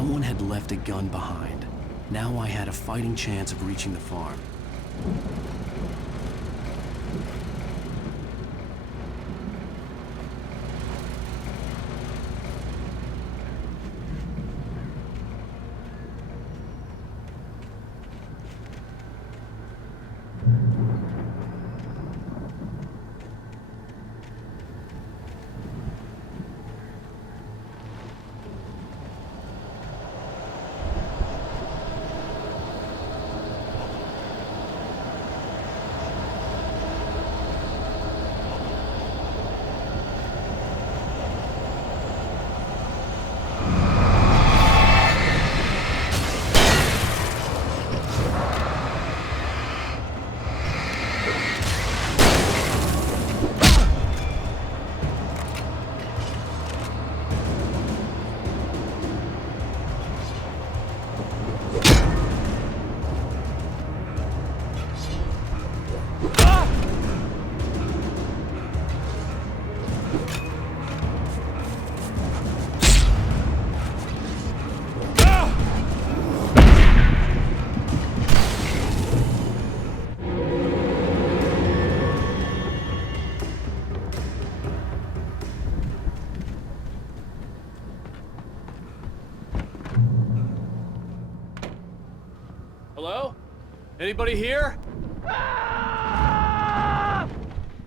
Someone had left a gun behind. Now I had a fighting chance of reaching the farm. Hello? Anybody here?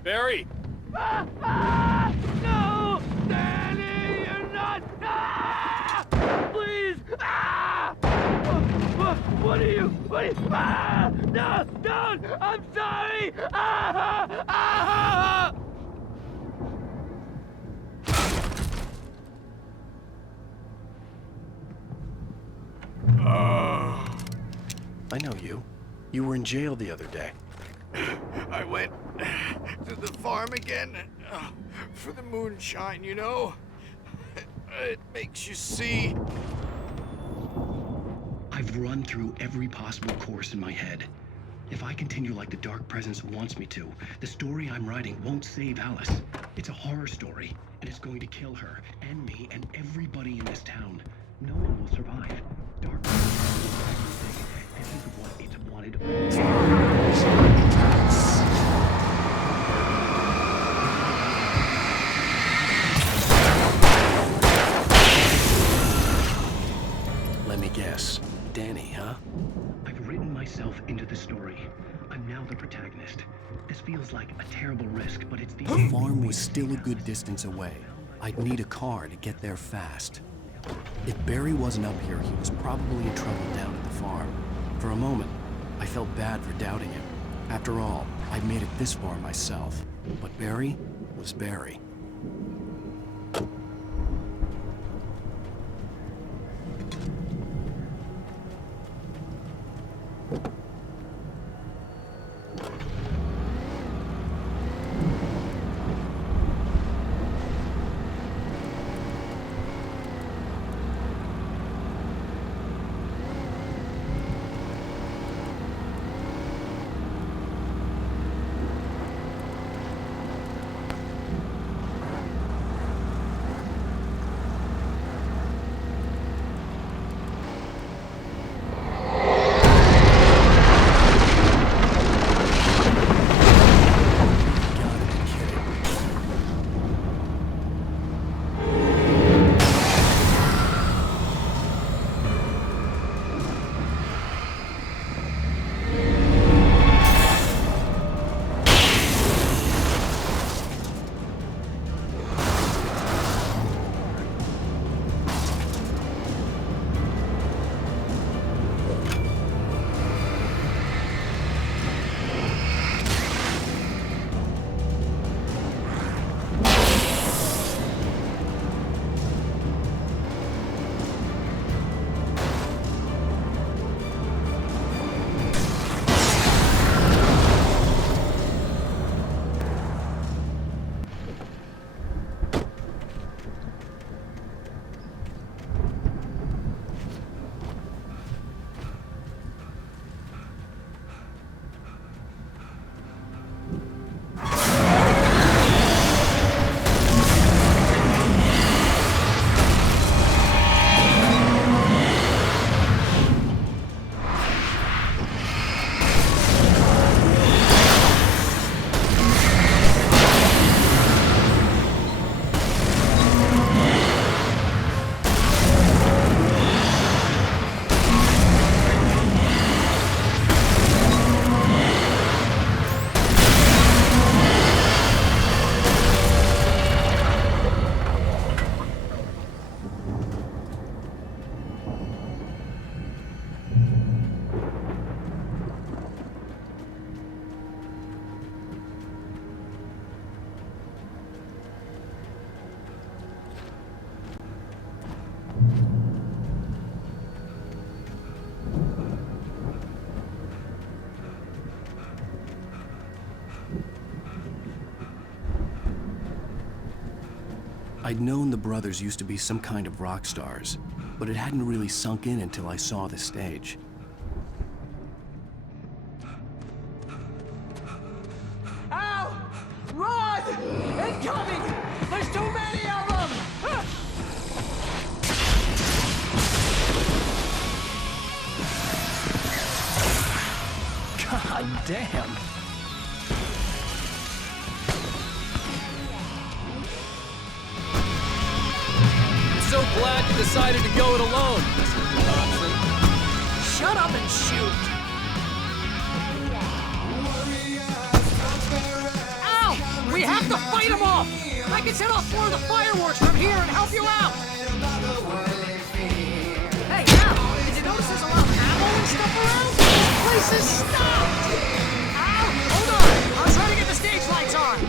Barry! No! Danny, you're not! Please! What are you? No! Don't! I'm sorry! I know you. You were in jail the other day. I went to the farm again for the moonshine, you know? It makes you see. I've run through every possible course in my head. If I continue like the Dark Presence wants me to, the story I'm writing won't save Alice. It's a horror story, and it's going to kill her, and me, and everybody in this town. No one will survive. Dark Presence will do everything, and think of what it's wanted. Let me guess. Danny, huh? I've written myself into the story. I'm now the protagonist. This feels like a terrible risk, but it's the farm was still a good distance away. I'd need a car to get there fast. If Barry wasn't up here, he was probably in trouble down at the farm. For a moment, I felt bad for doubting him. After all, I'd made it this far myself. But Barry was Barry. I'd known the brothers used to be some kind of rock stars, but it hadn't really sunk in until I saw the stage. Al! Run! Incoming! There's too many of them! God damn. I'm so glad you decided to go it alone, Mr. Thompson. Shut up and shoot! Ow! We have to fight them off! I can set off more of the fireworks from here and help you out! Hey, Al! Did you notice there's a lot of ammo and stuff around? This place is stopped! Al! Hold on! I'll try to get the stage lights on!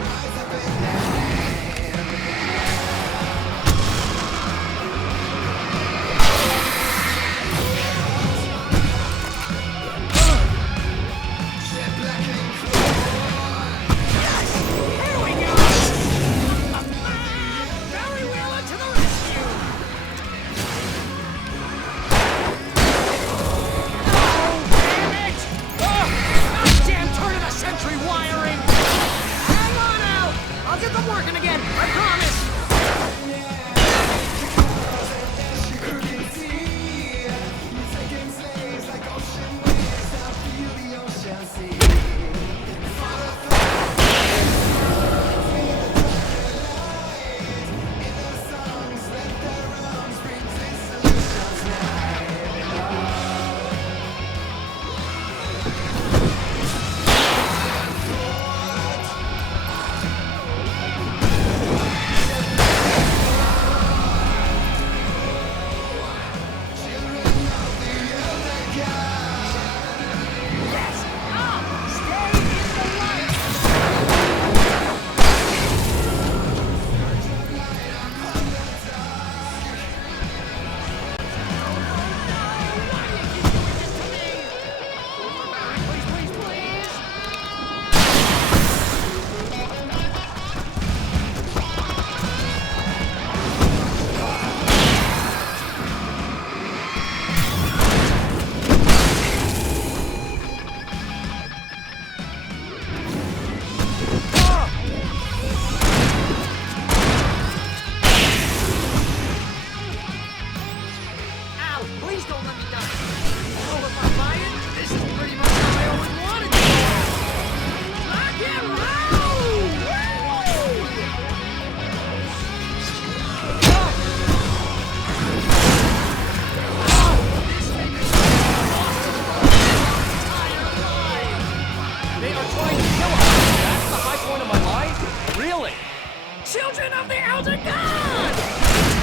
Children of the Elder God!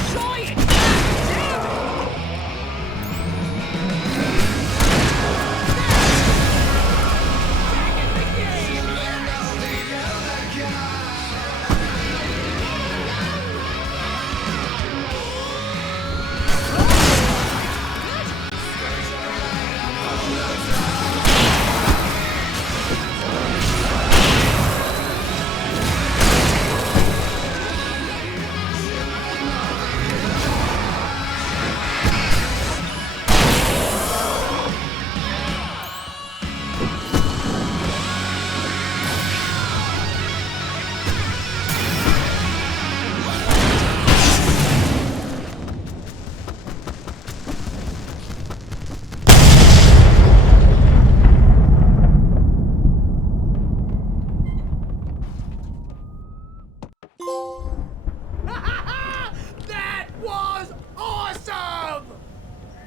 Enjoy it! Damn it!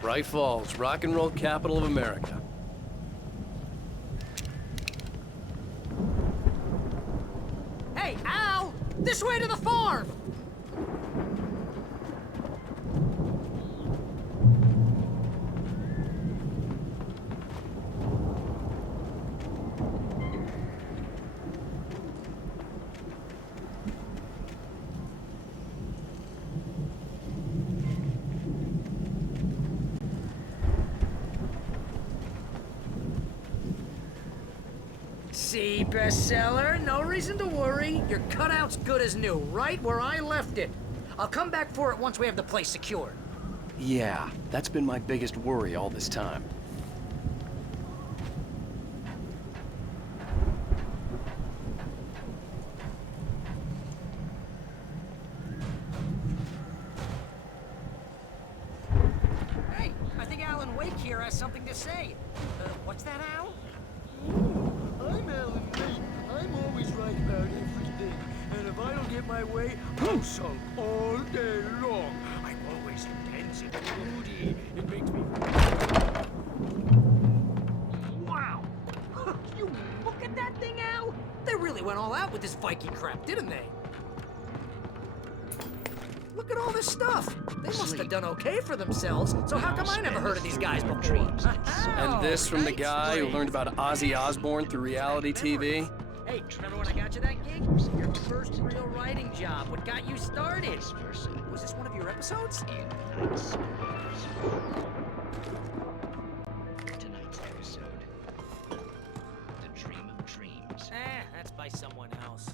Bright Falls, rock and roll capital of America. Hey, Al! This way to the farm! See, bestseller, no reason to worry. Your cutout's good as new, right where I left it. I'll come back for it once we have the place secured. Yeah, that's been my biggest worry all this time. Hey, I think Alan Wake here has something to say. What's that, Al? I'm Alan Wake. I'm always right about everything. And if I don't get my way, I'm sunk all day long. I'm always tense and moody. It makes me... Wow! You look at that thing, Al? They really went all out with this Viking crap, didn't they? Look at all this stuff. They must have done okay for themselves. So how come I never heard of these guys before? And this from the guy who learned about Ozzy Osbourne through reality TV? Hey, remember when I got you that gig? Your first real writing job. What got you started? Was this one of your episodes? Tonight's episode, The Dream of Dreams. That's by someone else.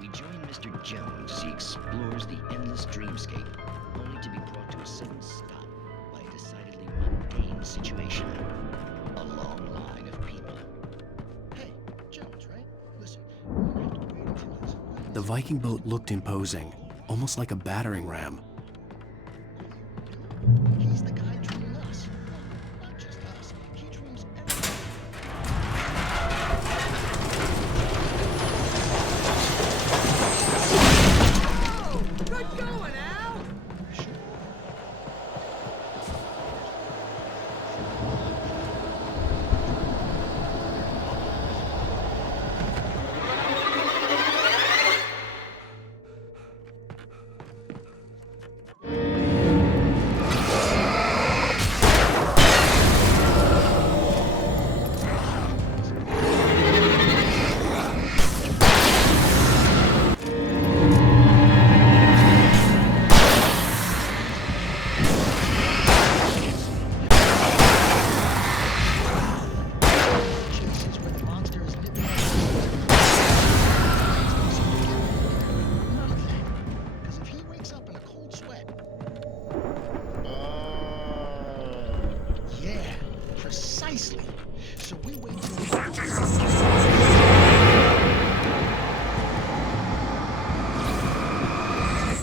We join Mr. Jones as he explores the endless dreamscape, only to be brought to a sudden stop by a decidedly mundane situation. A long line of people. Hey, Jones, right? Listen, we have to wait until it's... The Viking boat looked imposing, almost like a battering ram. He's the guy dreaming us. Not just us. He dreams everyone. Good going, Al! Precisely. So we wait till I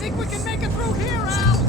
think we can make it through here, Al!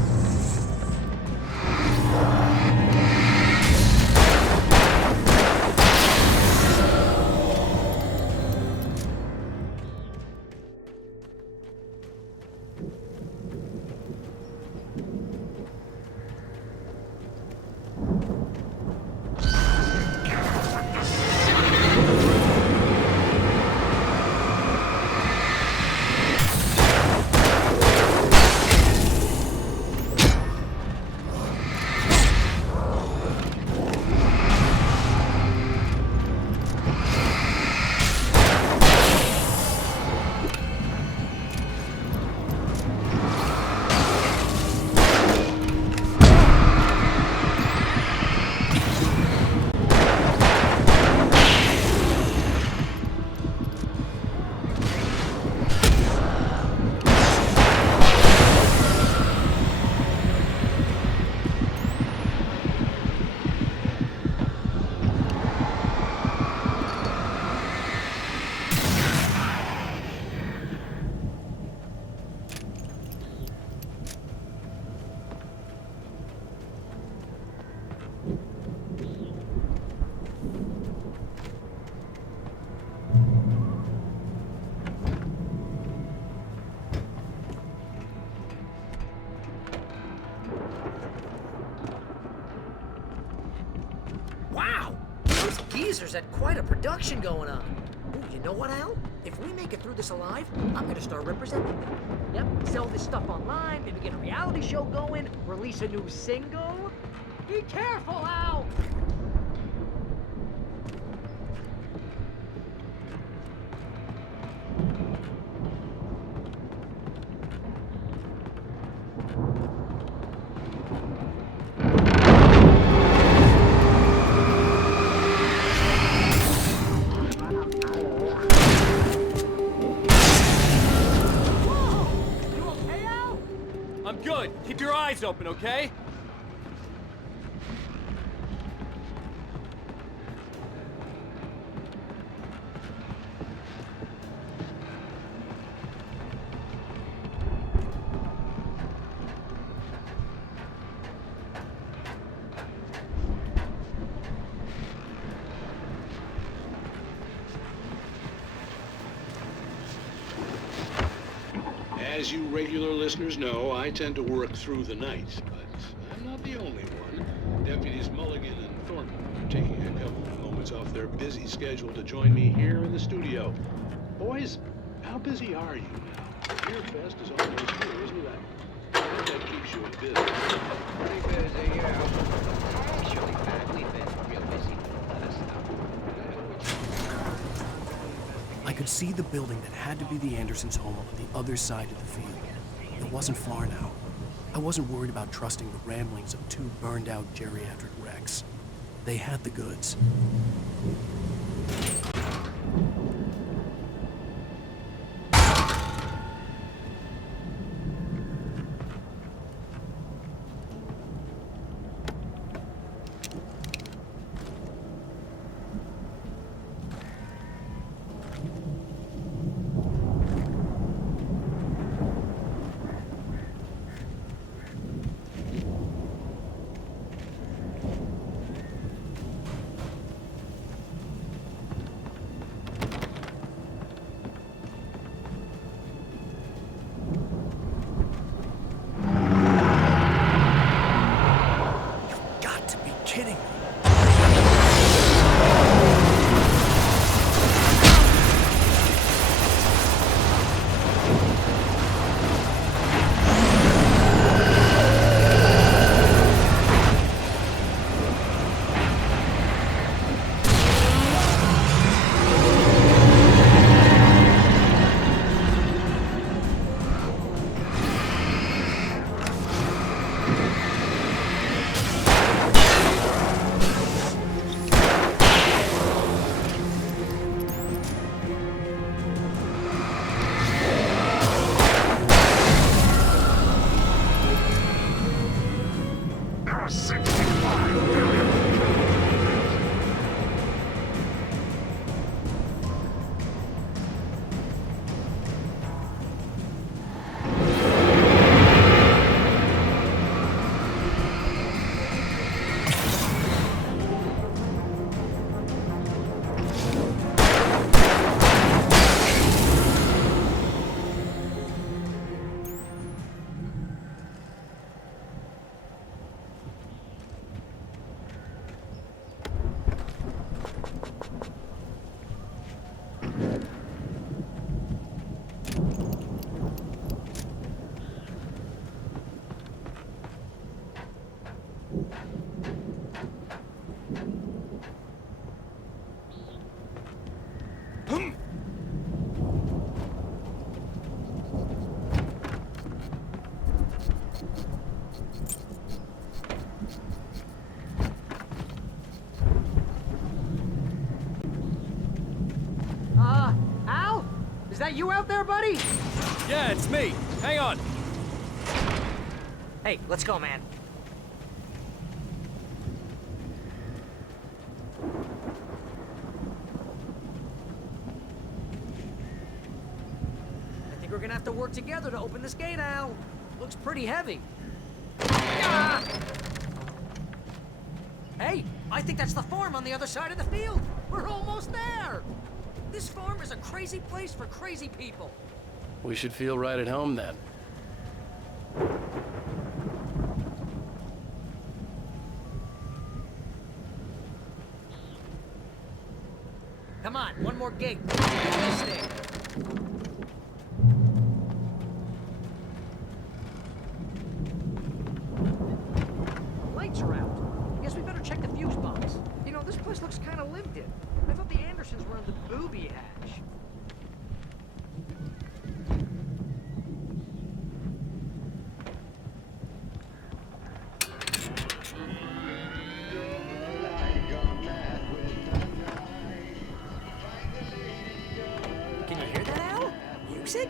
Wow! Those geezers had quite a production going on. Ooh, you know what, Al? If we make it through this alive, I'm gonna start representing them. Yep, sell this stuff online, maybe get a reality show going, release a new single. Be careful, Al! Whoa! You okay, Al? Good. Keep your eyes open, okay? As you regular listeners know, I tend to work through the night, but I'm not the only one. Deputies Mulligan and Thornton are taking a couple of moments off their busy schedule to join me here in the studio. Boys, how busy are you now? Beer Fest is almost here, isn't it? I hope that keeps you busy. Pretty busy, yeah. Actually, Pat, we've been real busy with other stuff. I could see the building that had to be the Andersons' home on the other side of the field. It wasn't far now. I wasn't worried about trusting the ramblings of two burned-out geriatric wrecks. They had the goods. Al? Is that you out there, buddy? Yeah, it's me. Hang on. Hey, let's go, man. I think we're gonna have to work together to open this gate, Al. Looks pretty heavy. Ah! Hey, I think that's the farm on the other side of the field. We're almost there. This farm is a crazy place for crazy people. We should feel right at home then. Come on, one more gate. Do this thing. The lights are out. Guess we better check the fuse box. You know, this place looks kind of lived in. I thought the Andersons were in the booby hatch. Can you hear that, Al? Music?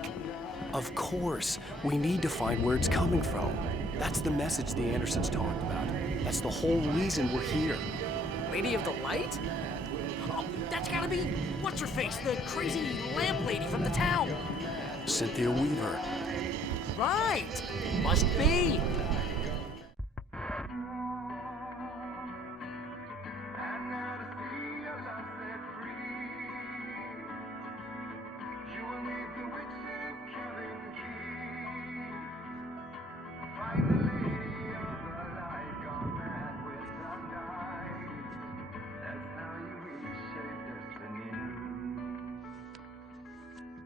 Of course. We need to find where it's coming from. That's the message the Andersons talked about. That's the whole reason we're here. Lady of the Light? Oh, that's gotta be what's-her-face, the crazy lamp lady from the town. Cynthia Weaver. Right! Must be.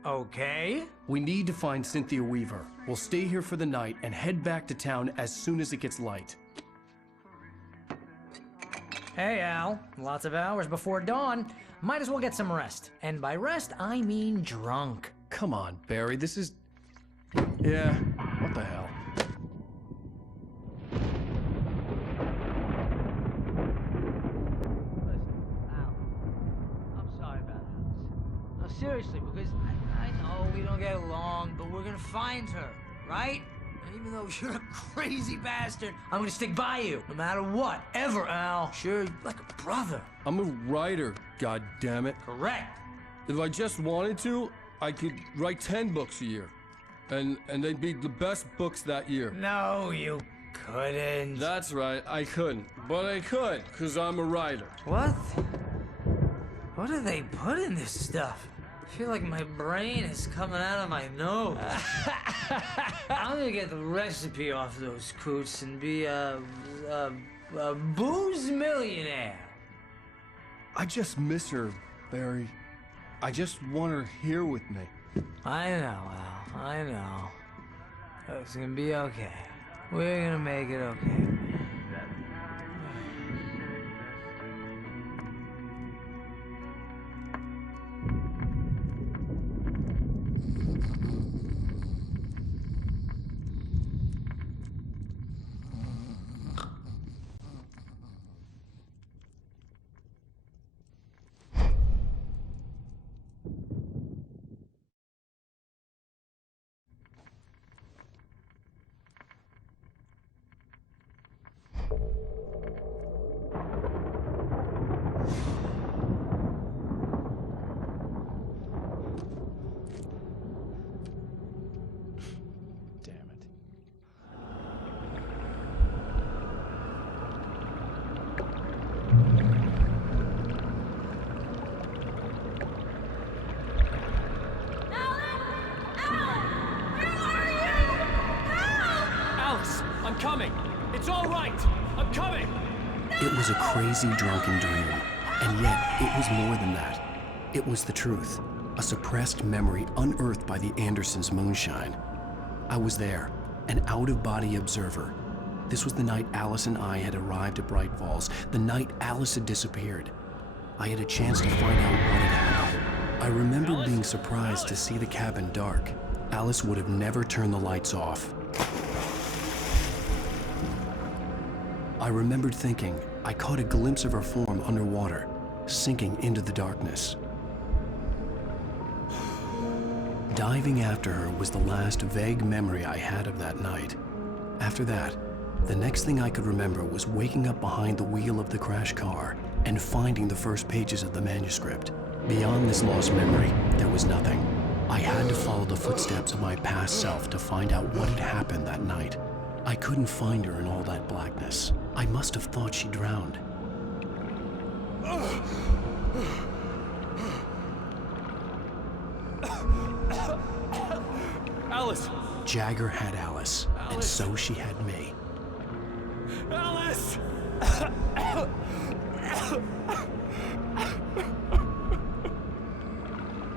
Okay. We need to find Cynthia Weaver. We'll stay here for the night and head back to town as soon as it gets light. Hey, Al. Lots of hours before dawn. Might as well get some rest. And by rest, I mean drunk. Come on, Barry, this is... Yeah, what the hell? Seriously, because I know we don't get along, but we're gonna find her, right? And even though you're a crazy bastard, I'm gonna stick by you, no matter what, ever, Al. Sure, you're like a brother. I'm a writer, goddammit. Correct. If I just wanted to, I could write 10 books a year. And they'd be the best books that year. No, you couldn't. That's right, I couldn't. But I could, because I'm a writer. What? What do they put in this stuff? I feel like my brain is coming out of my nose. I'm gonna get the recipe off those coots and be a booze millionaire. I just miss her, Barry. I just want her here with me. I know, Al. I know. It's gonna be okay. We're gonna make it okay. Coming! It's all right! I'm coming! It was a crazy drunken dream, and yet it was more than that. It was the truth, a suppressed memory unearthed by the Andersons' moonshine. I was there, an out-of-body observer. This was the night Alice and I had arrived at Bright Falls, the night Alice had disappeared. I had a chance to find out what had happened. I remembered being surprised to see the cabin dark. Alice would have never turned the lights off. I remembered thinking I caught a glimpse of her form underwater, sinking into the darkness. Diving after her was the last vague memory I had of that night. After that, the next thing I could remember was waking up behind the wheel of the crash car and finding the first pages of the manuscript. Beyond this lost memory, there was nothing. I had to follow the footsteps of my past self to find out what had happened that night. I couldn't find her in all that blackness. I must have thought she drowned. Alice! Jagger had Alice, and so she had me. Alice!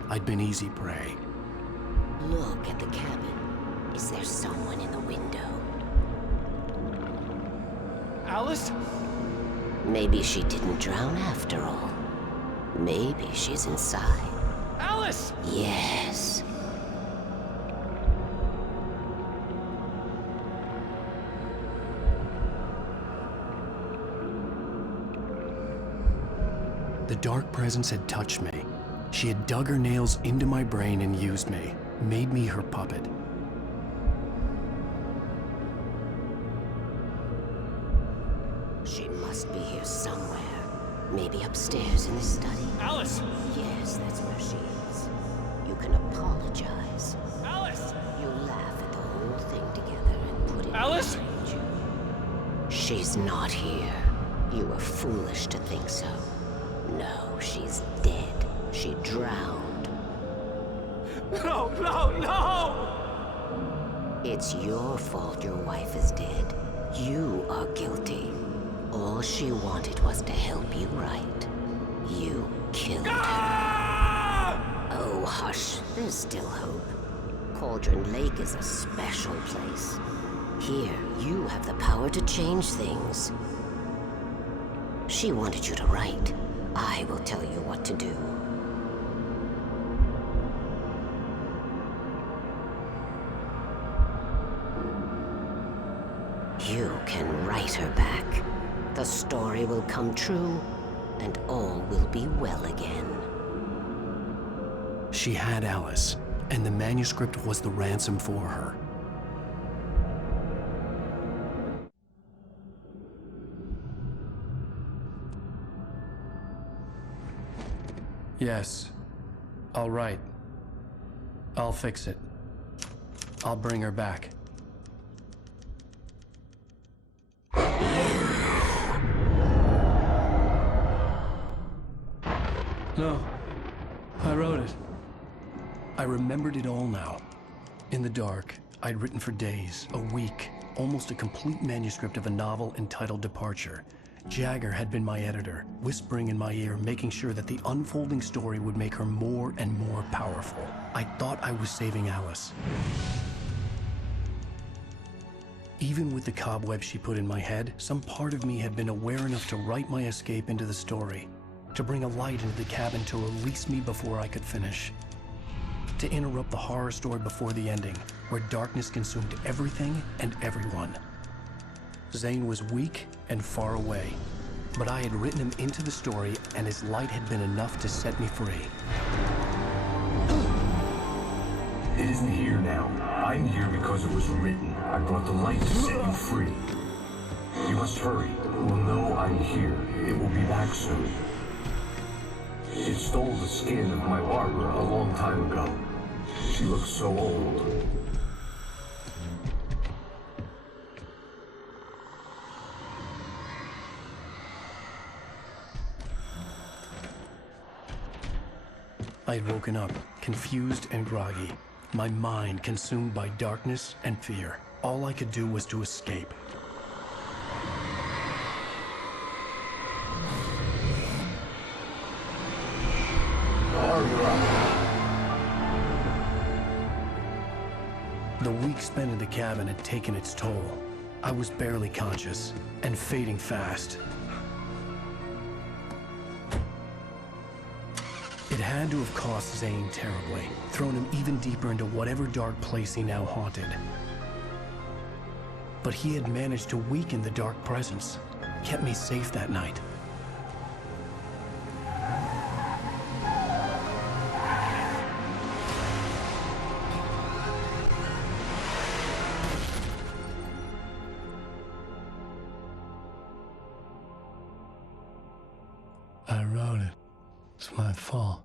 I'd been easy prey. Look at the cabin. Is there someone in the window? Alice? Maybe she didn't drown after all. Maybe she's inside. Alice! Yes. The dark presence had touched me. She had dug her nails into my brain and used me, made me her puppet. Maybe upstairs in the study. Alice! Yes, that's where she is. You can apologize. Alice! You laugh at the whole thing together and put it Alice? behind you. She's not here. You were foolish to think so. No, she's dead. She drowned. No, no, no! It's your fault your wife is dead. You are guilty. All she wanted was to help you right. You killed her. Oh, hush. There's still hope. Cauldron Lake is a special place. Here, you have the power to change things. She wanted you to write. I will tell you what to do. You can write her back. The story will come true, and all will be well again. She had Alice, and the manuscript was the ransom for her. Yes. All right. I'll fix it. I'll bring her back. No. I wrote it. I remembered it all now. In the dark, I'd written for days, a week, almost a complete manuscript of a novel entitled Departure. Jagger had been my editor, whispering in my ear, making sure that the unfolding story would make her more and more powerful. I thought I was saving Alice. Even with the cobweb she put in my head, some part of me had been aware enough to write my escape into the story, to bring a light into the cabin to release me before I could finish, to interrupt the horror story before the ending, where darkness consumed everything and everyone. Zane was weak and far away, but I had written him into the story, and his light had been enough to set me free. It isn't here now. I'm here because it was written. I brought the light to set you free. You must hurry. It will know I'm here. It will be back soon. It stole the skin of my Barbara a long time ago. She looks so old. I had woken up, confused and groggy, my mind consumed by darkness and fear. All I could do was to escape. The week spent in the cabin had taken its toll. I was barely conscious, and fading fast. It had to have cost Zane terribly, thrown him even deeper into whatever dark place he now haunted. But he had managed to weaken the dark presence, kept me safe that night. I wrote it. It's my fault.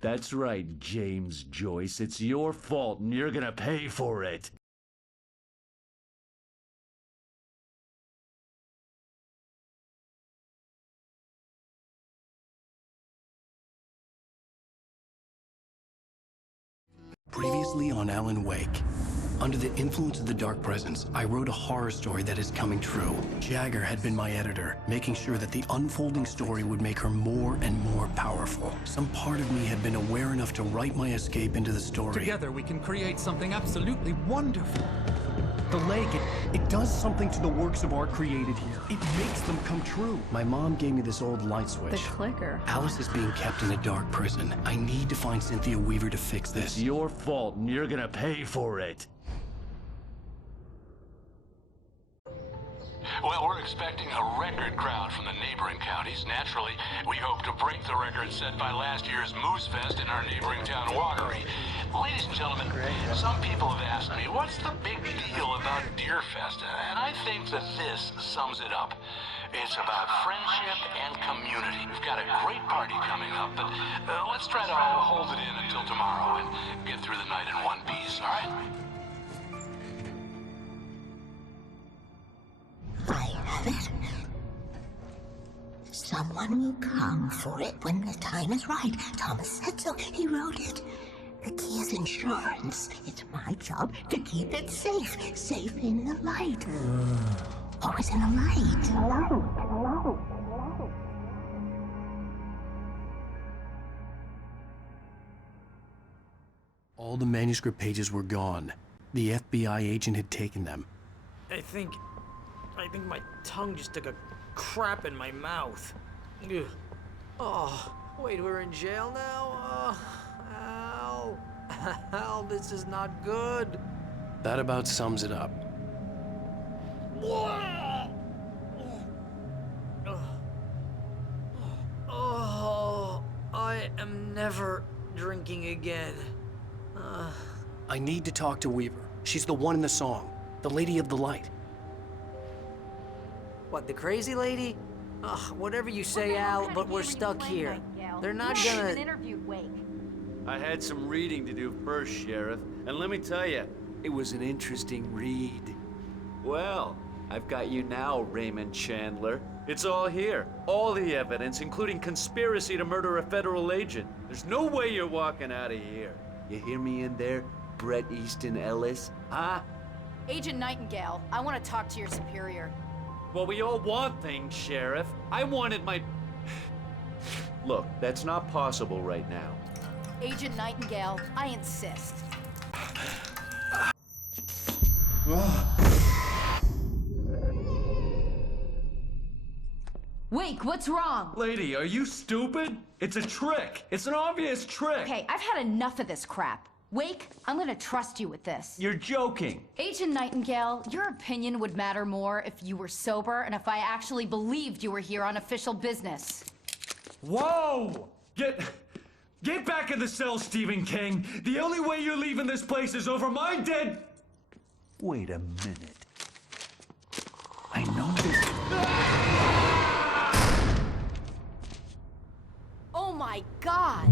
That's right, James Joyce. It's your fault, and you're gonna pay for it. Previously on Alan Wake. Under the influence of the dark presence, I wrote a horror story that is coming true. Jagger had been my editor, making sure that the unfolding story would make her more and more powerful. Some part of me had been aware enough to write my escape into the story. Together we can create something absolutely wonderful. The lake, it does something to the works of art created here. It makes them come true. My mom gave me this old light switch. The clicker. Alice is being kept in a dark prison. I need to find Cynthia Weaver to fix this. It's your fault, and you're gonna pay for it. Well, we're expecting a record crowd from the neighboring counties. Naturally, we hope to break the record set by last year's Moose Fest in our neighboring town, Watery. Ladies and gentlemen, some people have asked me, what's the big deal about Deer Fest? And I think that this sums it up. It's about friendship and community. We've got a great party coming up, but let's try to hold it in until tomorrow and get through the night in one piece, all right? I have it. Someone will come for it when the time is right. Thomas said so. He wrote it. The key is insurance. It's my job to keep it safe. Safe in the light. Always in the light. All the manuscript pages were gone. The FBI agent had taken them. I think my tongue just took a crap in my mouth. Ugh. Oh, wait, we're in jail now? Al. Al, this is not good. That about sums it up. Oh, I am never drinking again. I need to talk to Weaver. She's the one in the song. The Lady of the Light. What, the crazy lady? Ugh, whatever you say, Al, but we're stuck here. They're not gonna... interviewed Wake. I had some reading to do first, Sheriff, and let me tell you, it was an interesting read. Well, I've got you now, Raymond Chandler. It's all here. All the evidence, including conspiracy to murder a federal agent. There's no way you're walking out of here. You hear me in there, Bret Easton Ellis? Huh? Agent Nightingale, I want to talk to your superior. Well, we all want things, Sheriff. I wanted my... Look, that's not possible right now. Agent Nightingale, I insist. Wake, what's wrong? Lady, are you stupid? It's a trick. It's an obvious trick. Okay, I've had enough of this crap. Wake, I'm gonna trust you with this. You're joking. Agent Nightingale, your opinion would matter more if you were sober and if I actually believed you were here on official business. Whoa! Get back in the cell, Stephen King. The only way you're leaving this place is over my dead... Wait a minute. I know this... Oh my God!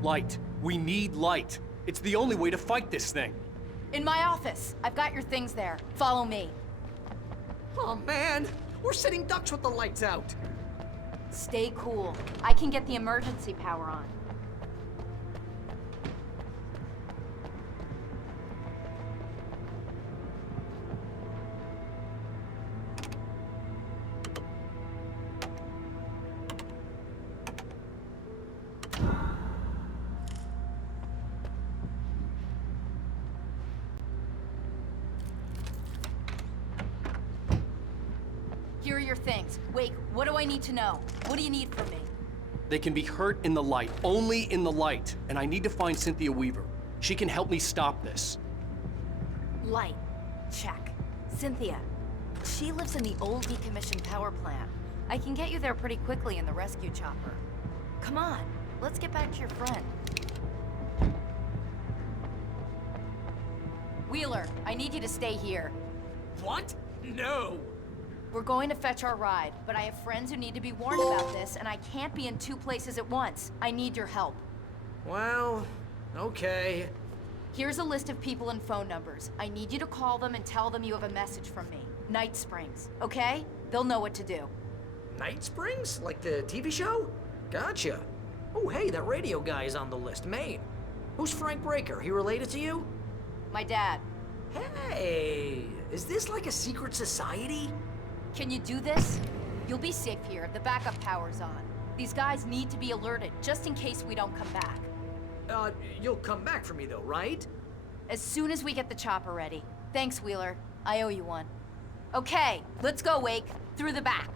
Light. We need light. It's the only way to fight this thing. In my office. I've got your things there. Follow me. Oh man, we're sitting ducks with the lights out. Stay cool. I can get the emergency power on. Here are your things. Wake, what do I need to know? What do you need from me? They can be hurt in the light, only in the light. And I need to find Cynthia Weaver. She can help me stop this. Light. Check. Cynthia. She lives in the old decommissioned power plant. I can get you there pretty quickly in the rescue chopper. Come on, let's get back to your friend. Wheeler, I need you to stay here. What? No! We're going to fetch our ride, but I have friends who need to be warned about this, and I can't be in two places at once. I need your help. Well, okay. Here's a list of people and phone numbers. I need you to call them and tell them you have a message from me. Night Springs, okay? They'll know what to do. Night Springs? Like the TV show? Gotcha. Oh, hey, that radio guy is on the list, Maine. Who's Frank Breaker? He related to you? My dad. Hey, is this like a secret society? Can you do this? You'll be safe here. The backup power's on. These guys need to be alerted, just in case we don't come back. You'll come back for me though, right? As soon as we get the chopper ready. Thanks, Wheeler. I owe you one. Okay, let's go, Wake. Through the back.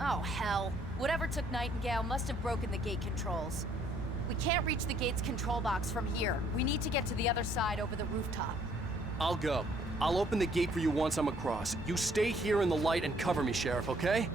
Oh, hell. Whatever took Nightingale must have broken the gate controls. We can't reach the gate's control box from here. We need to get to the other side over the rooftop. I'll go. I'll open the gate for you once I'm across. You stay here in the light and cover me, Sheriff, okay?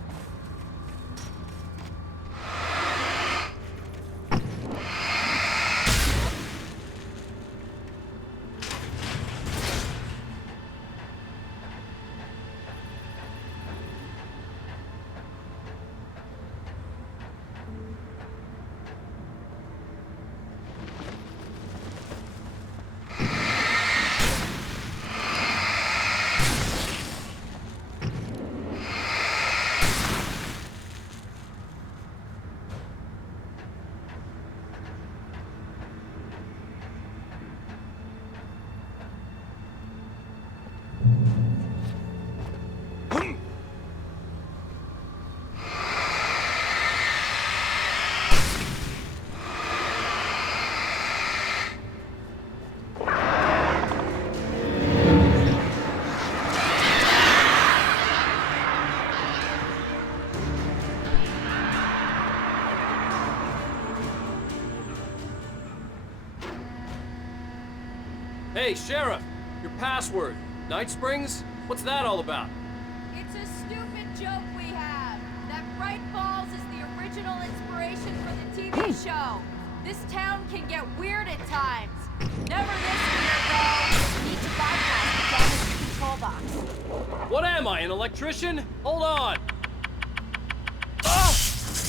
Hey, Sheriff! Your password. Night Springs? What's that all about? It's a stupid joke we have. That Bright Falls is the original inspiration for the TV show. This town can get weird at times. Never this weird, though. Need to bypass the damaged control box. What am I, an electrician? Hold on! Oh!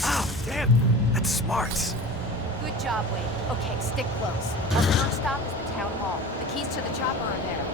Ow, damn! That's smart. Good job, Wade. Okay, stick close. Our first stop is the town hall. The keys to the chopper are there.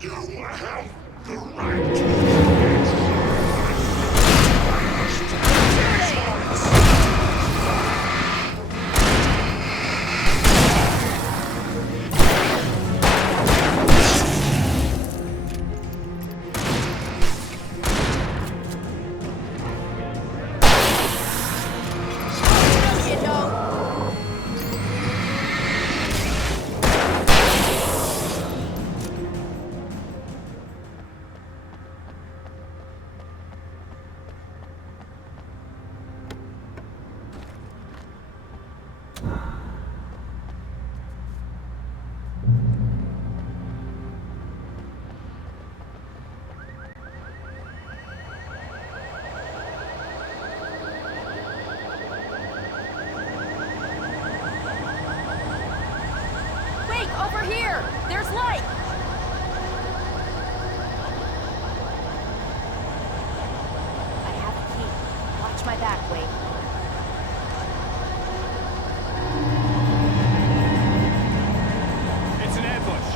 You have the right. Over here! There's light! I have a key. Watch my back, Wade. It's an ambush.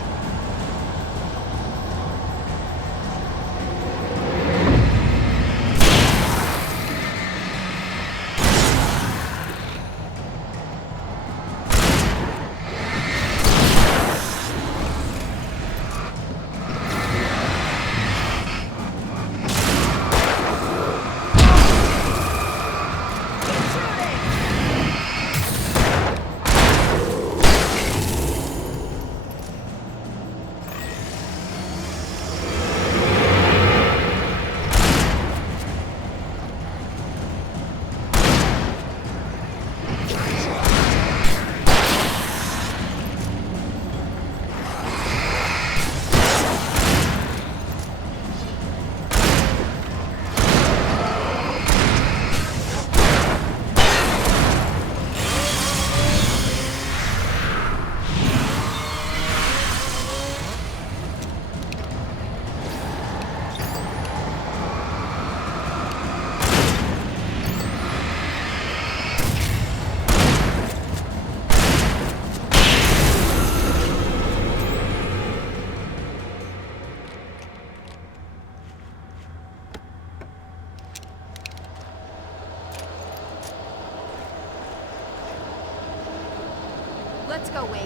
Let's go, Wake.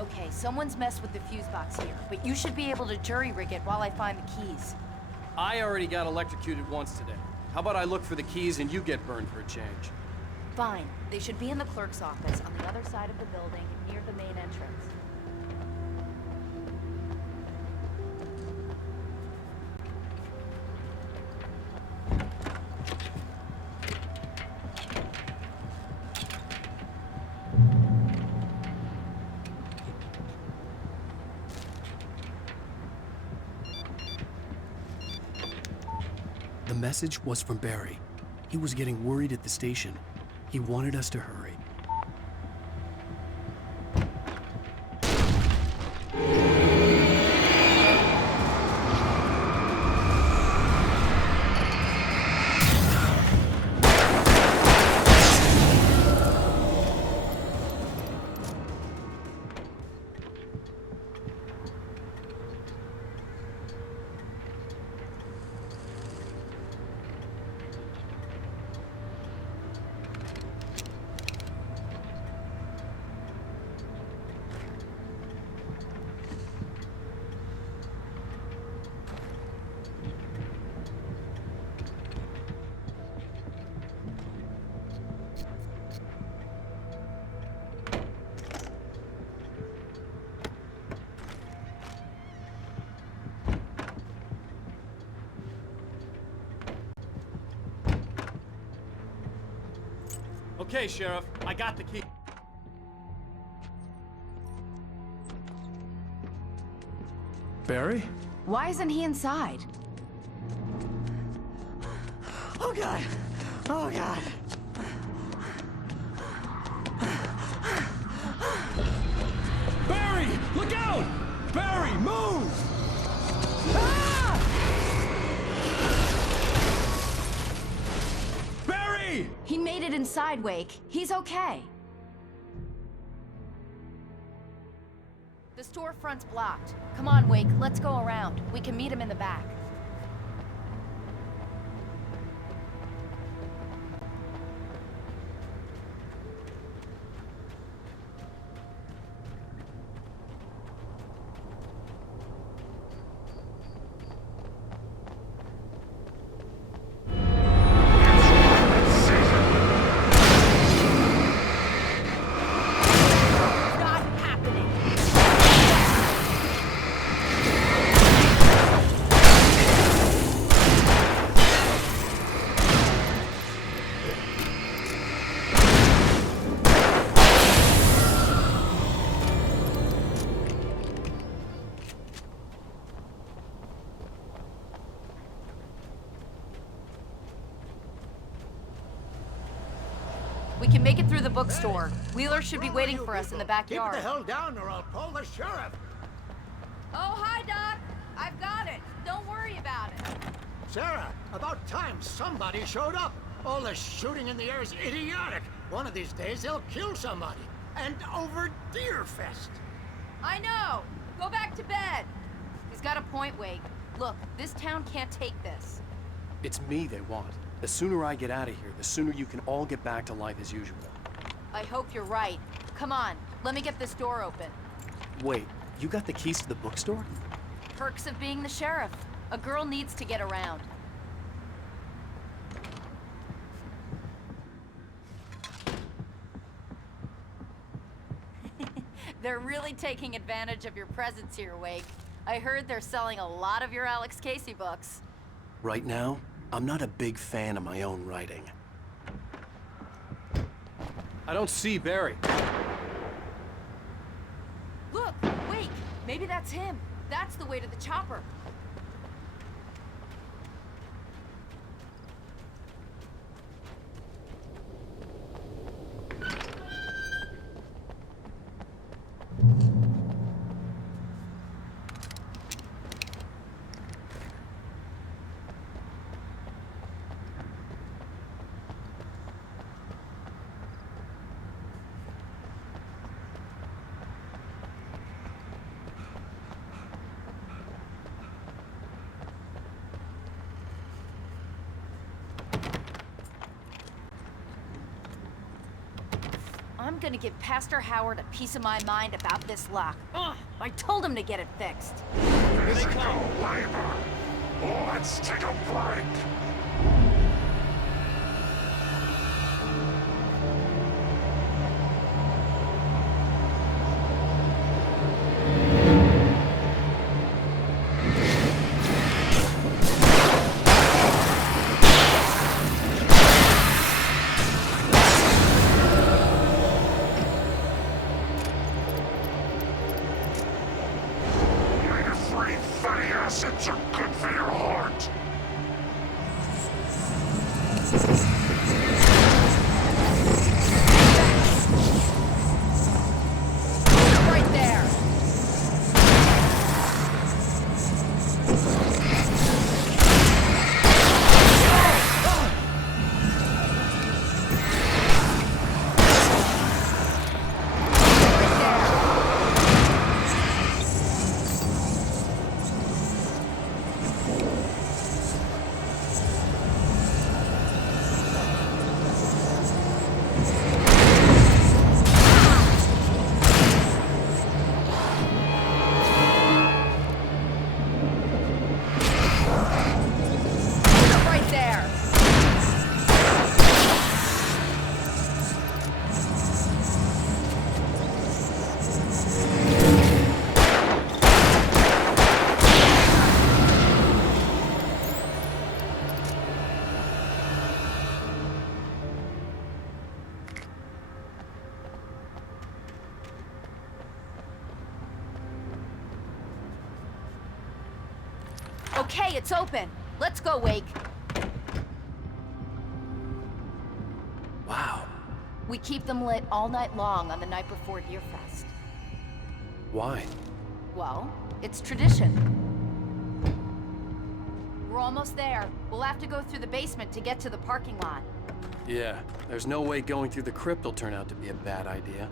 Okay, someone's messed with the fuse box here, but you should be able to jury-rig it while I find the keys. I already got electrocuted once today. How about I look for the keys and you get burned for a change? Fine. They should be in the clerk's office on the other side of the building, near the main entrance. The message was from Barry. He was getting worried at the station. He wanted us to hurry. Okay, Sheriff, I got the key. Barry? Why isn't he inside? Oh, God. Oh, God. Barry! Look out! Barry, move! Barry! He made it inside, Wake. He's okay. The storefront's blocked. Come on, Wake, let's go around. We can meet him in the back. We can make it through the bookstore. Wheeler should be waiting for us in the backyard. Keep the hell down or I'll call the sheriff. Oh, hi, Doc. I've got it. Don't worry about it. Sarah, about time somebody showed up. All the shooting in the air is idiotic. One of these days they'll kill somebody. And over Deerfest. I know. Go back to bed. He's got a point, Wake. Look, this town can't take this. It's me they want. The sooner I get out of here, the sooner you can all get back to life as usual. I hope you're right. Come on, let me get this door open. Wait, you got the keys to the bookstore? Perks of being the sheriff. A girl needs to get around. They're really taking advantage of your presence here, Wake. I heard they're selling a lot of your Alex Casey books. Right now, I'm not a big fan of my own writing. I don't see Barry. Look, Wake, maybe that's him. That's the way to the chopper. gonna give Pastor Howard a piece of my mind about this lock. Ugh, I told him to get it fixed. Physical labor. Let's take a break. Acids are good for your heart. Right there. Okay, it's open. Let's go, Wake. Wow. We keep them lit all night long on the night before Deerfest. Why? Well, it's tradition. We're almost there. We'll have to go through the basement to get to the parking lot. Yeah, there's no way going through the crypt will turn out to be a bad idea.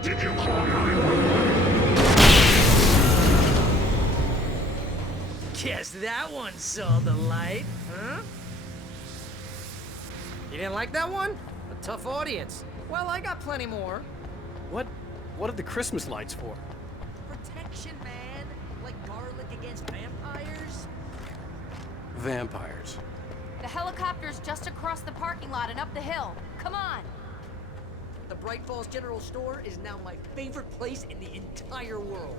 Did you call 911? Guess that one saw the light, huh? You didn't like that one? A tough audience. Well, I got plenty more. What are the Christmas lights for? Protection, man. Like garlic against vampires. Vampires. The helicopter's just across the parking lot and up the hill. Come on. The Bright Falls General Store is now my favorite place in the entire world.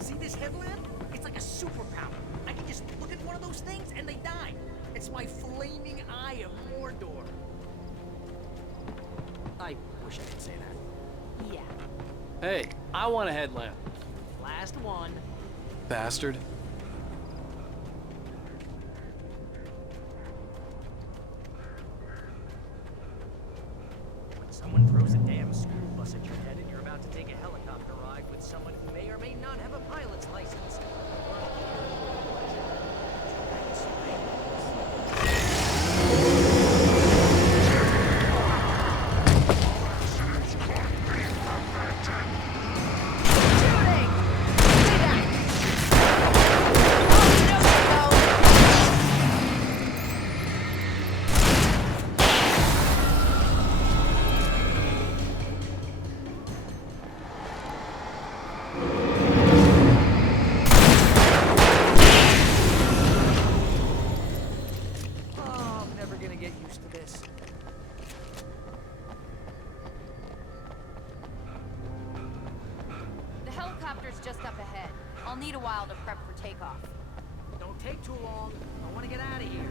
See this headlamp? It's like a superpower. I can just look at one of those things and they die. It's my flaming eye of Mordor. I wish I could say that. Yeah. Hey, I want a headlamp. Last one. Bastard. When someone throws a damn school bus at your head and you're about to take a helicopter ride with someone who may or may not have a pilot's license. take too long. I want to get out of here.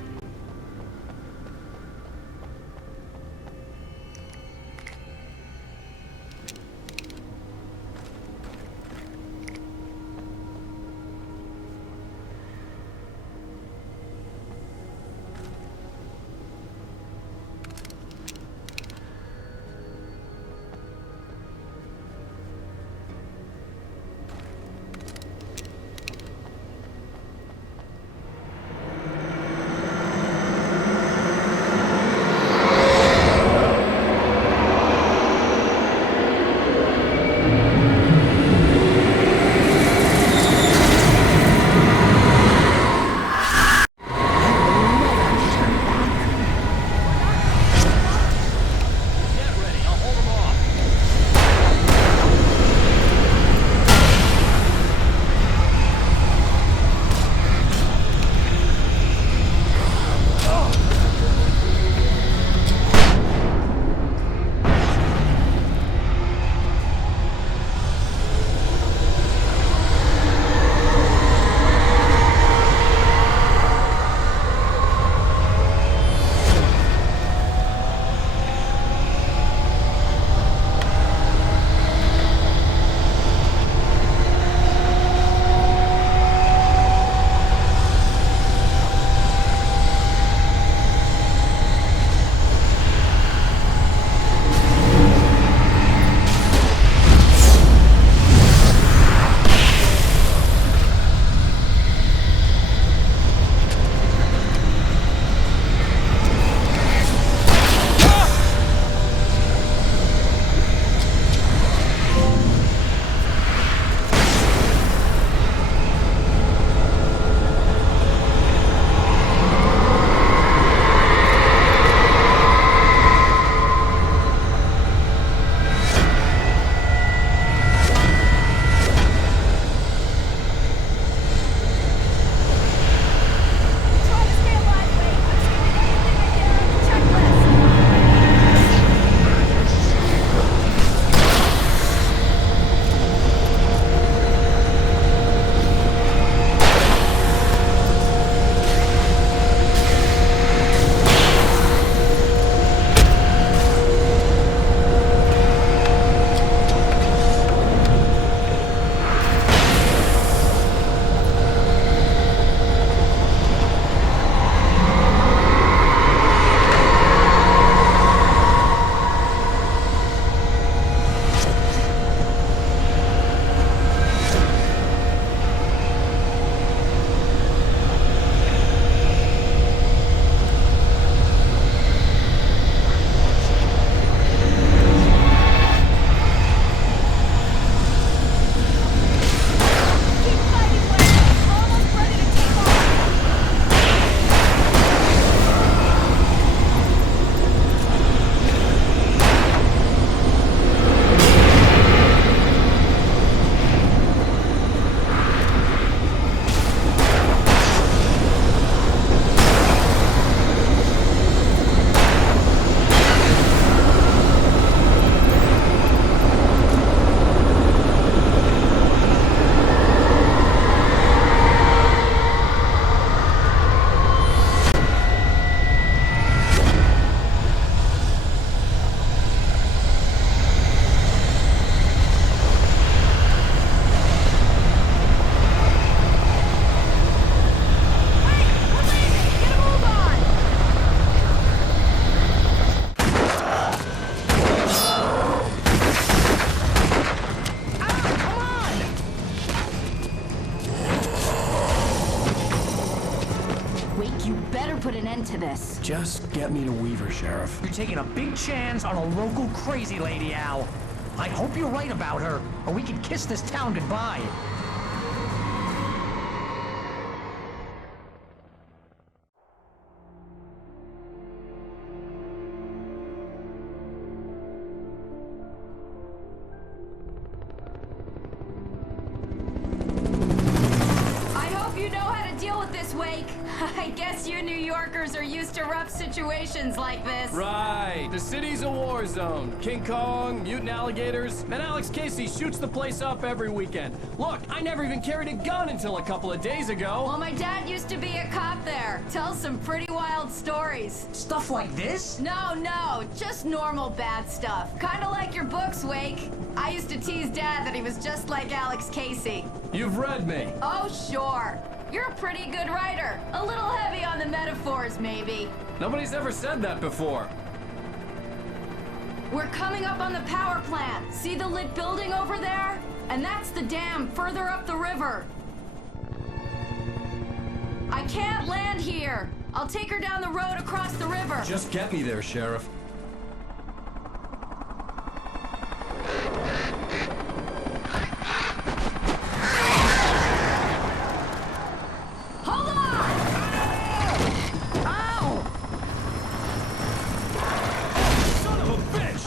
To this. Just get me to Weaver, Sheriff. You're taking a big chance on a local crazy lady, Al. I hope you're right about her, or we can kiss this town goodbye. I hope you know how to deal with this, Wake. I guess you're new New Yorkers are used to rough situations like this. Right. The city's a war zone. King Kong, mutant alligators, and Alex Casey shoots the place up every weekend. Look, I never even carried a gun until a couple of days ago. Well, my dad used to be a cop there. Tells some pretty wild stories. Stuff like this? No, just normal bad stuff. Kinda like your books, Wake. I used to tease Dad that he was just like Alex Casey. You've read me. Oh, sure. You're a pretty good writer. A little heavy on the metaphors, maybe. Nobody's ever said that before. We're coming up on the power plant. See the lit building over there? And that's the dam further up the river. I can't land here. I'll take her down the road across the river. Just get me there, Sheriff. Hold on! Ow! Son of a bitch!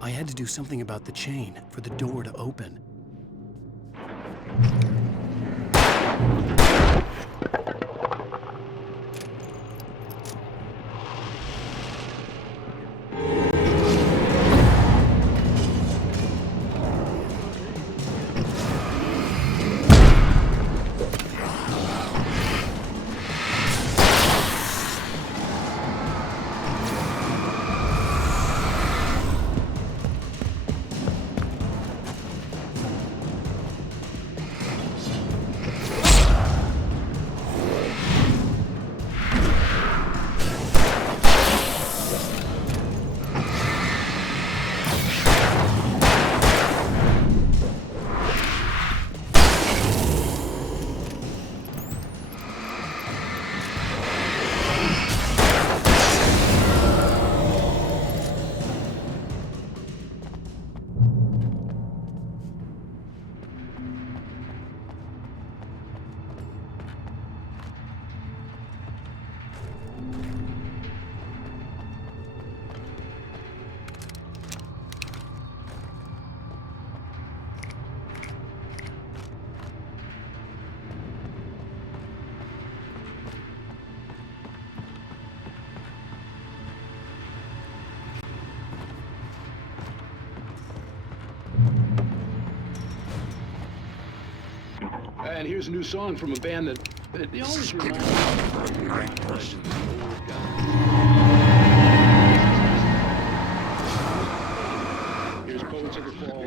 I had to do something about the chain for the door to open. And here's a new song from a band that they always remind me of. Here's Poets of the Fall.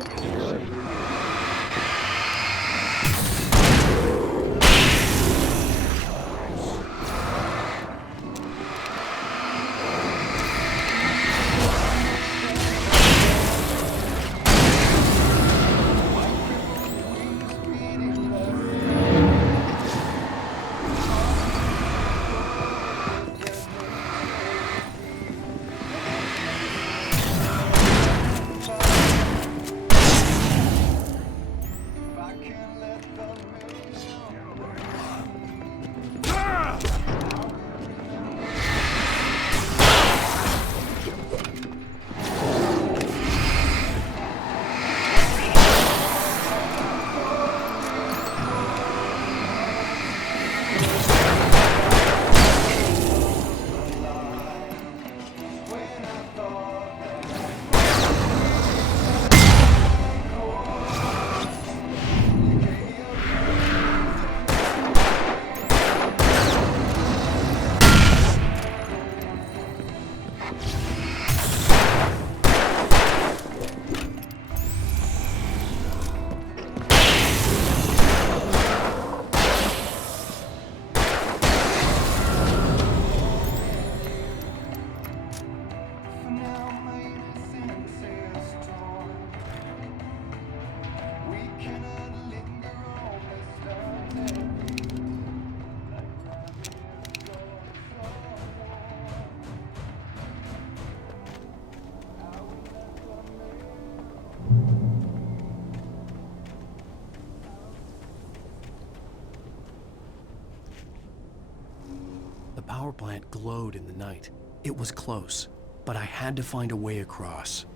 power plant glowed in the night. It was close, but I had to find a way across.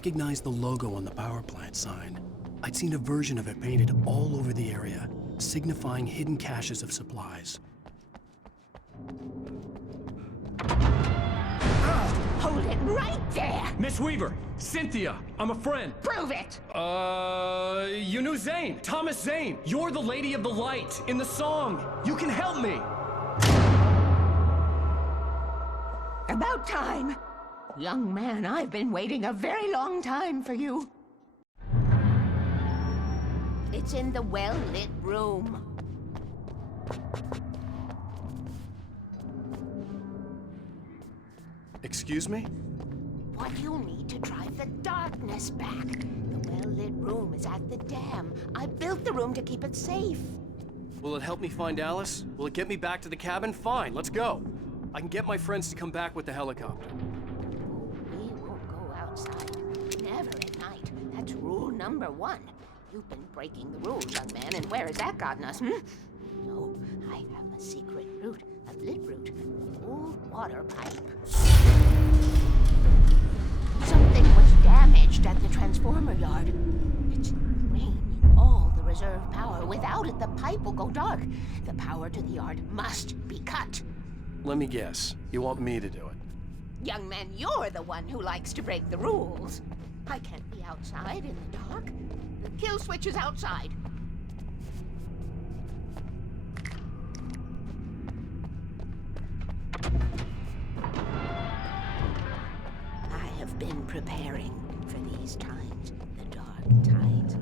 recognized the logo on the power plant sign. I'd seen a version of it painted all over the area, signifying hidden caches of supplies. Hold it right there! Miss Weaver! Cynthia! I'm a friend! Prove it! You knew Zane! Thomas Zane! You're the Lady of the Light in the song! You can help me! About time! Young man, I've been waiting a very long time for you. It's in the well-lit room. Excuse me? What you need to drive the darkness back. The well-lit room is at the dam. I built the room to keep it safe. Will it help me find Alice? Will it get me back to the cabin? Fine, let's go. I can get my friends to come back with the helicopter. We won't go outside. Never at night. That's rule number 1. You've been breaking the rules, young man, and where has that gotten us, No, I have a secret route. A lit route. Old water pipe. Something was damaged at the transformer yard. It's draining all the reserve power. Without it, the pipe will go dark. The power to the yard must be cut. Let me guess. You want me to do it? Young man, you're the one who likes to break the rules. I can't be outside in the dark. The kill switch is outside. I have been preparing for these times, the dark tides.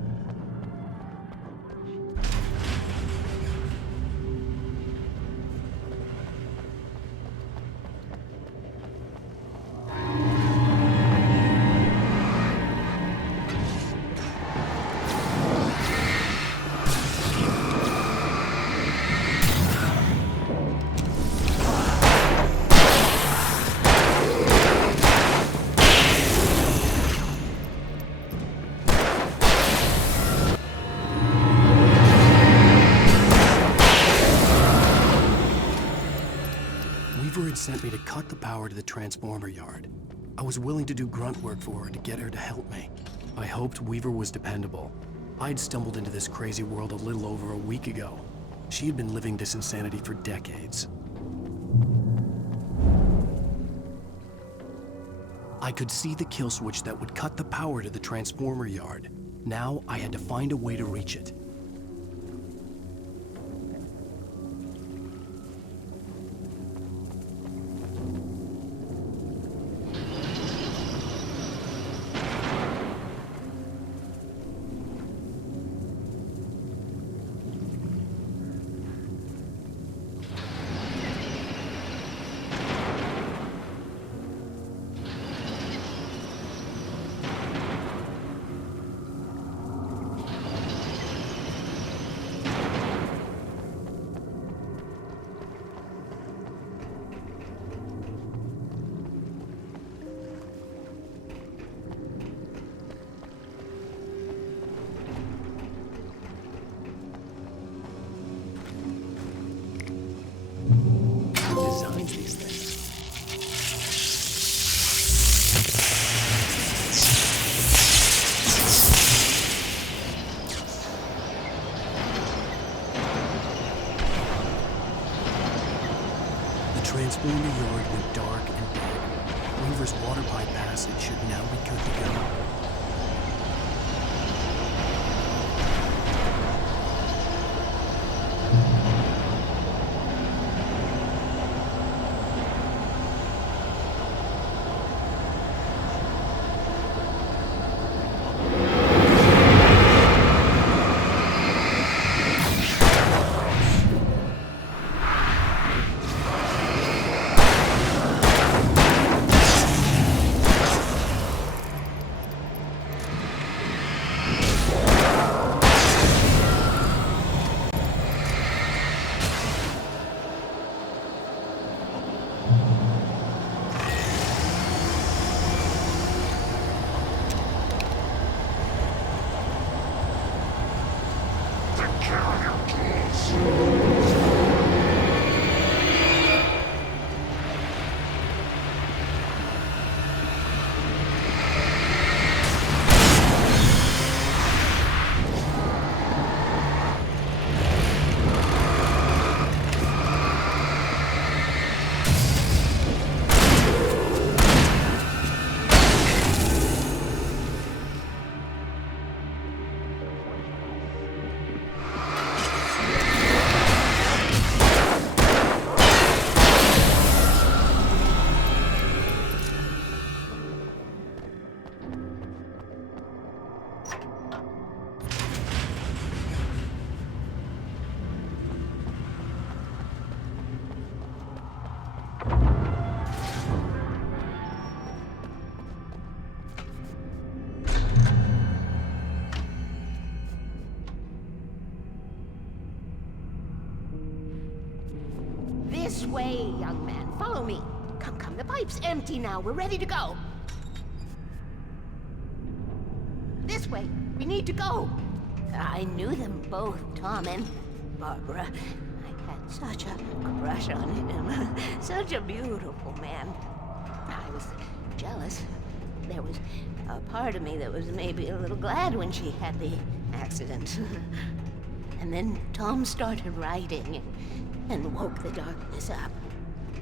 Sent me to cut the power to the transformer yard. I was willing to do grunt work for her to get her to help me. I hoped Weaver was dependable. I'd stumbled into this crazy world a little over a week ago. She had been living this insanity for decades. I could see the kill switch that would cut the power to the transformer yard. Now I had to find a way to reach it. Transformer yard went dark and dead. Weaver's water pipe passage should now be good to go. This way, young man. Follow me. Come, the pipe's empty now. We're ready to go. This way. We need to go. I knew them both, Tom and Barbara. I had such a crush on him. Such a beautiful man. I was jealous. There was a part of me that was maybe a little glad when she had the accident. And then Tom started writing and woke the darkness up.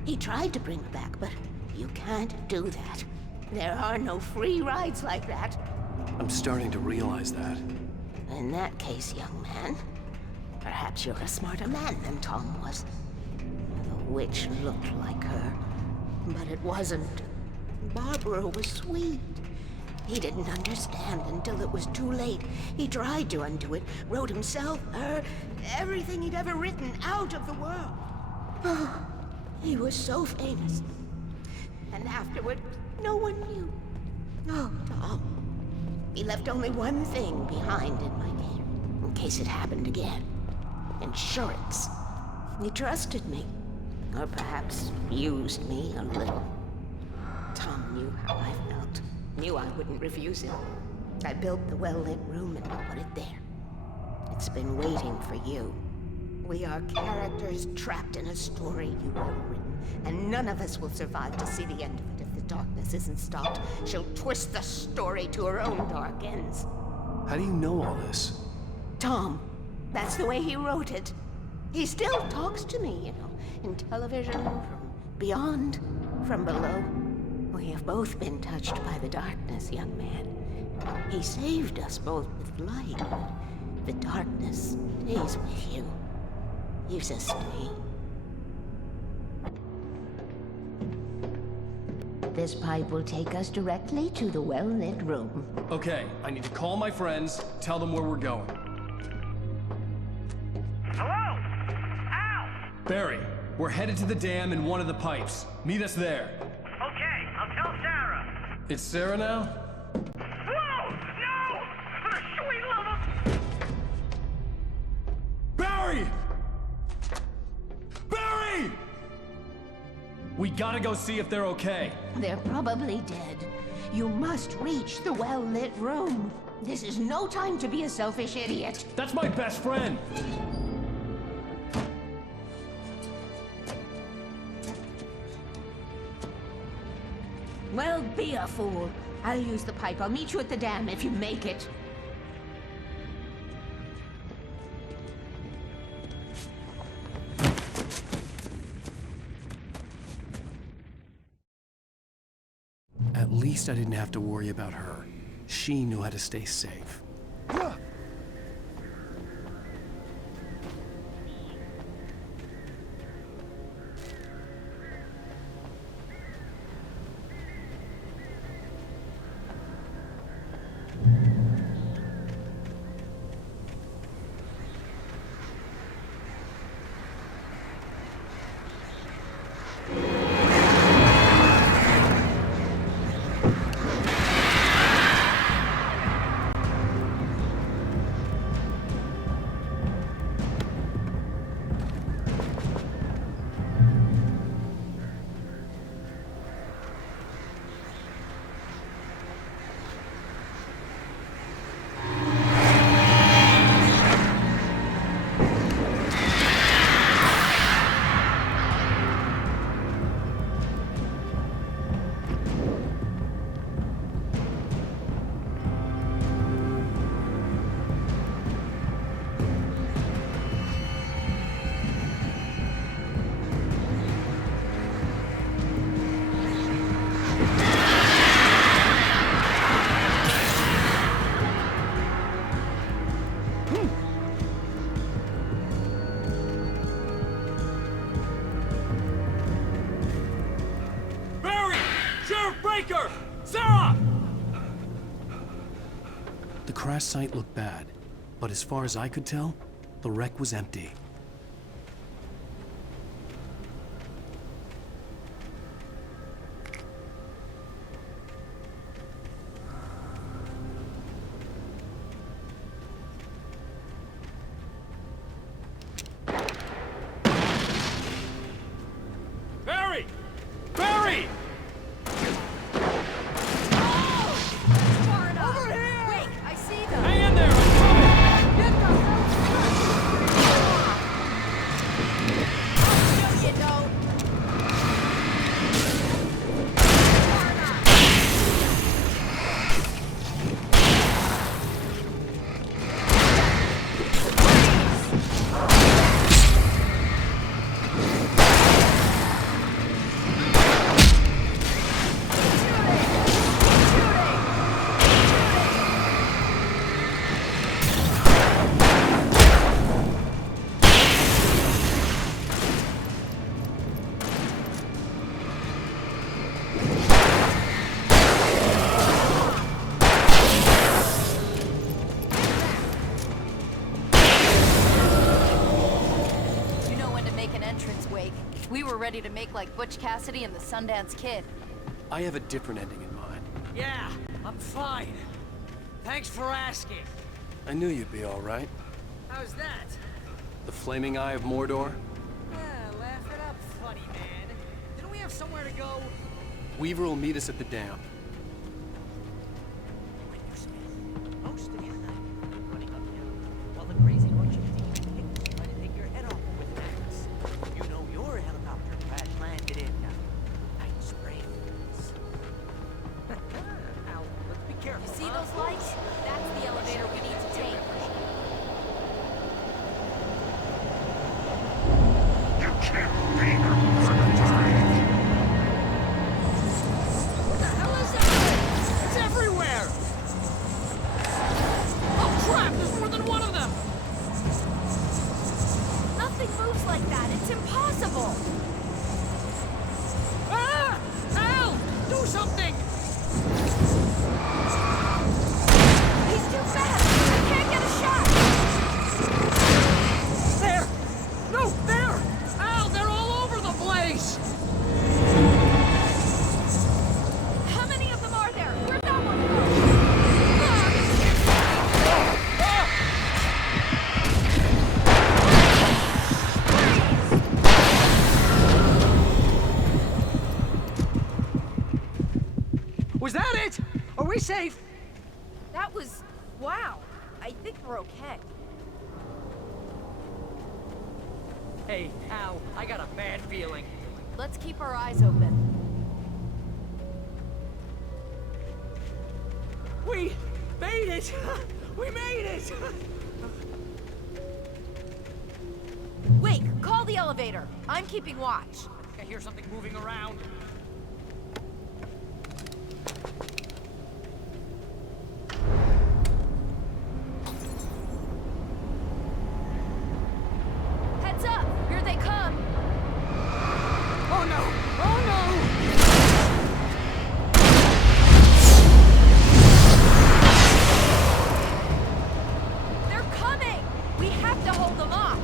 He tried to bring her back, but you can't do that. There are no free rides like that. I'm starting to realize that. In that case, young man, perhaps you're a smarter man than Tom was. The witch looked like her, but it wasn't. Barbara was sweet. He didn't understand until it was too late. He tried to undo it, wrote himself, her, everything he'd ever written out of the world. Oh, he was so famous. And afterward, no one knew. Oh, Tom. He left only one thing behind in my care, in case it happened again. Insurance. He trusted me. Or perhaps used me a little. Tom knew how I felt. Knew I wouldn't refuse him. I built the well-lit room and put it there. It's been waiting for you. We are characters trapped in a story you have written, and none of us will survive to see the end of it if the darkness isn't stopped. She'll twist the story to her own dark ends. How do you know all this? Tom, that's the way he wrote it. He still talks to me, you know, in television, from beyond, from below. We have both been touched by the darkness, young man. He saved us both with light, but the darkness stays with you. Gives us me. This pipe will take us directly to the well-lit room. Okay, I need to call my friends, tell them where we're going. Hello? Al! Barry, we're headed to the dam in one of the pipes. Meet us there. Okay, I'll tell Sarah. It's Sarah now? Whoa! No! For the sweet love of... Barry! Barry! We gotta go see if they're okay. They're probably dead. You must reach the well-lit room. This is no time to be a selfish idiot. That's my best friend. Well, be a fool. I'll use the pipe. I'll meet you at the dam if you make it. At least I didn't have to worry about her. She knew how to stay safe. The crash site looked bad, but as far as I could tell, the wreck was empty. We were ready to make like Butch Cassidy and the Sundance Kid. I have a different ending in mind. Yeah, I'm fine. Thanks for asking. I knew you'd be all right. How's that? The flaming eye of Mordor? Yeah, laugh it up, funny man. Didn't we have somewhere to go? Weaver will meet us at the dam. When you spend most of your night running uphill, while the crazy bunch of thieves try to take your head off with an axe. You know your helicopter crash landed in Night Springs. Now, let's be careful. You see those lights? That's the elevator we need to take. You can't leave her for the time. What the hell is that? It's everywhere! Oh crap, there's more than one of them! Nothing moves like that. It's impossible. Ah! Al! Do something! He's too fast. I can't get a shot. There! No, there! Al, they're all over the place! How many of them are there? Where'd that one go? Was that it? Are we safe? That was... wow. I think we're okay. Hey, Al, I got a bad feeling. Let's keep our eyes open. We made it! We made it! Wake, call the elevator. I'm keeping watch. I hear something moving around. Heads up! Here they come! Oh no! Oh no! They're coming! We have to hold them off!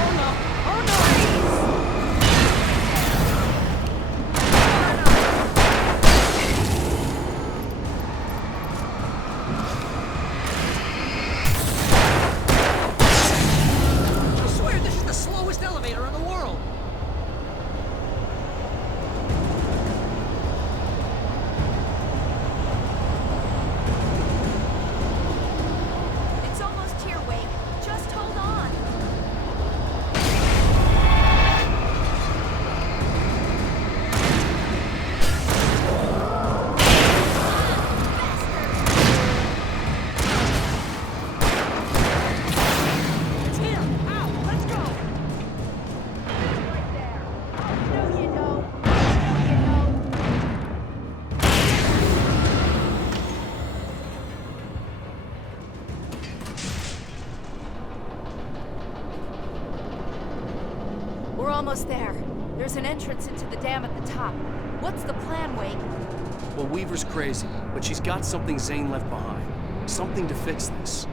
Oh no! Oh no! I swear this is the slowest elevator in the world! It's almost here, Wake. Just hold on. It's here! Al, let's go! Right there. No, you don't. No, you don't. We're almost there. There's an entrance into the dam at the top. What's the plan, Wake? Well, Weaver's crazy, but she's got something Zane left behind. Something to fix this.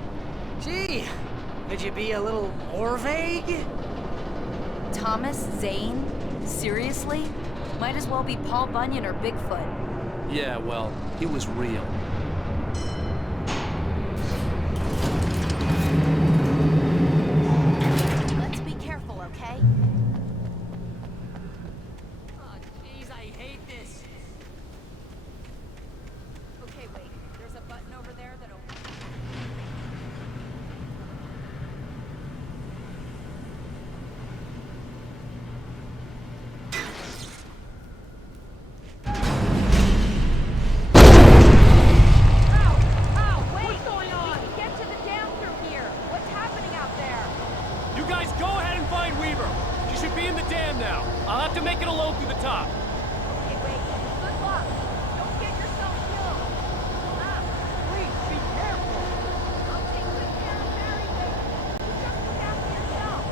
Gee, could you be a little more vague? Thomas Zane? Seriously? Might as well be Paul Bunyan or Bigfoot. Yeah, well, he was real. Let's be careful, okay? Oh, jeez, I hate this. Okay, Wake. There's a button over there that opens. What's going on? We can get to the dam through here. What's happening out there? You guys go ahead and find Weaver. She should be in the dam now. I'll have to make it alone through the top. Okay, Wake. Good luck. Don't get yourself killed. Please, be careful! I'll take good care of Mary, Wake. You just look after yourself.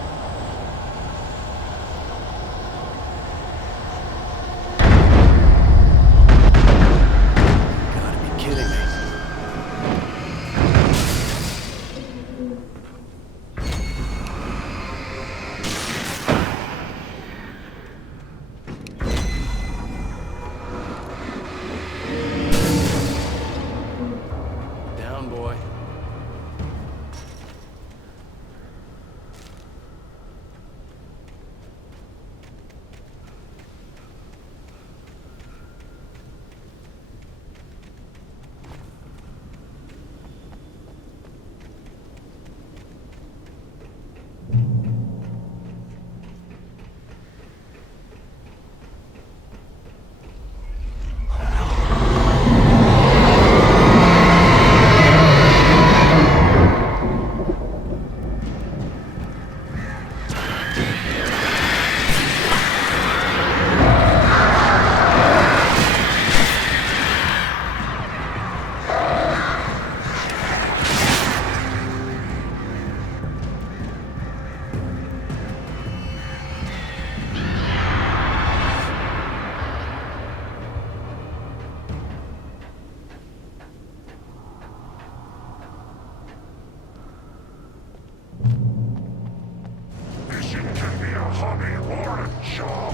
I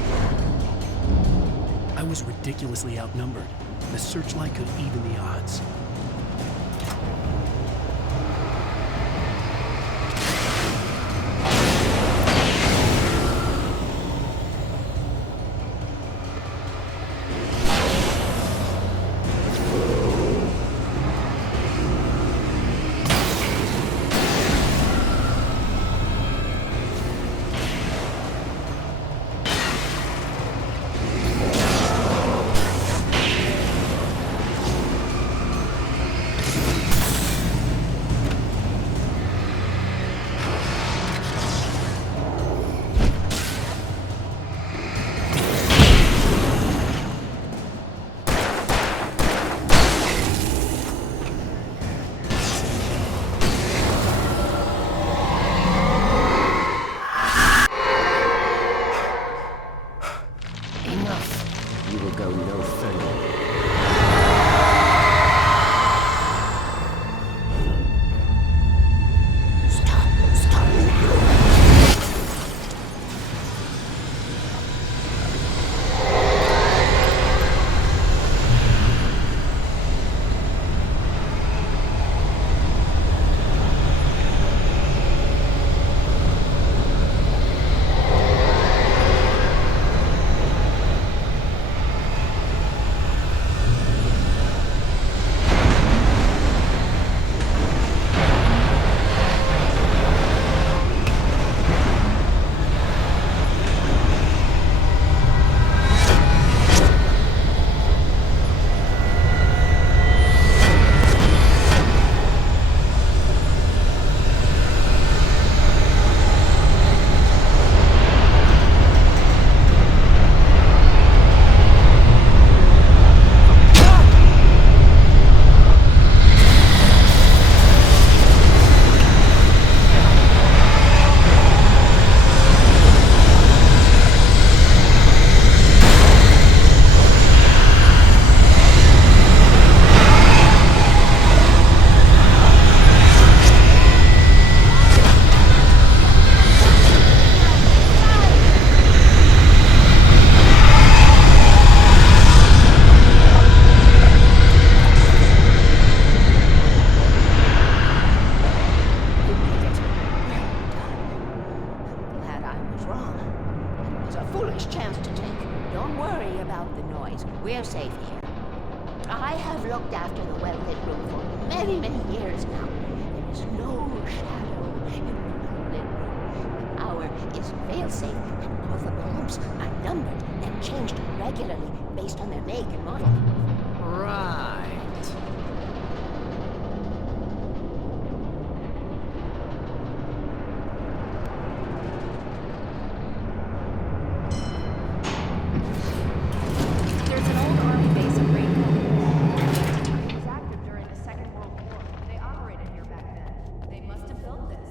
was ridiculously outnumbered. The searchlight could even the odds. We're safe here. I have looked after the well-lit room for many, many years now. There is no shadow in the well-lit room. The hour is fail-safe, and all the bulbs are numbered and changed regularly based on their make and model. Right. There's an old army base in Rainbow. It was active during the Second World War. They operated here back then. They must have built this.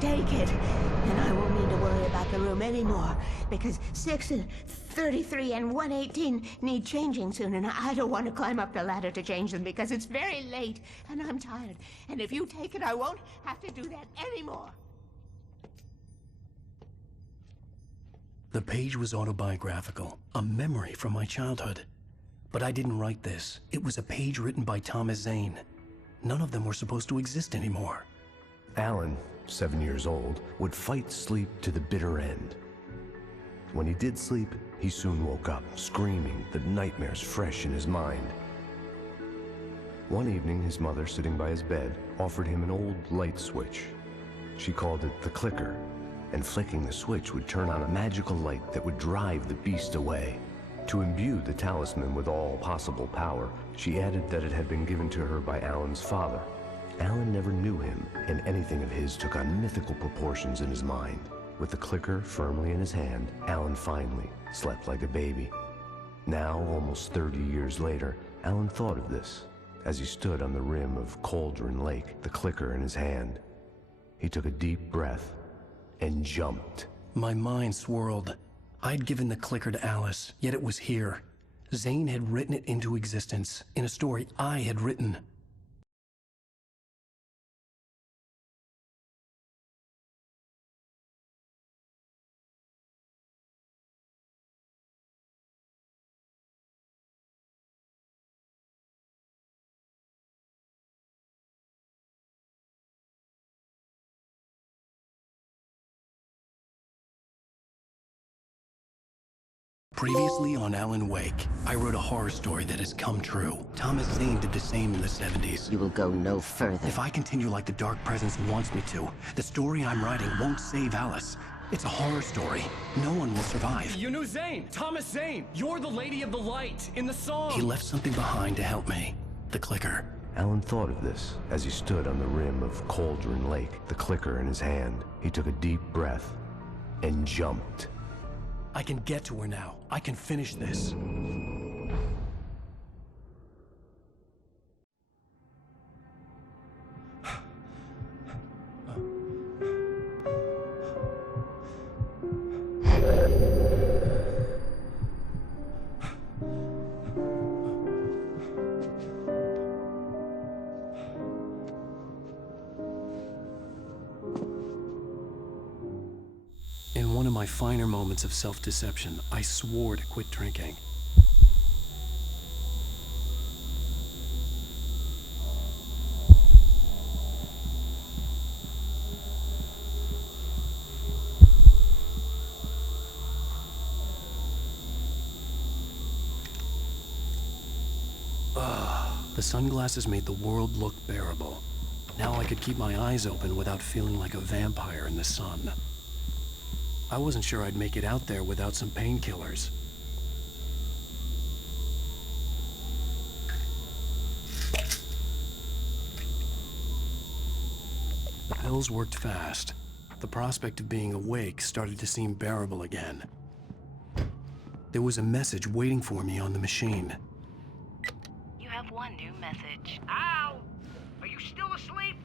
Take it, and I won't need to worry about the room anymore, because 6 and 33 and 118 need changing soon, and I don't want to climb up the ladder to change them because it's very late, and I'm tired. And if you take it, I won't have to do that anymore. The page was autobiographical, a memory from my childhood. But I didn't write this. It was a page written by Thomas Zane. None of them were supposed to exist anymore. Alan, 7 years old, would fight sleep to the bitter end. When he did sleep, he soon woke up, screaming, the nightmares fresh in his mind. One evening, his mother, sitting by his bed, offered him an old light switch. She called it the clicker, and flicking the switch would turn on a magical light that would drive the beast away. To imbue the talisman with all possible power, she added that it had been given to her by Alan's father. Alan never knew him, and anything of his took on mythical proportions in his mind. With the clicker firmly in his hand, Alan finally slept like a baby. Now, almost 30 years later, Alan thought of this as he stood on the rim of Cauldron Lake, the clicker in his hand. He took a deep breath and jumped. My mind swirled. I'd given the clicker to Alice, yet it was here. Zane had written it into existence in a story I had written. Previously on Alan Wake, I wrote a horror story that has come true. Thomas Zane did the same in the 70s. You will go no further. If I continue like the Dark Presence wants me to, the story I'm writing won't save Alice. It's a horror story. No one will survive. You knew Zane! Thomas Zane! You're the Lady of the Light in the song! He left something behind to help me. The clicker. Alan thought of this as he stood on the rim of Cauldron Lake, the clicker in his hand. He took a deep breath and jumped. I can get to her now. I can finish this. In one of my finer moments of self-deception, I swore to quit drinking. The sunglasses made the world look bearable. Now I could keep my eyes open without feeling like a vampire in the sun. I wasn't sure I'd make it out there without some painkillers. The pills worked fast. The prospect of being awake started to seem bearable again. There was a message waiting for me on the machine. You have one new message. Ow! Are you still asleep?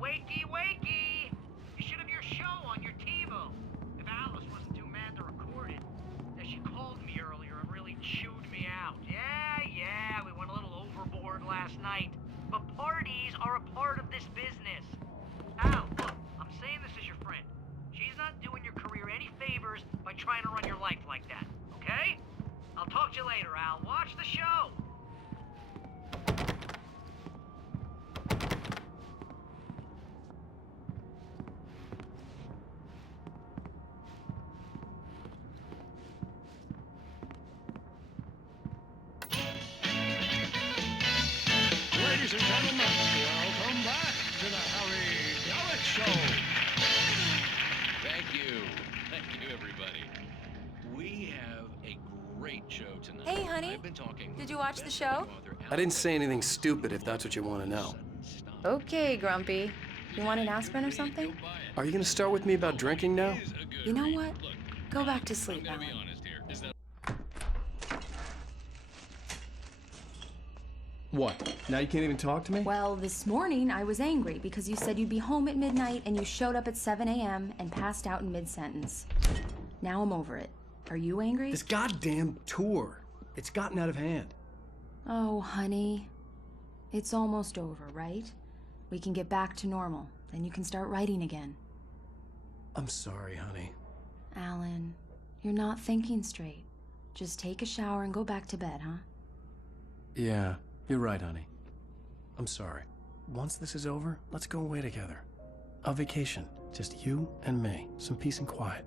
Wakey, wakey! You should have your show on your TiVo. If Alice wasn't too mad to record it. She called me earlier and really chewed me out. Yeah, we went a little overboard last night. But parties are a part of this business. Al, look, I'm saying this as your friend. She's not doing your career any favors by trying to run your life like that, okay? I'll talk to you later, Al. Watch the show. Ladies and gentlemen, welcome back to the Harry Gallic Show. Thank you. Thank you, everybody. We have a great show tonight. Hey, honey. I've been talking Did you watch the show? I didn't say anything stupid if that's what you want to know. Okay, Grumpy. You want an aspirin or something? Are you going to start with me about drinking now? You know what? Go back to sleep, Alan. What? Now you can't even talk to me? Well, this morning I was angry because you said you'd be home at midnight and you showed up at 7 a.m. and passed out in mid-sentence. Now I'm over it. Are you angry? This goddamn tour. It's gotten out of hand. Oh, honey. It's almost over, right? We can get back to normal. Then you can start writing again. I'm sorry, honey. Alan, you're not thinking straight. Just take a shower and go back to bed, huh? Yeah, you're right, honey. I'm sorry. Once this is over, let's go away together. A vacation. Just you and me. Some peace and quiet.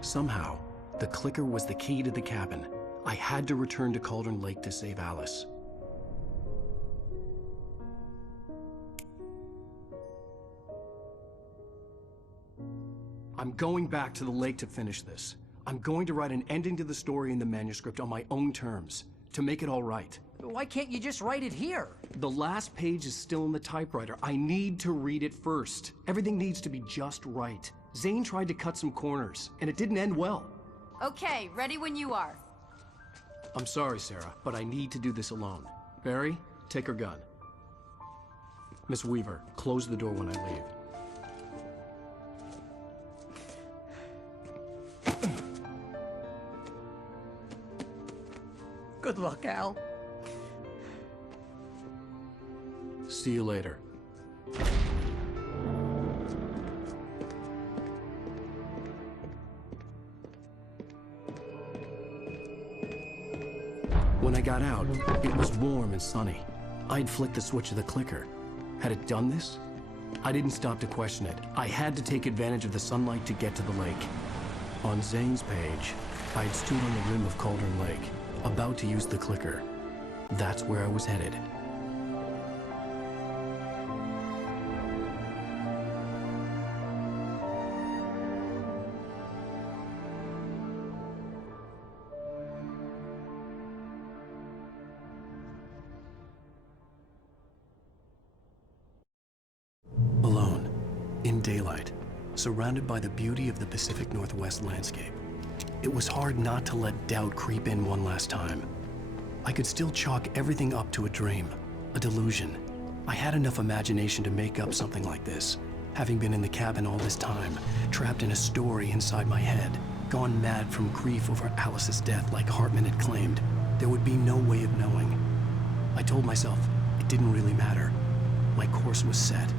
Somehow, the clicker was the key to the cabin. I had to return to Cauldron Lake to save Alice. I'm going back to the lake to finish this. I'm going to write an ending to the story in the manuscript on my own terms, to make it all right. Why can't you just write it here? The last page is still in the typewriter. I need to read it first. Everything needs to be just right. Zane tried to cut some corners, and it didn't end well. Okay, ready when you are. I'm sorry, Sarah, but I need to do this alone. Barry, take her gun. Miss Weaver, close the door when I leave. Good luck, Al. See you later. When I got out, it was warm and sunny. I'd flicked the switch of the clicker. Had it done this? I didn't stop to question it. I had to take advantage of the sunlight to get to the lake. On Zane's page, I'd stood on the rim of Cauldron Lake, about to use the clicker. That's where I was headed. Alone, in daylight, surrounded by the beauty of the Pacific Northwest landscape. It was hard not to let doubt creep in one last time. I could still chalk everything up to a dream, a delusion. I had enough imagination to make up something like this, having been in the cabin all this time, trapped in a story inside my head, gone mad from grief over Alice's death like Hartman had claimed. There would be no way of knowing. I told myself it didn't really matter. My course was set.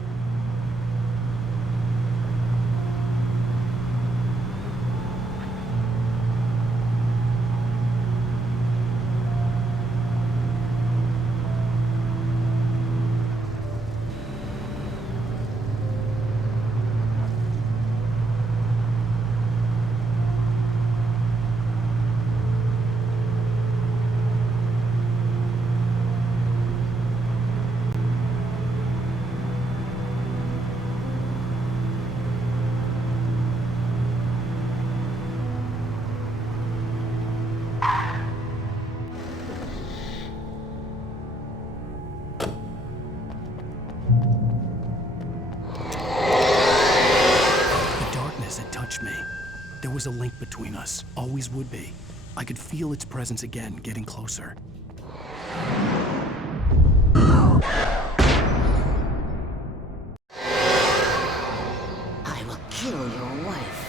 There was a link between us, always would be. I could feel its presence again, getting closer. I will kill your wife.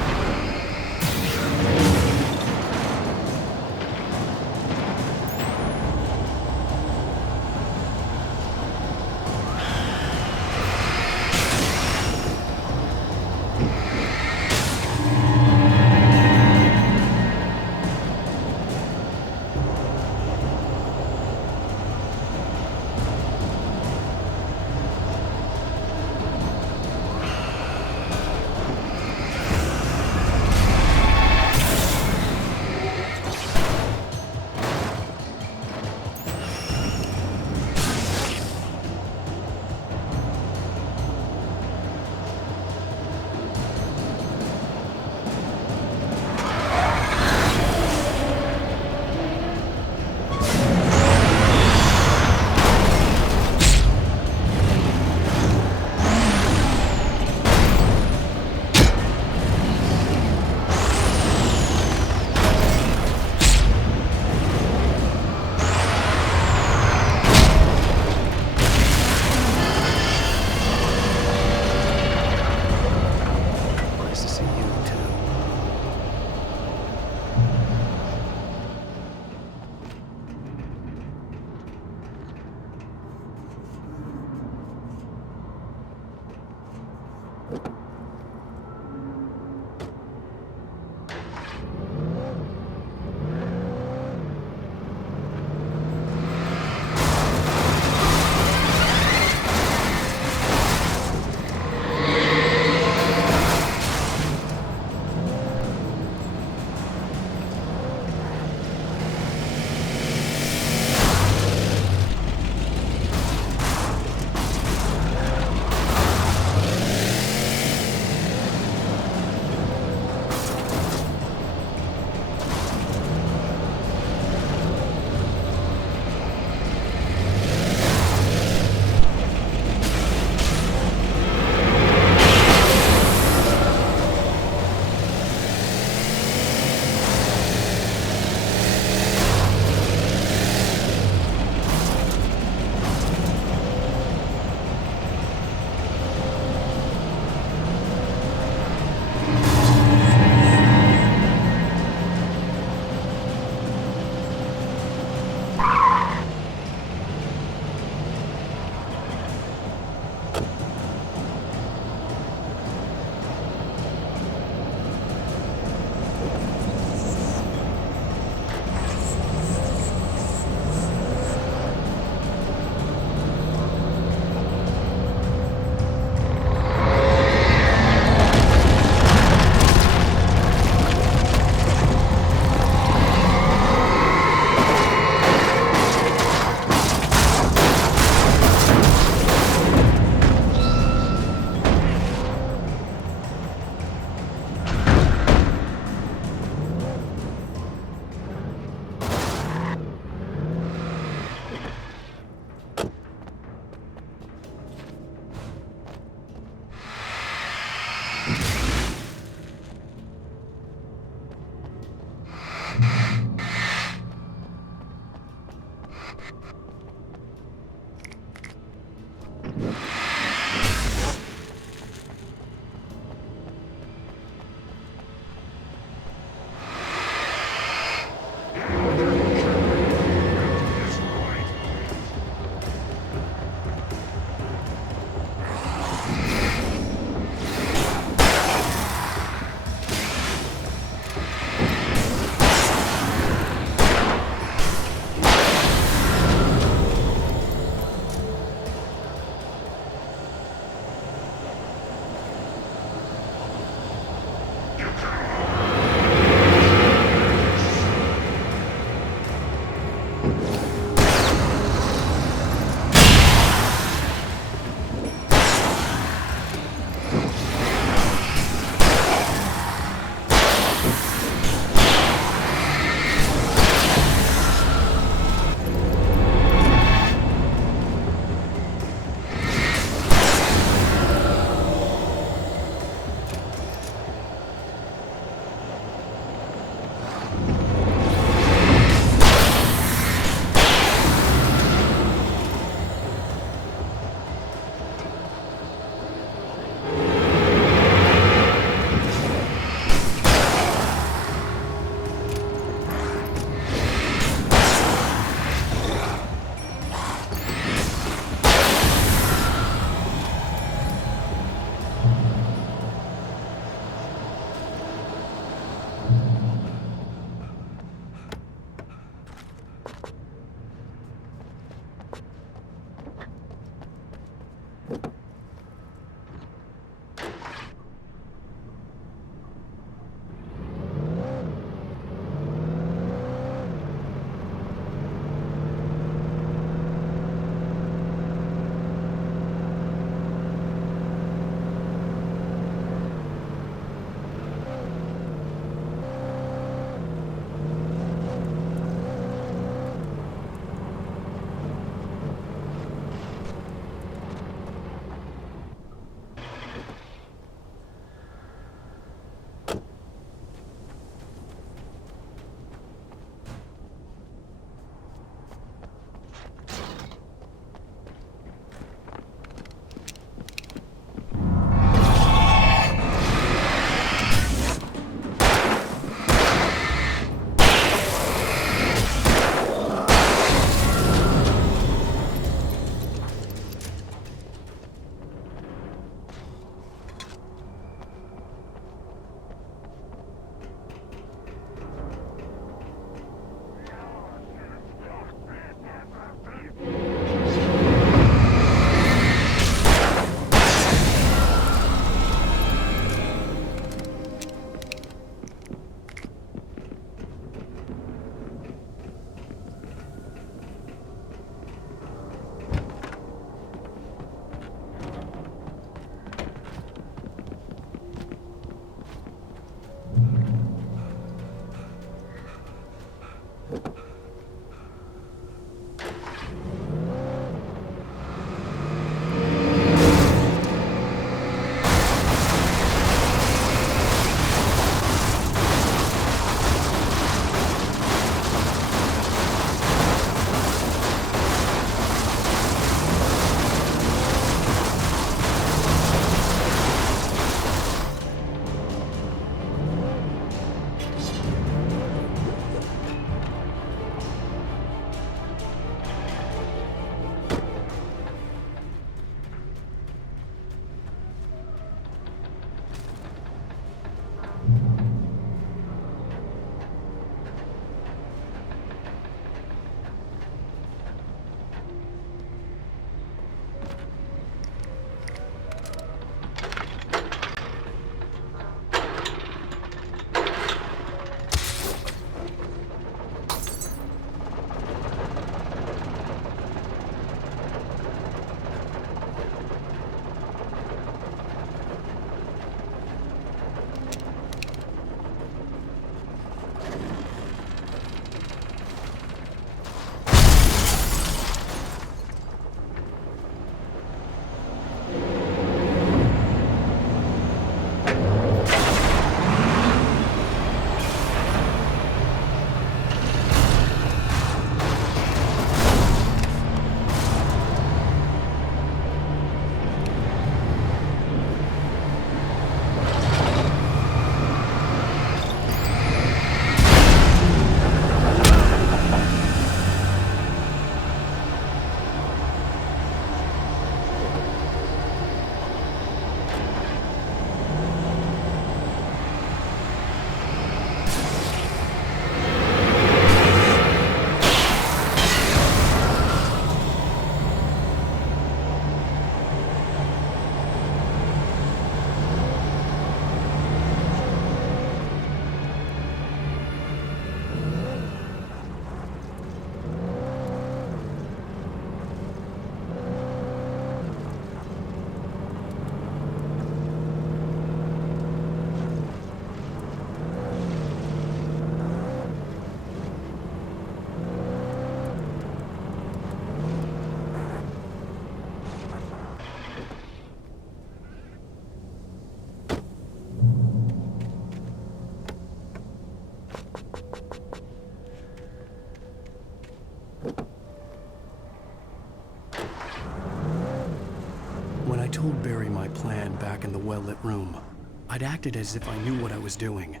When I told Barry my plan back in the well-lit room, I'd acted as if I knew what I was doing.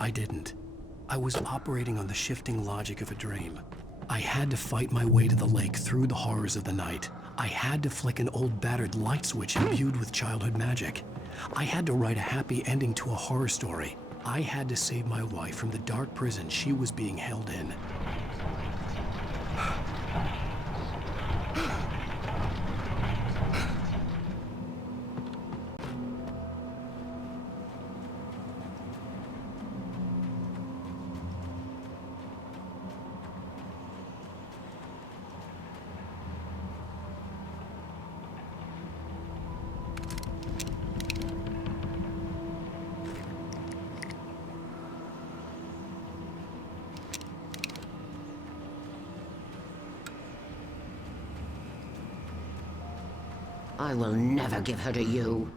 I didn't. I was operating on the shifting logic of a dream. I had to fight my way to the lake through the horrors of the night. I had to flick an old battered light switch imbued with childhood magic. I had to write a happy ending to a horror story. I had to save my wife from the dark prison she was being held in. I will never give her to you.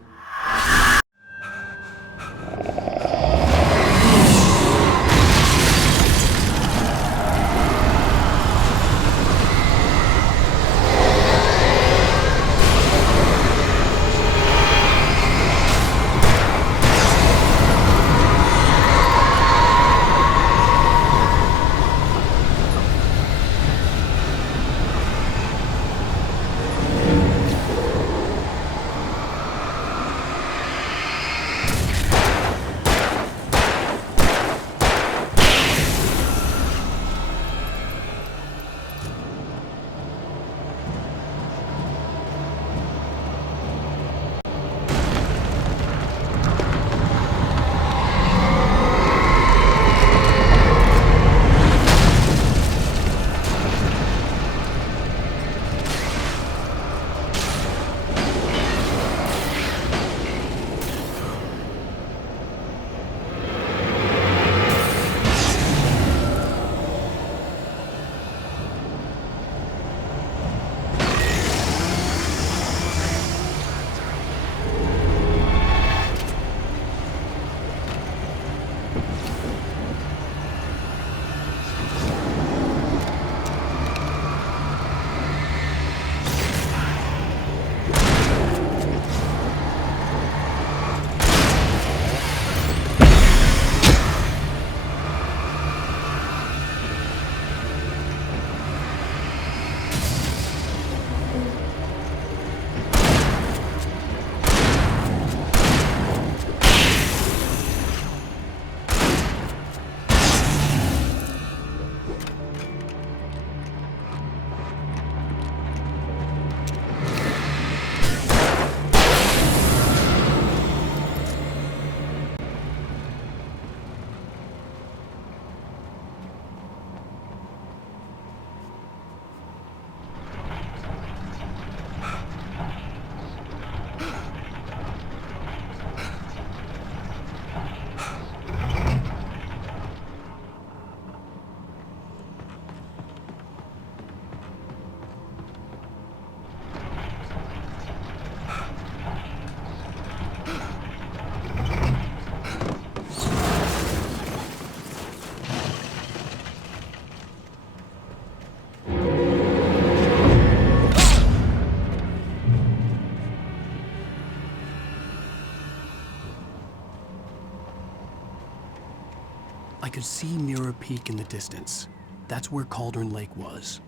I could see Mirror Peak in the distance. That's where Cauldron Lake was.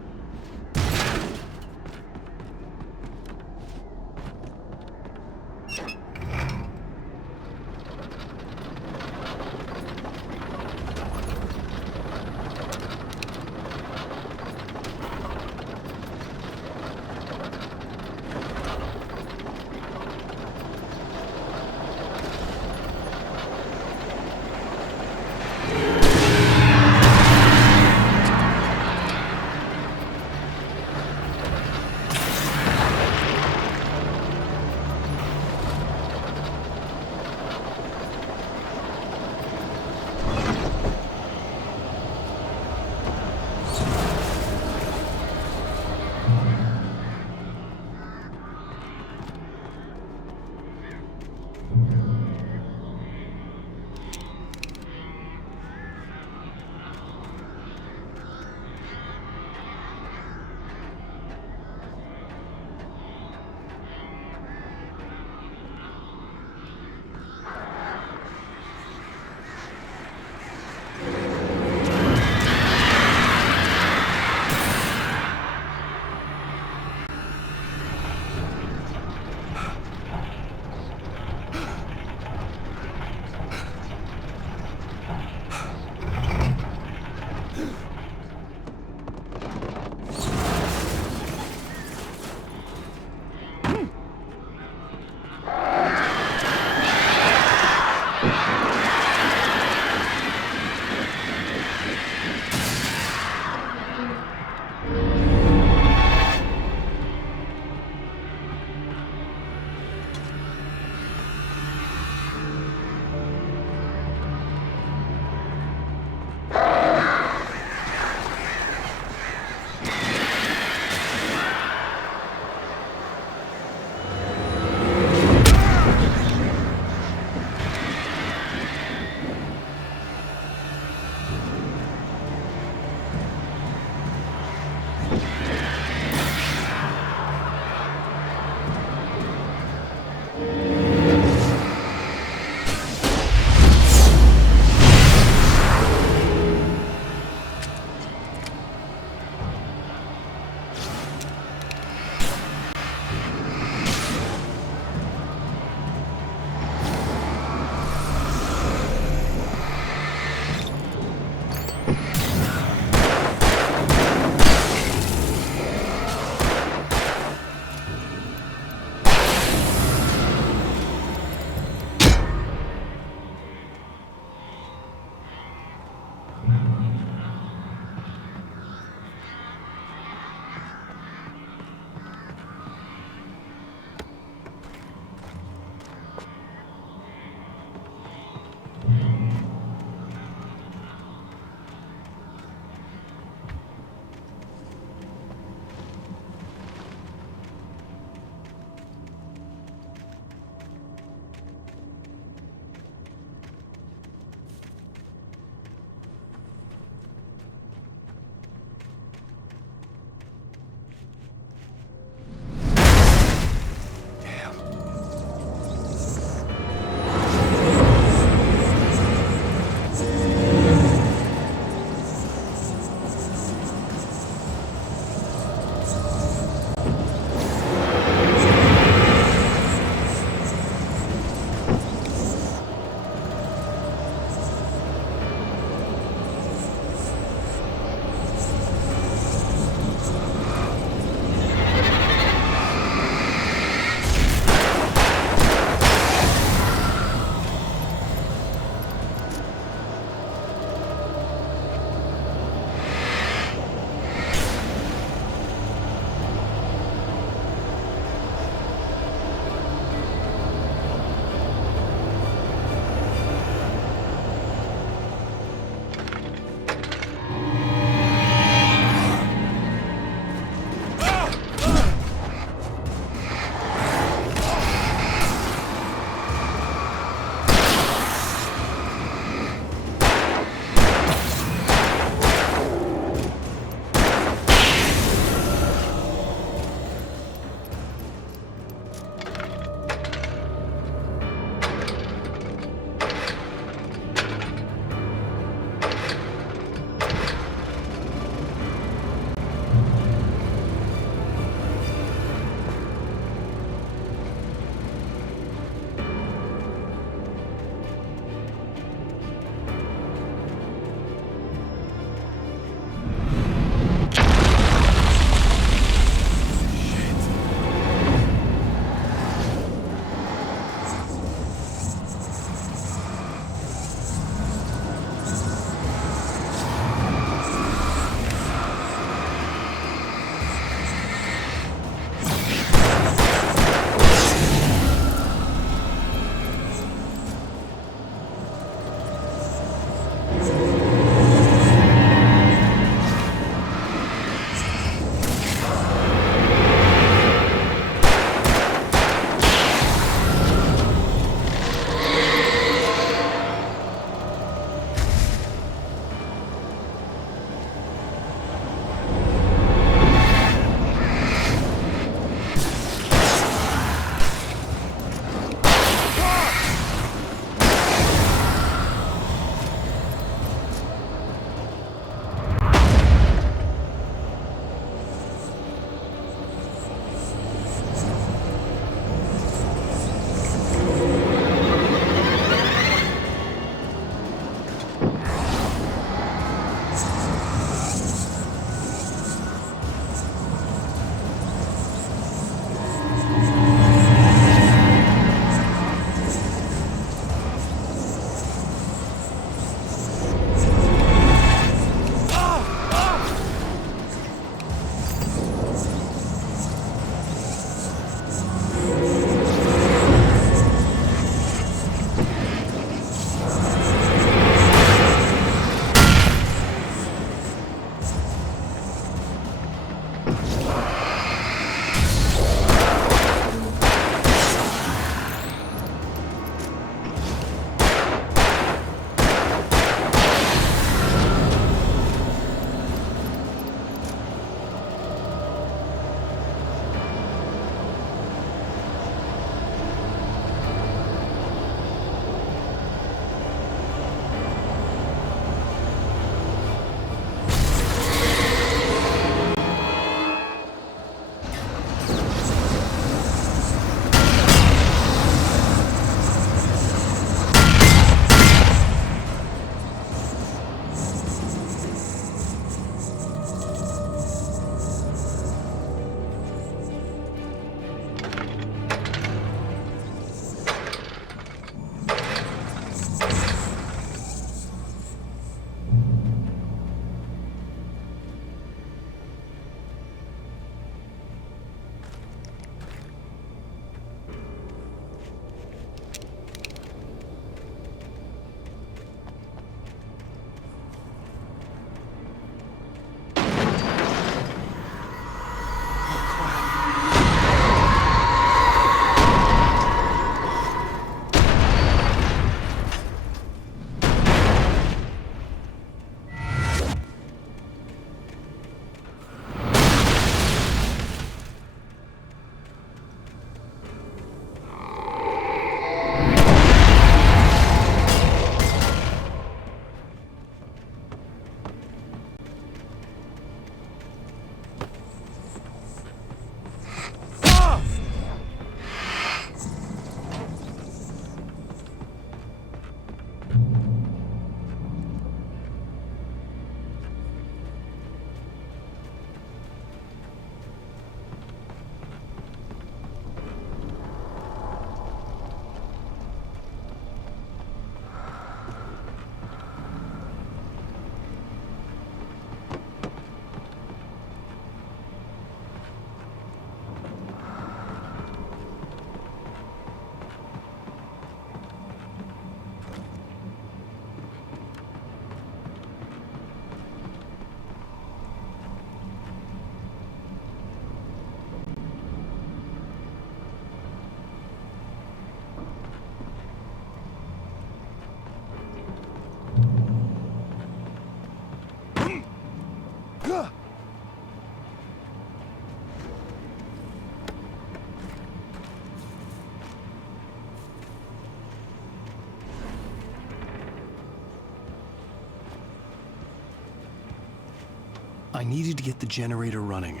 I needed to get the generator running.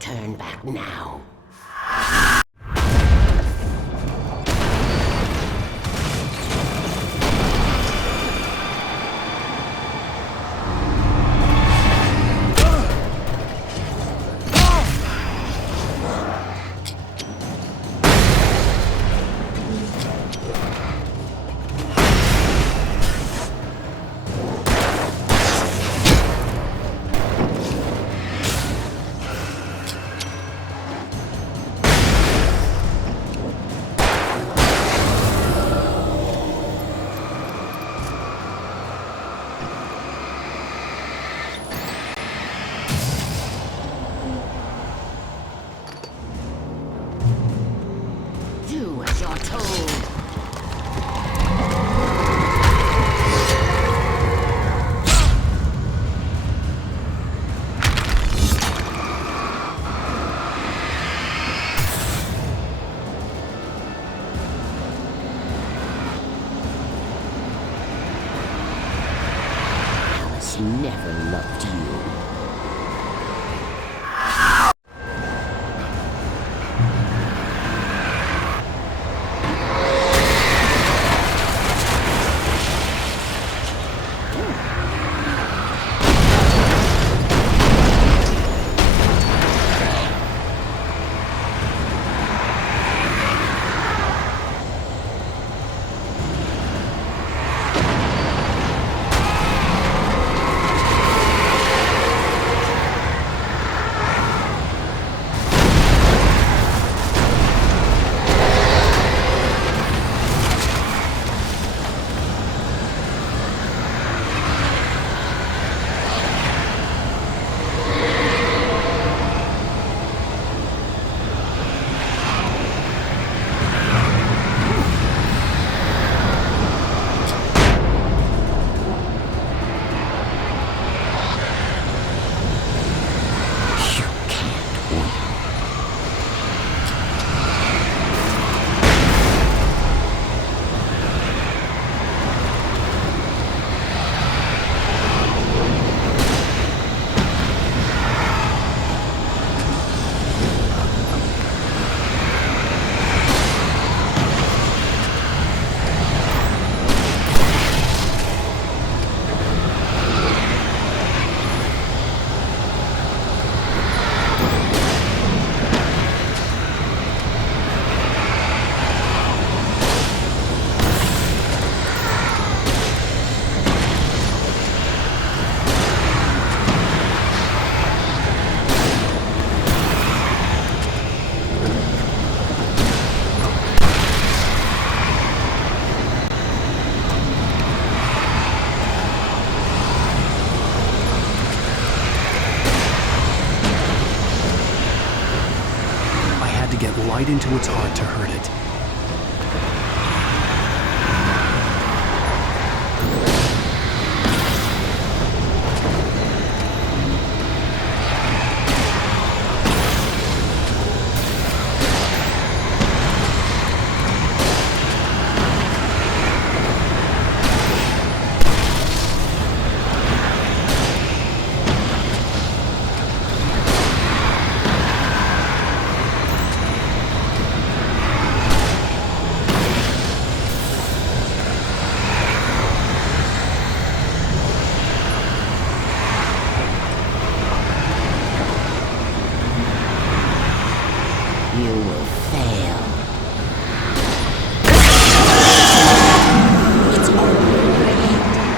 Turn back now. Do as you're told. Alice never loved you. to get light into its heart to hurt it. You will fail. It's already done.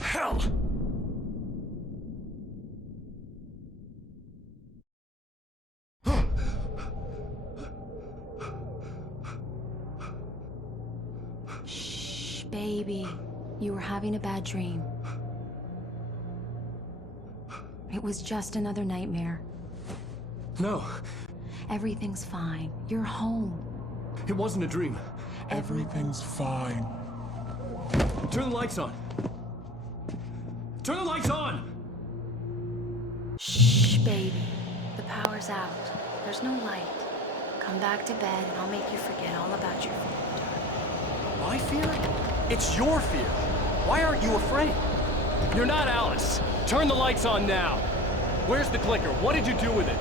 Hell! Shh, baby. You were having a bad dream. It was just another nightmare. No. Everything's fine. You're home. It wasn't a dream. Everything's fine. Turn the lights on. Turn the lights on! Shh, baby. The power's out. There's no light. Come back to bed and I'll make you forget all about your fear. My fear? It's your fear. Why aren't you afraid? You're not Alice. Turn the lights on now. Where's the clicker? What did you do with it?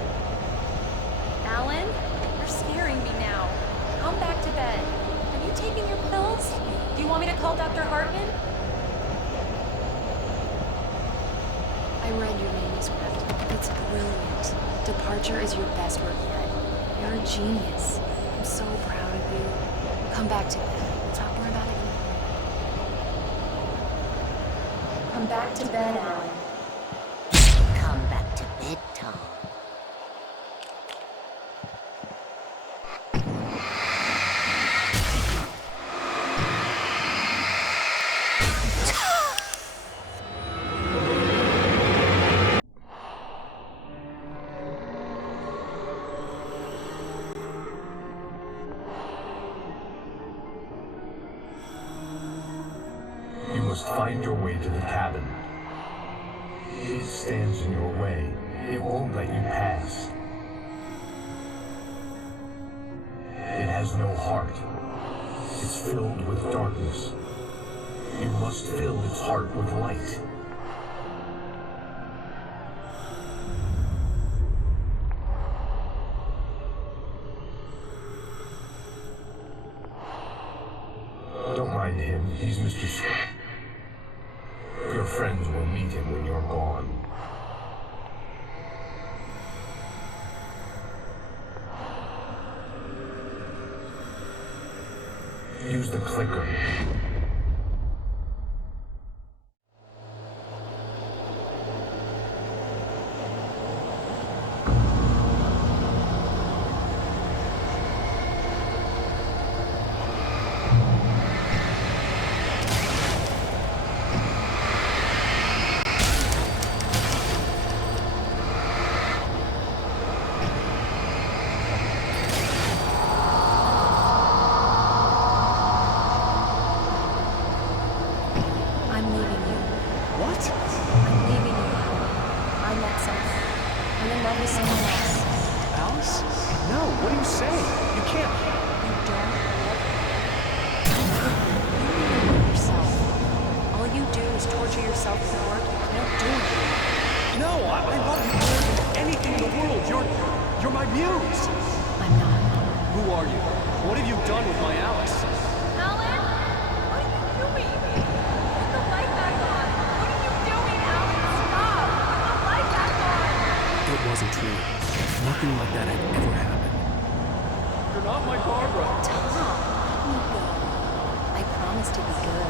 Alan, you're scaring me now. Come back to bed. Have you taken your pills? Do you want me to call Dr. Hartman? I read your manuscript. It's brilliant. Departure is your best work yet. You're a genius. I'm so proud of you. Come back to bed. We'll talk more about it in the morning. Come back to bed, Alan. Come back to bed, Tom. You must find your way to the cabin. It stands in your way. It won't let you pass. It has no heart. It's filled with darkness. You must fill its heart with light. Don't mind him. He's Mr. Your friends will meet him when you're gone. Use the clicker. Alice? No, what are you saying? You can't. You don't love her. Yourself. All you do is torture yourself with work you can't do. No, I love you more than anything in the world. You're my muse. I'm not. Who are you? What have you done with my Alice? Alan? What are you doing? Put the light back on. What are you doing, Alan? Stop. Put the light back on. It wasn't true. Nothing like that had ever happened. You're not my Barbara. Tom, let me go. I promise to be good.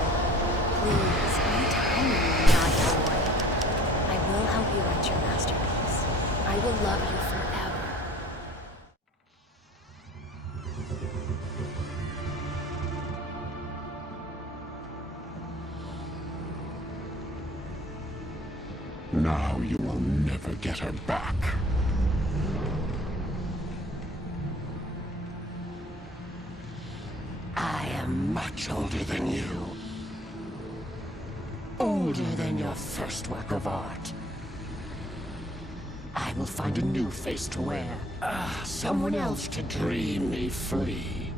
Please, be tiny, not boy. I will help you write your masterpiece. I will love you forever. Now you will never get her back. I am much older than you. Older than your first work of art. I will find a new face to wear. Someone else to dream me free.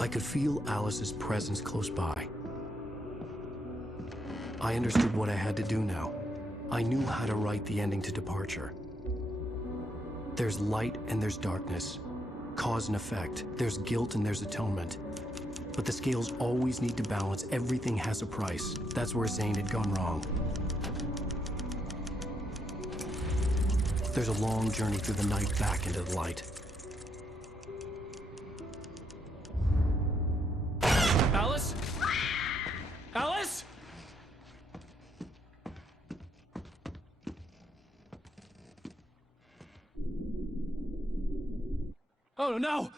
I could feel Alice's presence close by. I understood what I had to do now. I knew how to write the ending to Departure. There's light and there's darkness. Cause and effect. There's guilt and there's atonement. But the scales always need to balance. Everything has a price. That's where Zane had gone wrong. There's a long journey through the night back into the light. Alice? Alice? Oh no!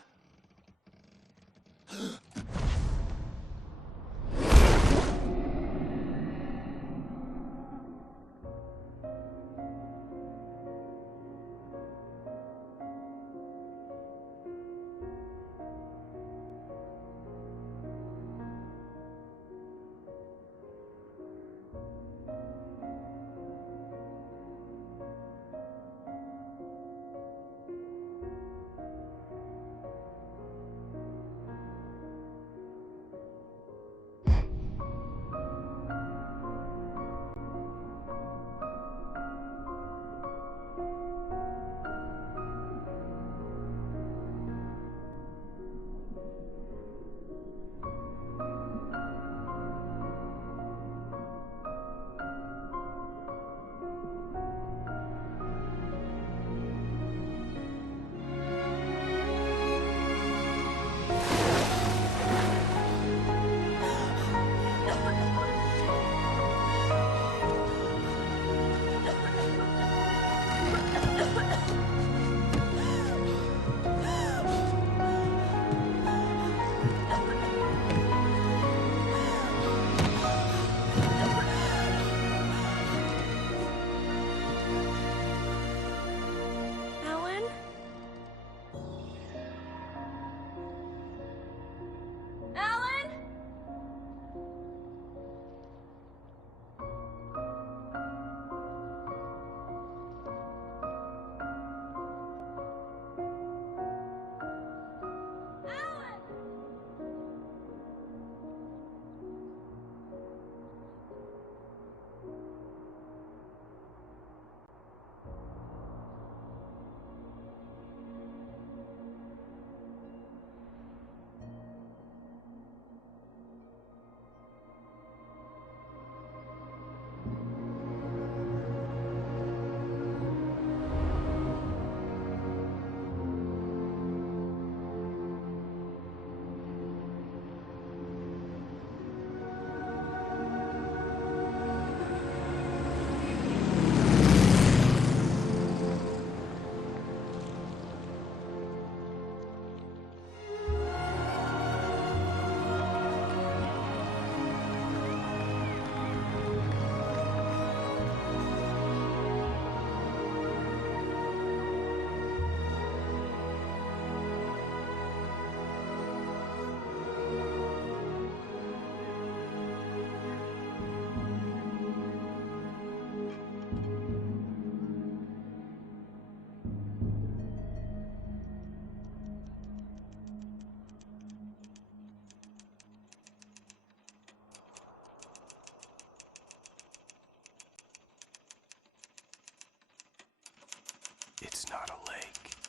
It's not a lake.